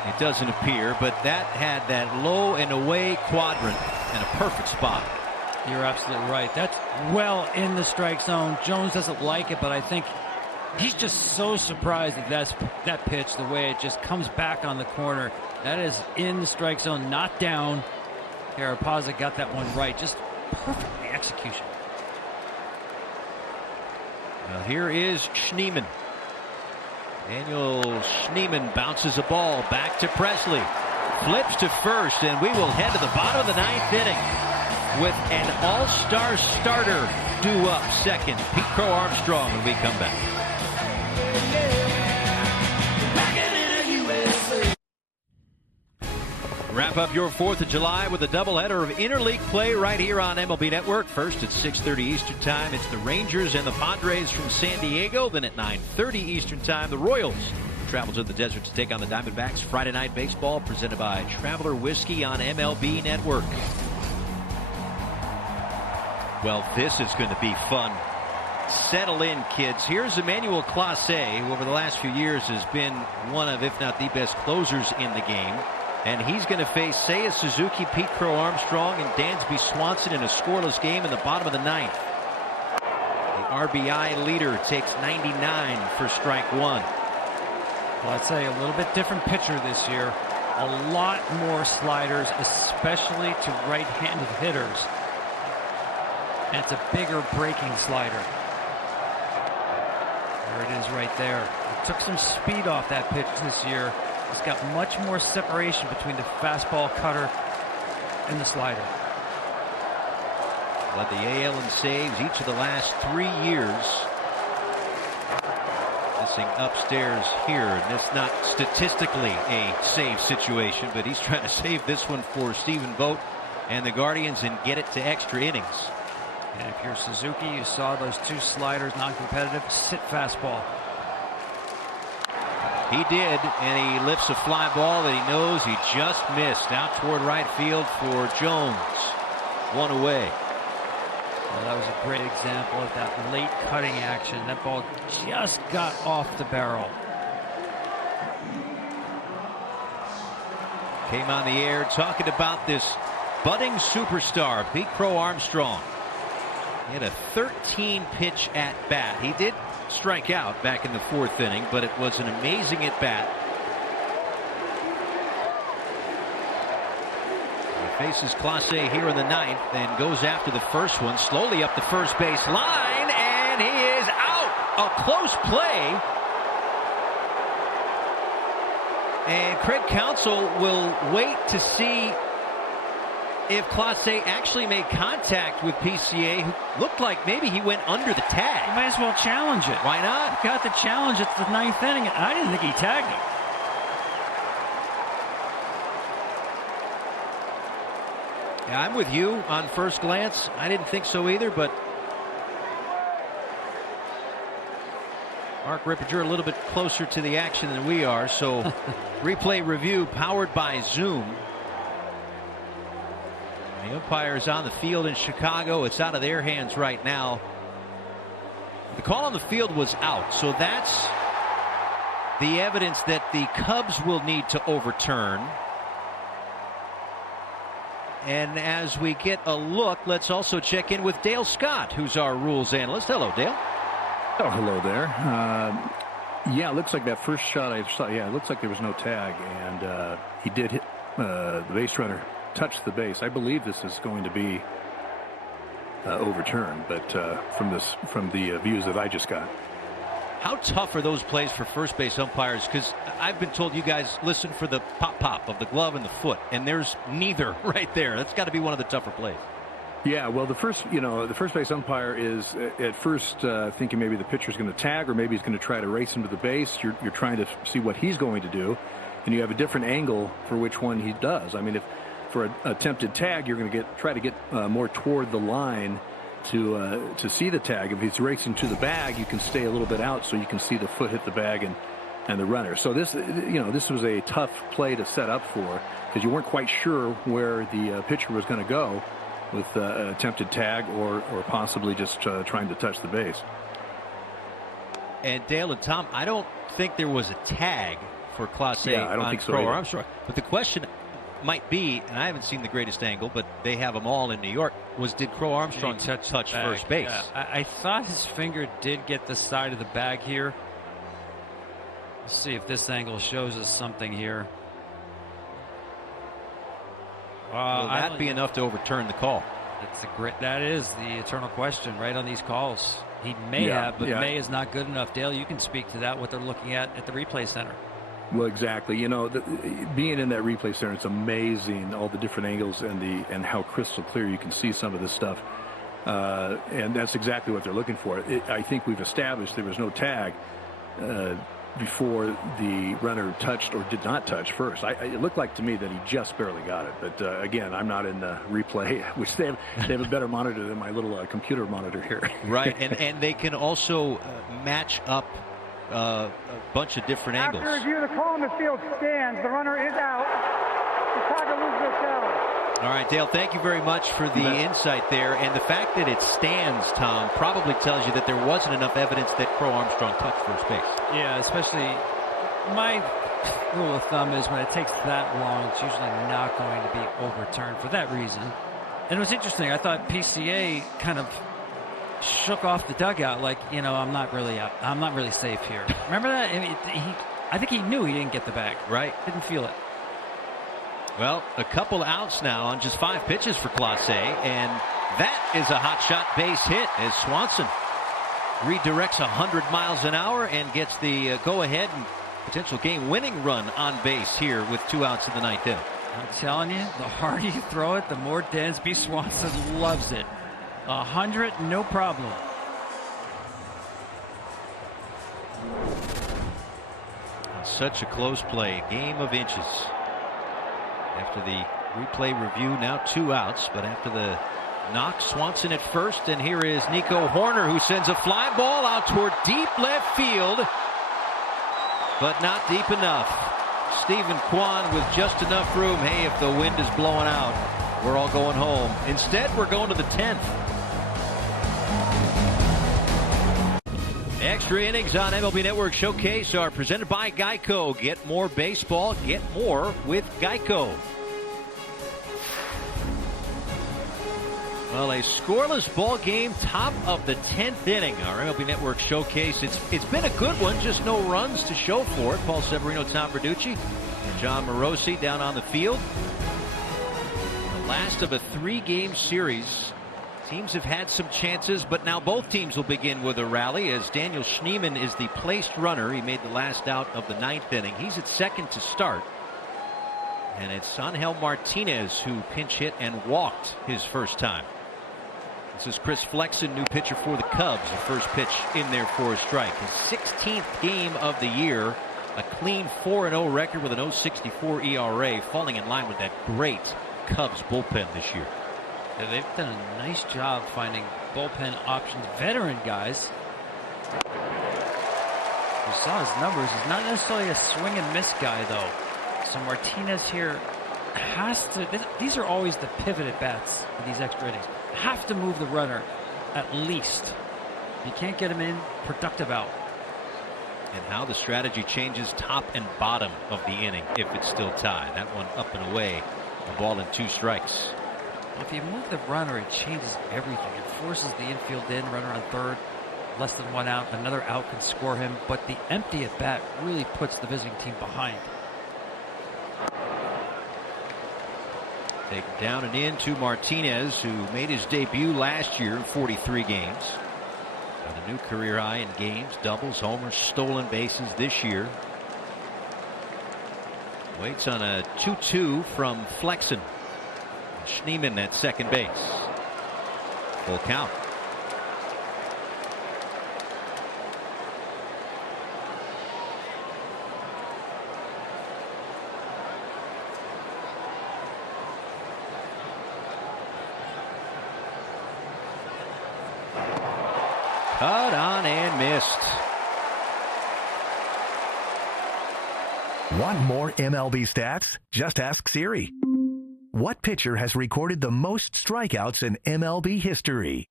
It doesn't appear, but that had that low and away quadrant and a perfect spot. You're absolutely right. That's well in the strike zone. Jones doesn't like it, but I think he's just so surprised at that pitch, the way it just comes back on the corner. That is in the strike zone, not down. Carapazza got that one right. Just perfectly execution. Well, here is Schneemann. Daniel Schneemann bounces a ball back to Presley. Flips to first, and we will head to the bottom of the 9th inning with an all-star starter due up second. Pete Crow Armstrong when we come back. Wrap up your 4th of July with a doubleheader of interleague play right here on MLB Network. First at 6:30 Eastern Time, it's the Rangers and the Padres from San Diego. Then at 9:30 Eastern Time, the Royals travel to the desert to take on the Diamondbacks. Friday Night Baseball presented by Traveler Whiskey on MLB Network. Well, this is going to be fun. Settle in, kids. Here's Emmanuel Clase, who over the last few years has been one of, if not the best closers in the game. And he's going to face Seiya Suzuki, Pete Crow Armstrong, and Dansby Swanson in a scoreless game in the bottom of the 9th. The RBI leader takes 99 for strike 1. Well, I'd say a little bit different pitcher this year. A lot more sliders, especially to right-handed hitters. And it's a bigger breaking slider. There it is right there. It took some speed off that pitch this year. It's got much more separation between the fastball, cutter, and the slider. Led the AL in saves each of the last 3 years. Missing upstairs here, and it's not statistically a save situation, but he's trying to save this one for Stephen Vogt and the Guardians and get it to extra innings. And if you're Suzuki, you saw those 2 sliders, non-competitive, sit fastball. He did, and he lifts a fly ball that he knows he just missed out toward right field for Jones. 1 away. Well, that was a great example of that late cutting action. That ball just got off the barrel. Came on the air talking about this budding superstar, Pete Crow Armstrong. He had a 13-pitch at-bat. He did strike out back in the 4th inning, but it was an amazing at-bat. He faces Clase here in the 9th and goes after the first one, slowly up the first base line, and he is out. A close play. And Craig Counsell will wait to see if Clase actually made contact with PCA, who looked like maybe he went under the tag. You might as well challenge it. Why not? Got the challenge at the 9th inning. I didn't think he tagged him. Yeah, I'm with you on first glance. I didn't think so either, but Mark Rippinger a little bit closer to the action than we are, so replay review powered by Zoom. The umpire's on the field in Chicago. It's out of their hands right now. The call on the field was out, so that's the evidence that the Cubs will need to overturn. And as we get a look, let's also check in with Dale Scott, who's our rules analyst. Hello, Dale. Oh, hello there. Yeah, it looks like that first shot I saw. Yeah, it looks like there was no tag, and he did hit the base runner touched the base. I believe this is going to be overturned, but from the views that I just got. How tough are those plays for first base umpires? Because I've been told you guys listen for the pop of the glove and the foot, and there's neither right there. That's got to be one of the tougher plays. Yeah, well, the first base umpire is at first thinking maybe the pitcher's going to tag, or maybe he's going to try to race him to the base. You're trying to see what he's going to do, and you have a different angle for which one he does. I mean, if for an attempted tag, you're going to try to get more toward the line to see the tag. If he's racing to the bag, you can stay a little bit out so you can see the foot hit the bag and the runner. So this was a tough play to set up for, because you weren't quite sure where the pitcher was going to go with an attempted tag or possibly just trying to touch the base. And Dale and Tom, I don't think there was a tag for Clase I don't on think so Crow either. Armstrong. But the question might be, and I haven't seen the greatest angle, but they have them all in New York, was did Crow Armstrong touch first base? Yeah. I thought his finger did get the side of the bag here. Let's see if this angle shows us something here. Will that be enough to overturn the call? That is the eternal question right on these calls. He may have, but may is not good enough. Dale, you can speak to that, what they're looking at the replay center. Well, exactly. Being in that replay center, it's amazing, all the different angles and how crystal clear you can see some of this stuff. And that's exactly what they're looking for. I think we've established there was no tag before the runner touched or did not touch first. It looked like to me that he just barely got it. But again, I'm not in the replay, which they have a better monitor than my little computer monitor here. Right, and they can also match up a bunch of different angles. After review, the call in the field stands. The runner is out. Chicago loses the challenge. All right, Dale, thank you very much for the insight there. And the fact that it stands, Tom, probably tells you that there wasn't enough evidence that Crow Armstrong touched first base. Yeah, especially my rule of thumb is when it takes that long, it's usually not going to be overturned for that reason. And it was interesting. I thought PCA kind of shook off the dugout like, I'm not really safe here. Remember that? I think he knew he didn't get the bag. Right. Didn't feel it. Well, a couple outs now on just 5 pitches for Clase, and that is a hot shot base hit as Swanson redirects 100 miles an hour and gets the go-ahead and potential game-winning run on base here with 2 outs in the 9th inning. I'm telling you, the harder you throw it, the more Dansby Swanson loves it. 100, no problem. Such a close play, game of inches. After the replay review, now 2 outs, but after the knock, Swanson at first, and here is Nico Horner, who sends a fly ball out toward deep left field, but not deep enough. Stephen Kwan with just enough room. Hey, if the wind is blowing out, we're all going home. Instead, we're going to the 10th. Extra innings on MLB Network Showcase are presented by Geico. Get more baseball, get more with Geico. Well, a scoreless ball game, top of the 10th inning. Our MLB Network Showcase. It's been a good one, just no runs to show for it. Paul Severino, Tom Verducci, and John Morosi down on the field. The last of a 3-game series. Teams have had some chances, but now both teams will begin with a rally as Daniel Schneemann is the placed runner. He made the last out of the 9th inning. He's at second to start. And it's Angel Martinez who pinch hit and walked his first time. This is Chris Flexen, new pitcher for the Cubs. The first pitch in there for a strike. His 16th game of the year. A clean 4-0 record with an 0.64 ERA, falling in line with that great Cubs bullpen this year. Yeah, they've done a nice job finding bullpen options, veteran guys. You saw his numbers. He's not necessarily a swing and miss guy, though. So Martinez here has to. These are always the pivot at bats in these extra innings. Have to move the runner at least. You can't get him in, productive out. And how the strategy changes top and bottom of the inning if it's still tied. That one up and away. A ball and 2 strikes. If you move the runner, it changes everything. It forces the infield in, runner on third, less than 1 out. Another out can score him, but the empty at bat really puts the visiting team behind. Taken down and in to Martinez, who made his debut last year in 43 games. Got a new career high in games, doubles, homers, stolen bases this year. Waits on a 2-2 from Flexen. Schneemann at second base. Full count. Cut on and missed. Want more MLB stats? Just ask Siri. What pitcher has recorded the most strikeouts in MLB history?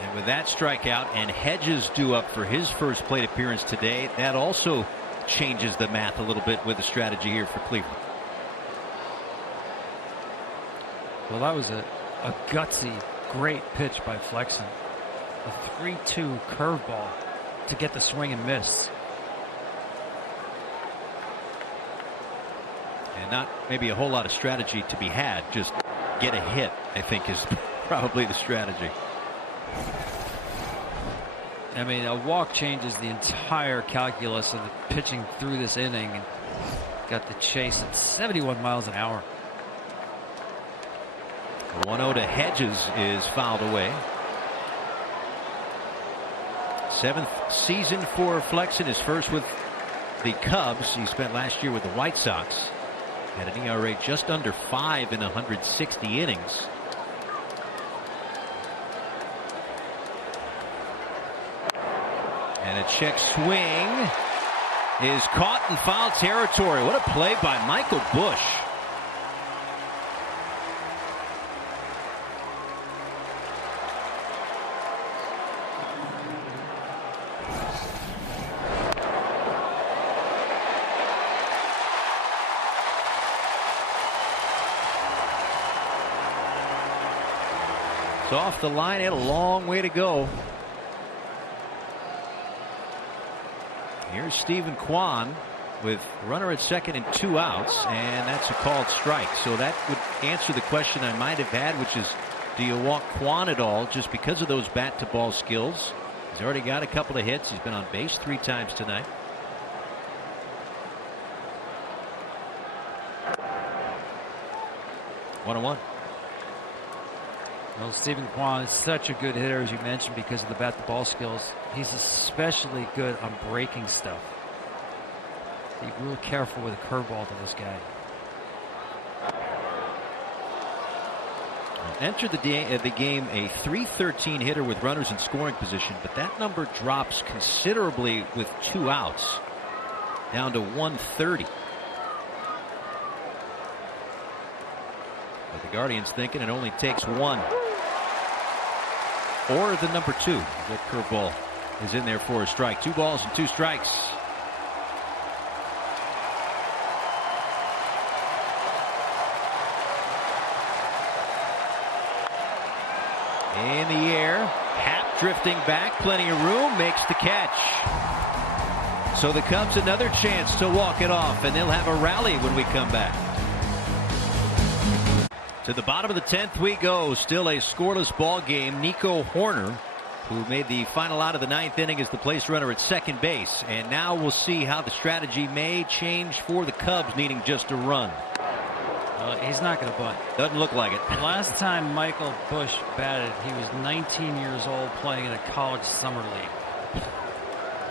And with that strikeout and Hedges due up for his first plate appearance today, that also changes the math a little bit with the strategy here for Cleveland. Well, that was a gutsy, great pitch by Flexen. A 3-2 curveball to get the swing and miss. And not maybe a whole lot of strategy to be had. Just get a hit, I think, is probably the strategy. I mean, a walk changes the entire calculus of the pitching through this inning. And got the chase at 71 miles an hour. The 1-0 to Hedges is fouled away. 7th season for Flexen, his first with the Cubs. He spent last year with the White Sox. Had an ERA just under 5 in 160 innings. And a check swing is caught in foul territory. What a play by Michael Busch. Off the line, had a long way to go. Here's Stephen Kwan with runner at second and 2 outs, and that's a called strike. So that would answer the question I might have had, which is, do you walk Kwan at all just because of those bat to ball skills? He's already got a couple of hits. He's been on base 3 times tonight. One on one. Well, Stephen Kwan is such a good hitter, as you mentioned, because of the bat-to-ball skills. He's especially good on breaking stuff. Be real careful with a curveball to this guy. Entered the game a .313 hitter with runners in scoring position, but that number drops considerably with 2 outs, down to 130. But the Guardians thinking it only takes 1. Or the number 2. That curveball is in there for a strike. 2 balls and 2 strikes. In the air, Happ drifting back, plenty of room, makes the catch. So the Cubs another chance to walk it off, and they'll have a rally when we come back. To the bottom of the 10th we go. Still a scoreless ball game. Nico Horner, who made the final out of the 9th inning as the place runner at second base. And now we'll see how the strategy may change for the Cubs, needing just a run. He's not going to bunt. Doesn't look like it. Last time Michael Busch batted, he was 19 years old playing in a college summer league.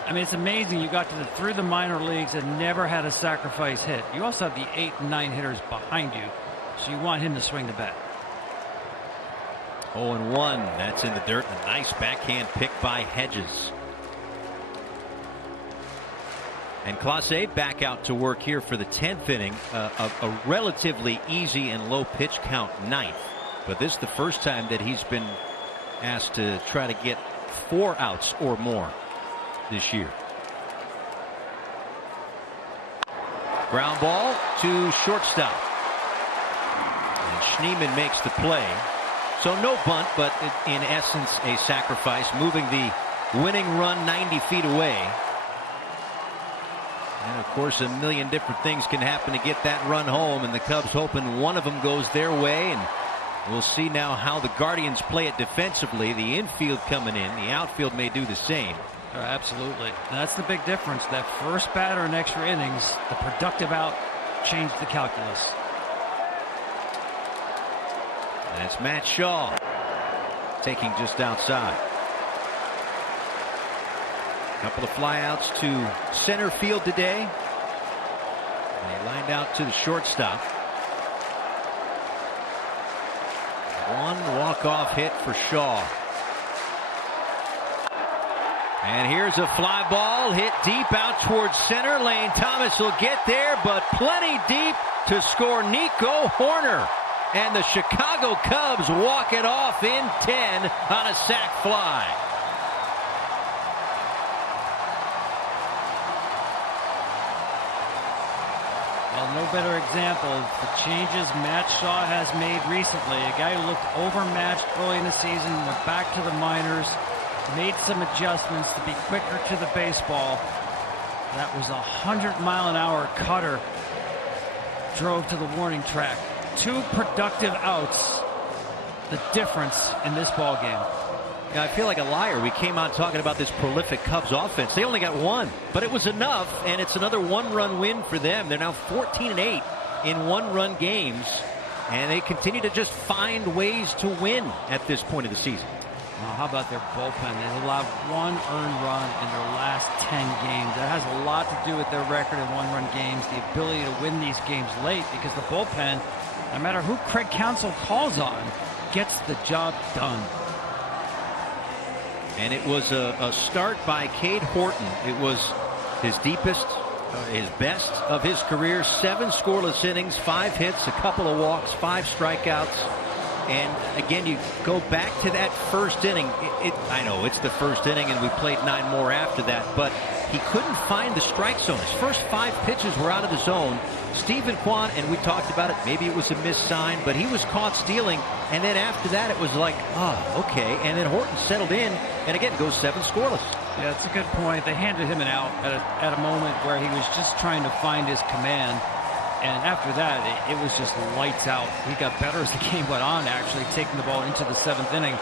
I mean, it's amazing you got through the minor leagues and never had a sacrifice hit. You also have the 8 and 9 hitters behind you. So you want him to swing the bat. 0-1. That's in the dirt. A nice backhand pick by Hedges. And Clase back out to work here for the 10th inning. A relatively easy and low pitch count 9th. But this is the first time that he's been asked to try to get 4 outs or more this year. Ground ball to shortstop. Schneemann makes the play. So no bunt, but in essence a sacrifice, moving the winning run 90 feet away. And, of course, a million different things can happen to get that run home, and the Cubs hoping one of them goes their way. And we'll see now how the Guardians play it defensively. The infield coming in. The outfield may do the same. Absolutely. That's the big difference. That first batter in extra innings, the productive out, changed the calculus. That's Matt Shaw taking just outside. A couple of flyouts to center field today. They lined out to the shortstop. One walk-off hit for Shaw. And here's a fly ball hit deep out towards center. Lane Thomas will get there, but plenty deep to score Nico Horner. And the Chicago Cubs walk it off in 10 on a sac fly. Well, no better example of the changes Matt Shaw has made recently. A guy who looked overmatched early in the season, went back to the minors, made some adjustments to be quicker to the baseball. That was a 100-mile-an-hour cutter. Drove to the warning track. 2 productive outs. The difference in this ball game. Yeah, I feel like a liar. We came on talking about this prolific Cubs offense. They only got 1, but it was enough, and it's another 1-run win for them. They're now 14-8 in 1-run games, and they continue to just find ways to win at this point of the season. Well, how about their bullpen? They've allowed 1 earned run in their last 10 games. That has a lot to do with their record in 1-run games, the ability to win these games late, because the bullpen, no matter who Craig Counsell calls on, gets the job done. And it was a start by Cade Horton. It was his deepest, his best of his career. 7 scoreless innings, 5 hits, a couple of walks, 5 strikeouts. And again, you go back to that first inning. I know it's the first inning, and we played 9 more after that, but he couldn't find the strike zone. His first 5 pitches were out of the zone. Stephen Kwan, and we talked about it, maybe it was a missed sign, but he was caught stealing. And then after that, it was like, oh, okay. And then Horton settled in, and again, goes 7 scoreless. Yeah, that's a good point. They handed him an out at a moment where he was just trying to find his command. And after that, it was just lights out. He got better as the game went on, actually, taking the ball into the 7th inning.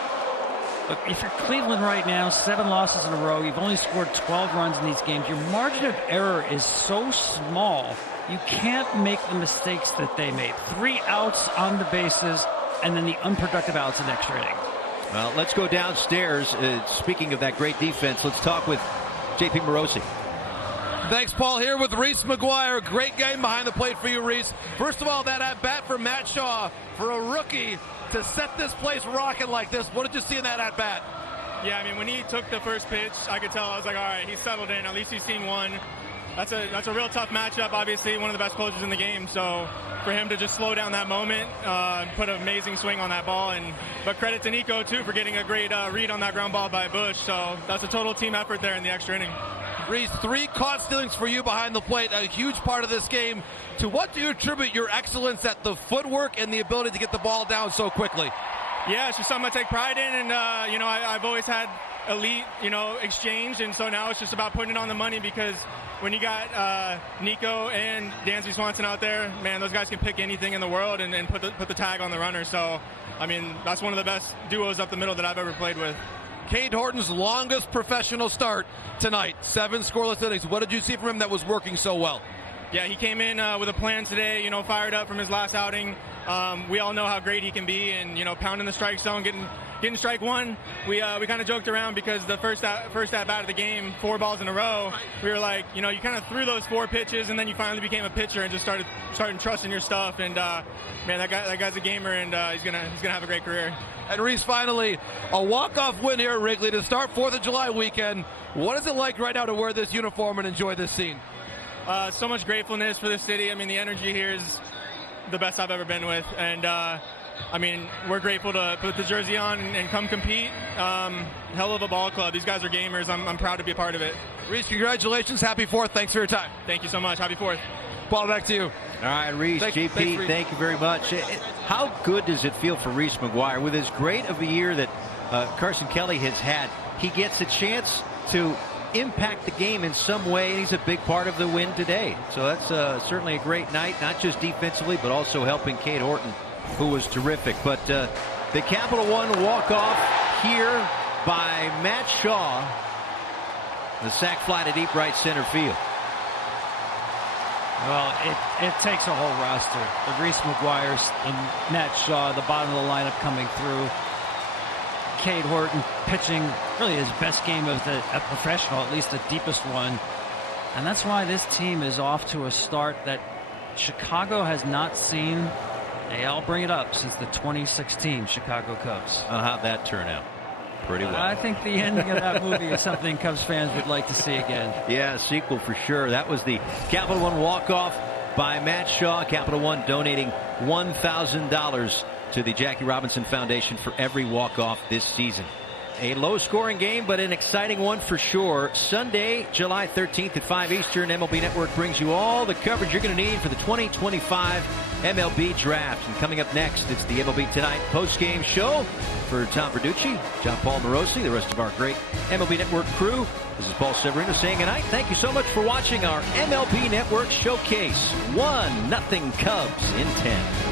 But if you're Cleveland right now, 7 losses in a row, you've only scored 12 runs in these games. Your margin of error is so small, you can't make the mistakes that they made. 3 outs on the bases, and then the unproductive outs in extra innings. Well, let's go downstairs. Speaking of that great defense, let's talk with J.P. Morosi. Thanks, Paul. Here with Reese McGuire. Great game behind the plate for you, Reese. First of all, that at-bat for Matt Shaw, for a rookie to set this place rocking like this. What did you see in that at-bat? Yeah, I mean, when he took the first pitch, I could tell. I was like, all right, he's settled in. At least he's seen one. That's a real tough matchup, obviously, one of the best closers in the game. So for him to just slow down that moment, put an amazing swing on that ball. But credit to Nico, too, for getting a great read on that ground ball by Bush. So that's a total team effort there in the extra inning. Reese, 3 caught stealings for you behind the plate, a huge part of this game. To what do you attribute your excellence at the footwork and the ability to get the ball down so quickly? Yeah, it's just something I take pride in, and I've always had elite, exchange, and so now it's just about putting it on the money, because when you got Nico and Dansby Swanson out there, man, those guys can pick anything in the world and put the tag on the runner. So, I mean, that's one of the best duos up the middle that I've ever played with. Cade Horton's longest professional start tonight, 7 scoreless innings. What did you see from him that was working so well? Yeah, he came in with a plan today, fired up from his last outing. We all know how great he can be, and, pounding the strike zone, getting strike 1. We kind of joked around because the first at-bat of the game, 4 balls in a row, we were like, you kind of threw those 4 pitches, and then you finally became a pitcher and just started trusting your stuff. And, man, that guy's a gamer, and he's gonna have a great career. And Reese, finally, a walk-off win here at Wrigley to start 4th of July weekend. What is it like right now to wear this uniform and enjoy this scene? So much gratefulness for this city. I mean, the energy here is the best I've ever been with. And, we're grateful to put the jersey on and come compete. Hell of a ball club. These guys are gamers. I'm proud to be a part of it. Reese, congratulations. Happy 4th. Thanks for your time. Thank you so much. Happy 4th. Paul, back to you. All right, Reese, JP, Reese. Thank you very much. How good does it feel for Reese McGuire? With as great of a year that Carson Kelly has had, he gets a chance to impact the game in some way, and he's a big part of the win today. So that's certainly a great night, not just defensively, but also helping Cade Horton, who was terrific. But the Capital One walk-off here by Matt Shaw. The sac fly to deep right center field. Well, it takes a whole roster. The Reese McGuire's and Matt Shaw, the bottom of the lineup coming through. Cade Horton pitching really his best game as a professional, at least the deepest one. And that's why this team is off to a start that Chicago has not seen. I'll bring it up, since the 2016 Chicago Cubs. How'd that turn out? Pretty well. I think the ending of that movie is something Cubs fans would like to see again. Yeah, a sequel for sure. That was the Capital One walk-off by Matt Shaw. Capital One donating $1,000 to the Jackie Robinson Foundation for every walk-off this season. A low-scoring game, but an exciting one for sure. Sunday, July 13th at 5 Eastern, MLB Network brings you all the coverage you're going to need for the 2025 MLB Draft. And coming up next, it's the MLB Tonight post-game show. For Tom Verducci, John Paul Morosi, the rest of our great MLB Network crew, this is Paul Severino saying goodnight. Thank you so much for watching our MLB Network Showcase. 1-0 Cubs in 10.